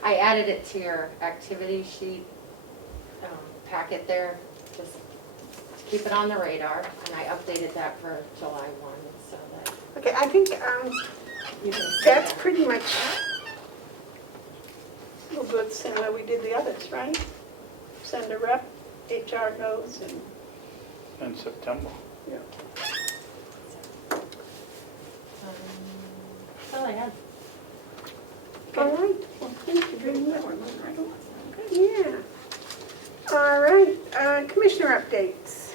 I added it to your activity sheet packet there, just to keep it on the radar, and I updated that for July 1, so that Okay, I think you can see that's that. pretty much a good similar we did the others, right? Send a rep, HR goes, and, In September. yeah. That's all I had. All right, well, thank you very much. Yeah. All right, commissioner updates.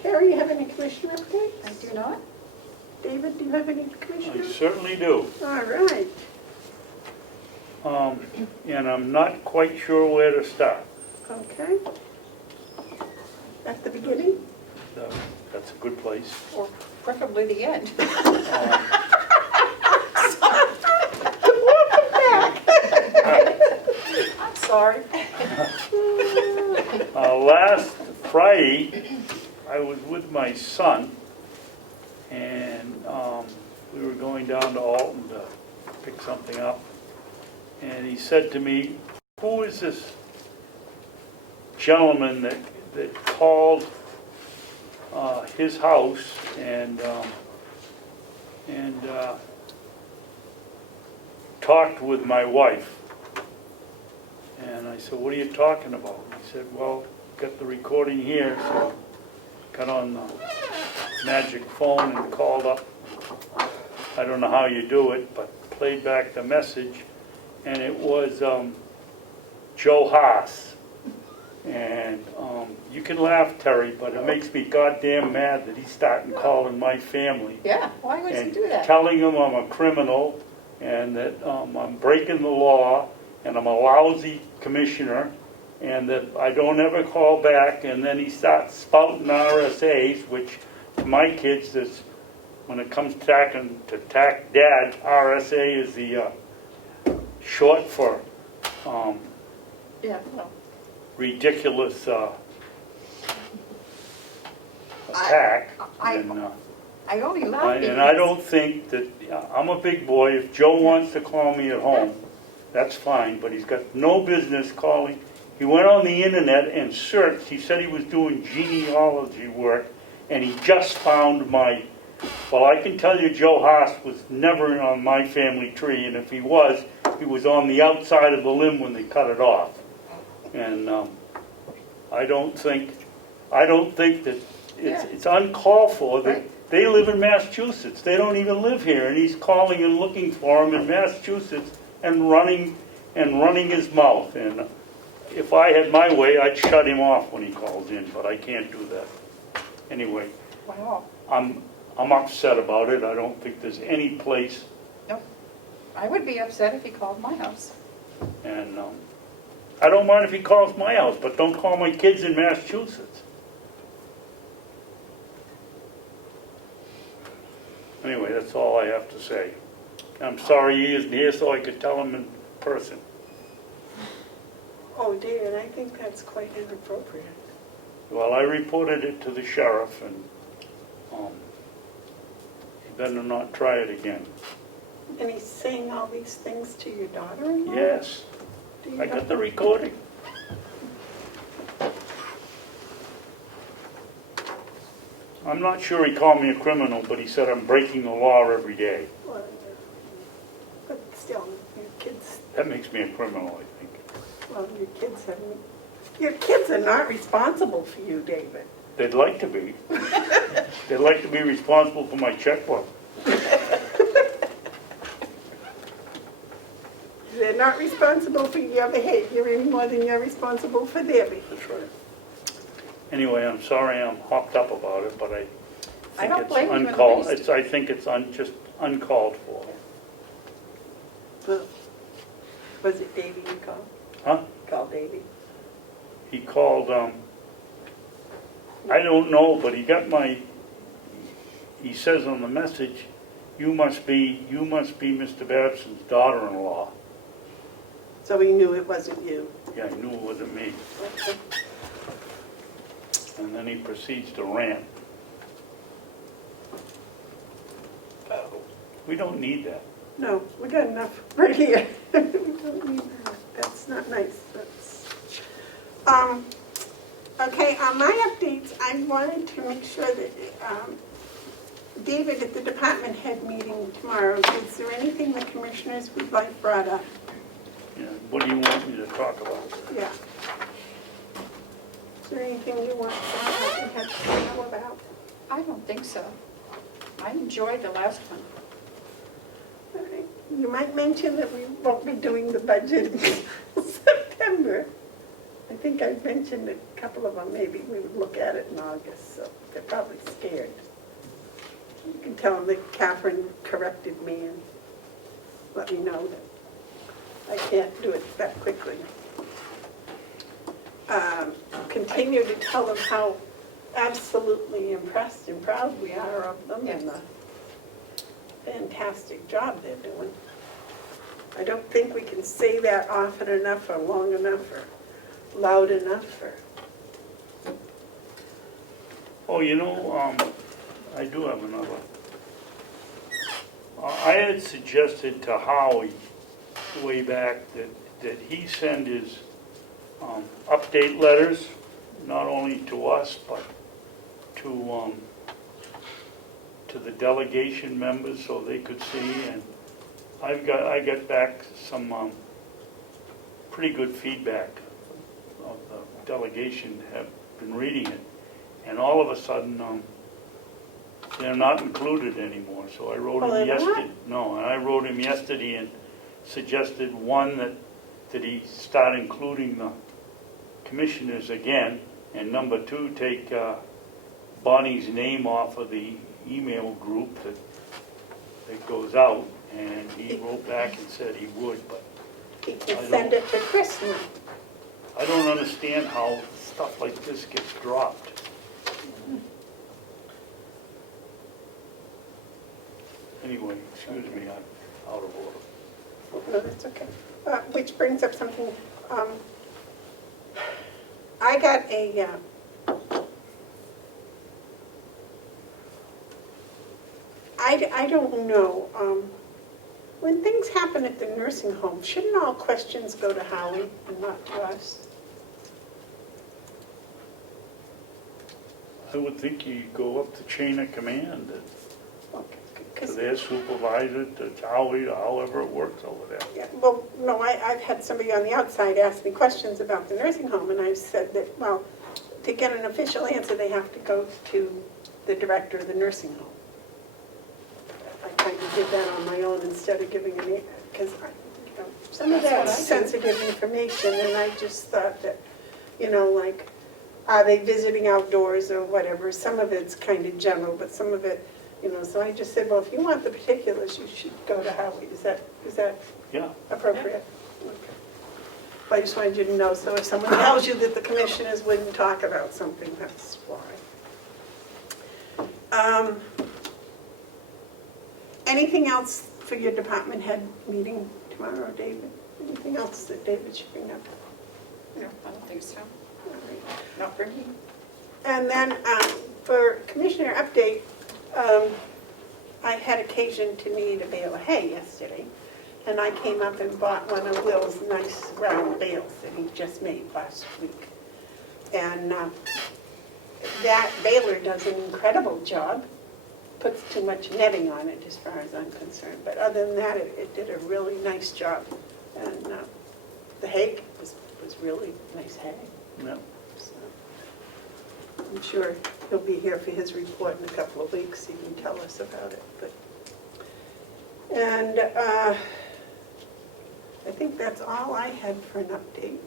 Carrie, you have any commissioner updates? I do not. David, do you have any I commissioner? certainly do. All right. And I'm not quite sure where to start. Okay. At the beginning? That's a good place. Or preferably the end. I'm sorry. Last Friday, I was with my son, and we were going down to Alton to pick something up. And he said to me, "Who is this gentleman that called his house and talked with my wife?" And I said, "What are you talking about?" He said, "Well, got the recording here." So got on the magic phone and called up. I don't know how you do it, but played back the message, and it was Joe Haas. And you can laugh, Terry, but it makes me goddamn mad that he's starting calling my family Yeah, why would you and do that? telling them I'm a criminal and that I'm breaking the law and I'm a lousy commissioner and that I don't ever call back. And then he starts spouting RSAs, which to my kids is, when it comes to tack dad, RSA is the short for Yeah, well, ridiculous attack. I only laugh And I don't think that, I'm a big boy, if Joe wants to call me at home, that's fine, but he's got no business calling. He went on the internet and searched, he said he was doing genealogy work, and he just found my, well, I can tell you Joe Haas was never on my family tree, and if he was on the outside of the limb when they cut it off. And I don't think that it's uncalled for. They live in Massachusetts. They don't even live here, and he's calling and looking for them in Massachusetts and running his mouth. And if I had my way, I'd shut him off when he calls in, but I can't do that. Anyway, wow. I'm upset about it. I don't think there's any place, No, I would be upset if he called my house. and I don't mind if he calls my house, but don't call my kids in Massachusetts. Anyway, that's all I have to say. I'm sorry he isn't here so I could tell him in person. Oh dear, and I think that's quite inappropriate. Well, I reported it to the sheriff, and he better not try it again. And he's saying all these things to your daughter-in-law? Yes, Do you I have- got the recording. I'm not sure he called me a criminal, but he said I'm breaking the law every day. Well, but still, your kids, That makes me a criminal, I think. well, your kids are not responsible for you, David. They'd like to be. They'd like to be responsible for my checkbook. They're not responsible for your behavior any more than you're responsible for their behavior. That's right. Anyway, I'm sorry I'm hopped up about it, but I think don't it's blame you in the uncalled. least. I think it's just uncalled for. Well, was it Davey you called? Huh? Called Davey? He called, I don't know, but he says on the message, you must be Mr. Babson's daughter-in-law. So he knew it wasn't you. Yeah, I knew it wasn't me. And then he proceeds to rant. We don't need that. No, we got enough right here. We don't need that. That's not nice. Okay, on my updates, I wanted to make sure that David, at the department head meeting tomorrow, is there anything the commissioners would like brought up? Yeah, what do you want me to talk about? Yeah. Is there anything you want to have to know about? I don't think so. I enjoyed the last one. All right. You might mention that we won't be doing the budget until September. I think I mentioned a couple of them, maybe we would look at it in August, so they're probably scared. You can tell them that Catherine corrected me and let me know that I can't do it that quickly. continue to tell them how absolutely impressed and proud we are of them and the fantastic job they're doing. I don't think we can say that often enough or long enough or loud enough or. Oh, you know, I do have another. I had suggested to Howie way back that he send his update letters, not only to us, but to the delegation members so they could see. And I got back some pretty good feedback of the delegation have been reading it. And all of a sudden, they're not included anymore. So I wrote him yesterday. No, and I wrote him yesterday and suggested one that he start including the commissioners again, and number two, take Bonnie's name off of the email group that goes out. And he wrote back and said he would, but He can send it to Chris now. I don't understand how stuff like this gets dropped. Anyway, excuse me, I'm out of order. No, that's okay. Which brings up something, I got a, I don't know, when things happen at the nursing home, shouldn't all questions go to Howie and not to us? I would think you go up the chain of command to Because, their supervisor, to Howie, to however it works over there. yeah, well, no, I've had somebody on the outside ask me questions about the nursing home, and I've said that, well, to get an official answer, they have to go to the director of the nursing home. I kind of did that on my own instead of giving an, because some of that's sensitive information, and I just thought that, like, are they visiting outdoors or whatever? Some of it's kind of general, but some of it, so I just said, well, if you want the particulars, you should go to Howie. Is that Yeah. appropriate? Okay. I just wanted you to know, so if someone tells you that the commissioners wouldn't talk about something, that's why. Anything else for your department head meeting tomorrow, David? Anything else that David should bring up? No, I don't think so. All right. Not for me. And then for commissioner update, I had occasion to need a bale of hay yesterday, and I came up and bought one of Will's nice round bales that he just made last week. And that baler does an incredible job, puts too much netting on it as far as I'm concerned, but other than that, it did a really nice job. And the hay was really nice hay. Yeah. So, I'm sure he'll be here for his report in a couple of weeks. He can tell us about it. And I think that's all I had for an update.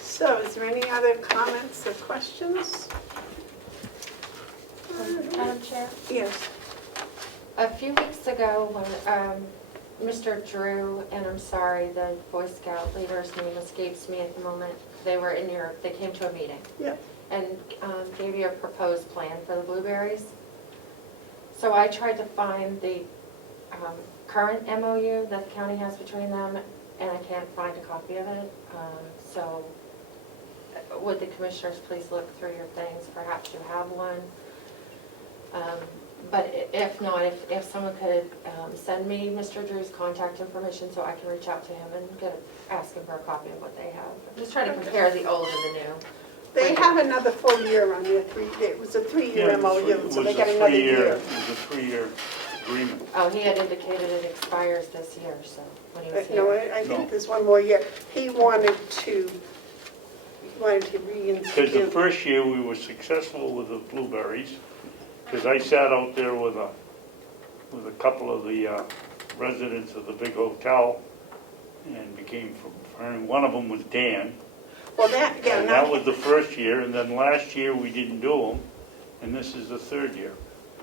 So is there any other comments or questions? Madam Chair? Yes. A few weeks ago, when Mr. Drew, and I'm sorry, the Boy Scout leader's name escapes me at the moment, they came to a meeting. Yeah. And gave you a proposed plan for the blueberries. So I tried to find the current MOU that the county has between them, and I can't find a copy of it. So would the commissioners please look through your things, perhaps you have one. But if not, if someone could send me Mr. Drew's contact information so I can reach out to him and ask him for a copy of what they have. I'm just trying to compare the old and the new. They have another full year on their it was a three-year MOU, so they got another year. It was a 3-year agreement. Oh, he had indicated it expires this year, so when he was No, here. I think there's one more year. He wanted to reinstitute. Because the first year we were successful with the blueberries, because I sat out there with a couple of the residents of the big hotel and became friends. One of them was Dan. Well, that was the first year, and then last year we didn't do them, and this is the third year.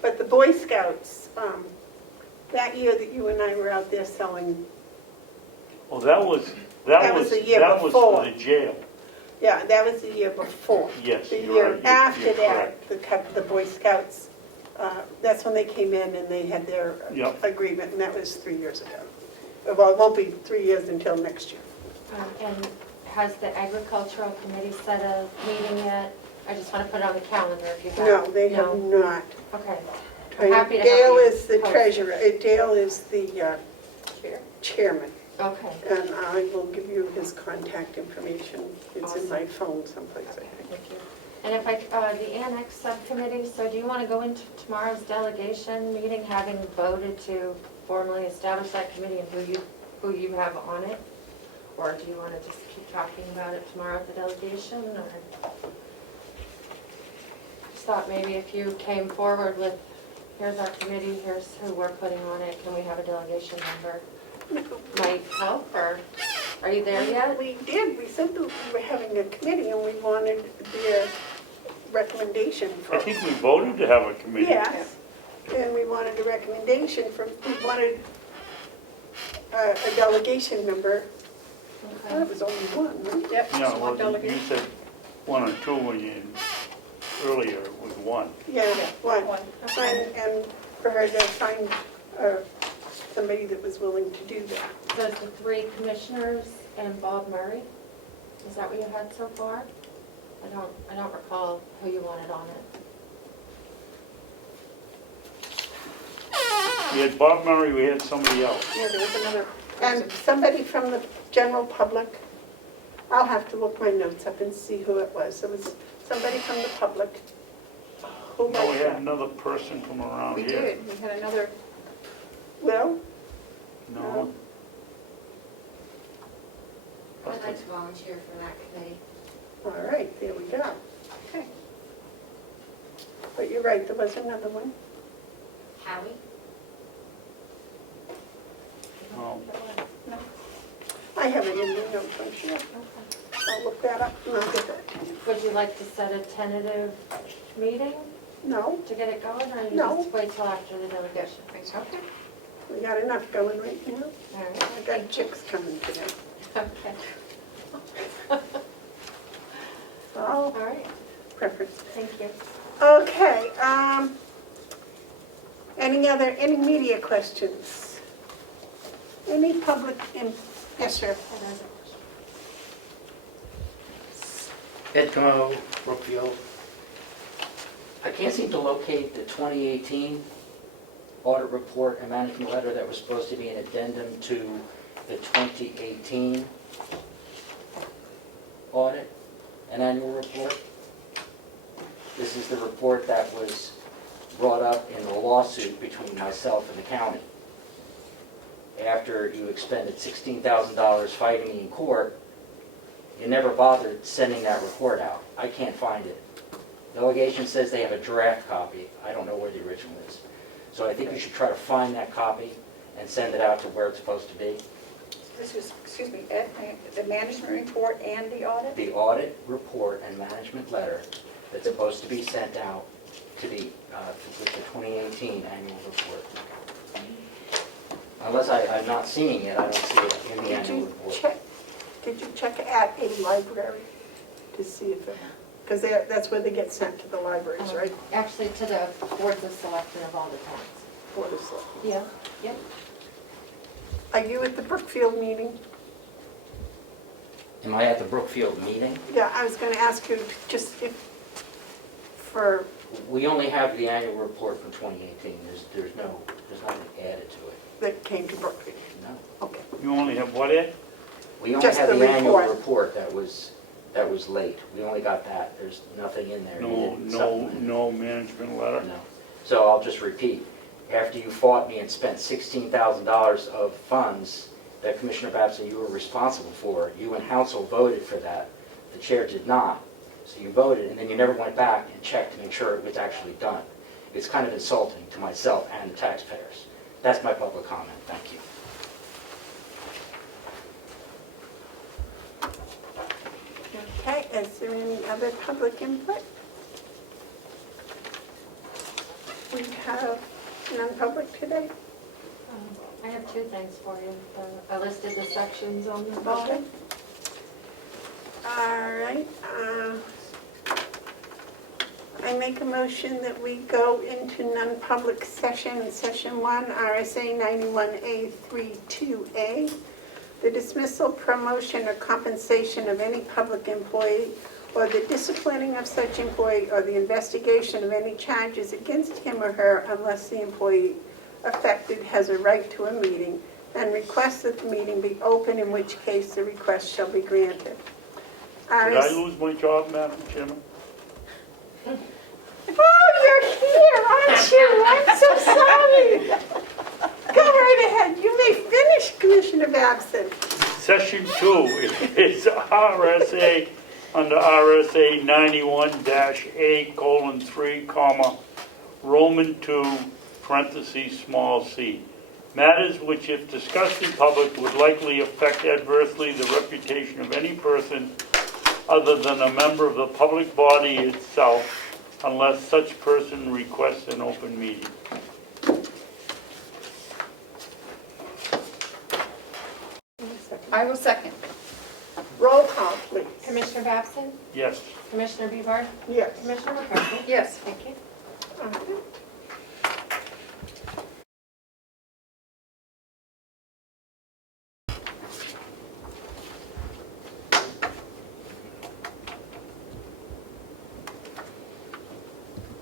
But the Boy Scouts, that year that you and I were out there selling. Well, that was That was the year That was before. for the jail. Yeah, that was the year before. Yes, The you're year right, after you're that, correct. the Boy Scouts, that's when they came in and they had their Yep. agreement, and that was 3 years ago. Well, it won't be 3 years until next year. And has the agricultural committee set a meeting yet? I just want to put it on the calendar if you have. No, they have not. Okay. I'm happy to help Dale you is the post it. treasurer, Dale is the chairman, Okay. and I will give you his contact information. It's in my phone someplace, I Okay, think. thank you. And if the annex subcommittee, so do you want to go into tomorrow's delegation meeting, having voted to formally establish that committee and who you have on it? Or do you want to just keep talking about it tomorrow at the delegation, or? Just thought maybe if you came forward with, here's our committee, here's who we're putting on it, can we have a delegation member? Might help, or are you there yet? We did, we said that we were having a committee and we wanted their recommendation I for. think we voted to have a committee. Yes, and we wanted a recommendation from, we wanted a delegation member. Okay. It was only one, right? Yep, Yeah, just one well, you delegate. said one or two when you, earlier it was one. Yeah, one. One. And for her to find somebody that was willing to do that. So it's the 3 commissioners and Bob Murray? Is that what you had so far? I don't recall who you wanted on it. We had Bob Murray, we had somebody else. Yeah, there was another And person. somebody from the general public, I'll have to look my notes up and see who it was. It was somebody from the public. Who No, we was had that? another person from around We here. did, we had another, Will? No. I'd like to volunteer for that committee. All right, there we go. okay. But you're right, there was another one. Howie? No. I have it in the notes, I'm sure. I'll look that up and I'll get that. Would you like to set a tentative meeting No, to get it going, or you No. just wait till after the delegation? Okay. we got enough going right now. All right. I got chicks coming today. Okay. All All right, preference. thank you. Okay, any media questions? Any public, yes, sir. Ed Comeau, Brookfield. I can't seem to locate the 2018 audit report and management letter that was supposed to be an addendum to the 2018 audit and annual report. This is the report that was brought up in the lawsuit between myself and the county. After you expended $16,000 fighting me in court, you never bothered sending that report out. I can't find it. Delegation says they have a draft copy. I don't know where the original is. So I think you should try to find that copy and send it out to where it's supposed to be. This was, excuse me, Ed, the management report and the audit? The audit report and management letter that's supposed to be sent out to the, with the 2018 annual report. Unless I'm not seeing it, I don't see it in the Did annual you report. check, at a library to see if it, because that's where they get sent to the libraries, right? Actually, to the boards of selection of all the towns. Board of Selectmen. Yeah. Yep. Are you at the Brookfield meeting? Am I at the Brookfield meeting? Yeah, I was going to ask you just if, for, We only have the annual report from 2018. There's nothing added to it. that came to Brookfield. No. Okay. You only have what, Ed? We only Just have the the annual report. report that was late. We only got that. There's nothing in there. You didn't supplement it. No management letter? No. So I'll just repeat. After you fought me and spent $16,000 of funds that Commissioner Babson, you were responsible for, you and Council voted for that. The chair did not. So you voted, and then you never went back and checked to make sure it was actually done. It's kind of insulting to myself and the taxpayers. That's my public comment. Thank you. Okay, is there any other public input? We have non-public today? I have two things for you. I listed the sections on the bottom. All right. I make a motion that we go into non-public session, session 1, RSA 91A32A, the dismissal, promotion, or compensation of any public employee, or the disciplining of such employee, or the investigation of any charges against him or her unless the employee affected has a right to a meeting, and requests that the meeting be open, in which case the request shall be granted. Did I lose my job, Madam Chairman? Oh, you're here, aren't you? I'm so sorry. Go right ahead. You may finish, Commissioner Babson. Section 2 is RSA, under RSA 91-A:3, comma, Roman 2, parentheses, small c. Matters which, if discussed in public, would likely affect adversely the reputation of any person other than a member of the public body itself, unless such person requests an open meeting. I will second. Roll call, please. Commissioner Babson? Yes. Commissioner Bevard? Yes. Commissioner McCarthy? Yes. Thank you. Okay.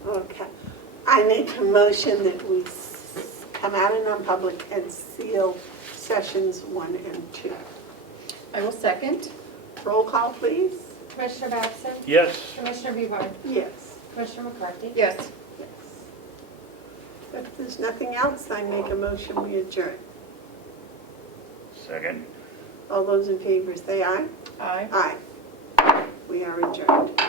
Okay. I make a motion that we come out of non-public and seal sessions 1 and 2. I will second. Roll call, please. Commissioner Babson? Yes. Commissioner Bevard? Yes. Commissioner McCarthy? Yes. Yes. If there's nothing else, I make a motion we adjourn. Second. All those in favor say aye. Aye. Aye. We are adjourned.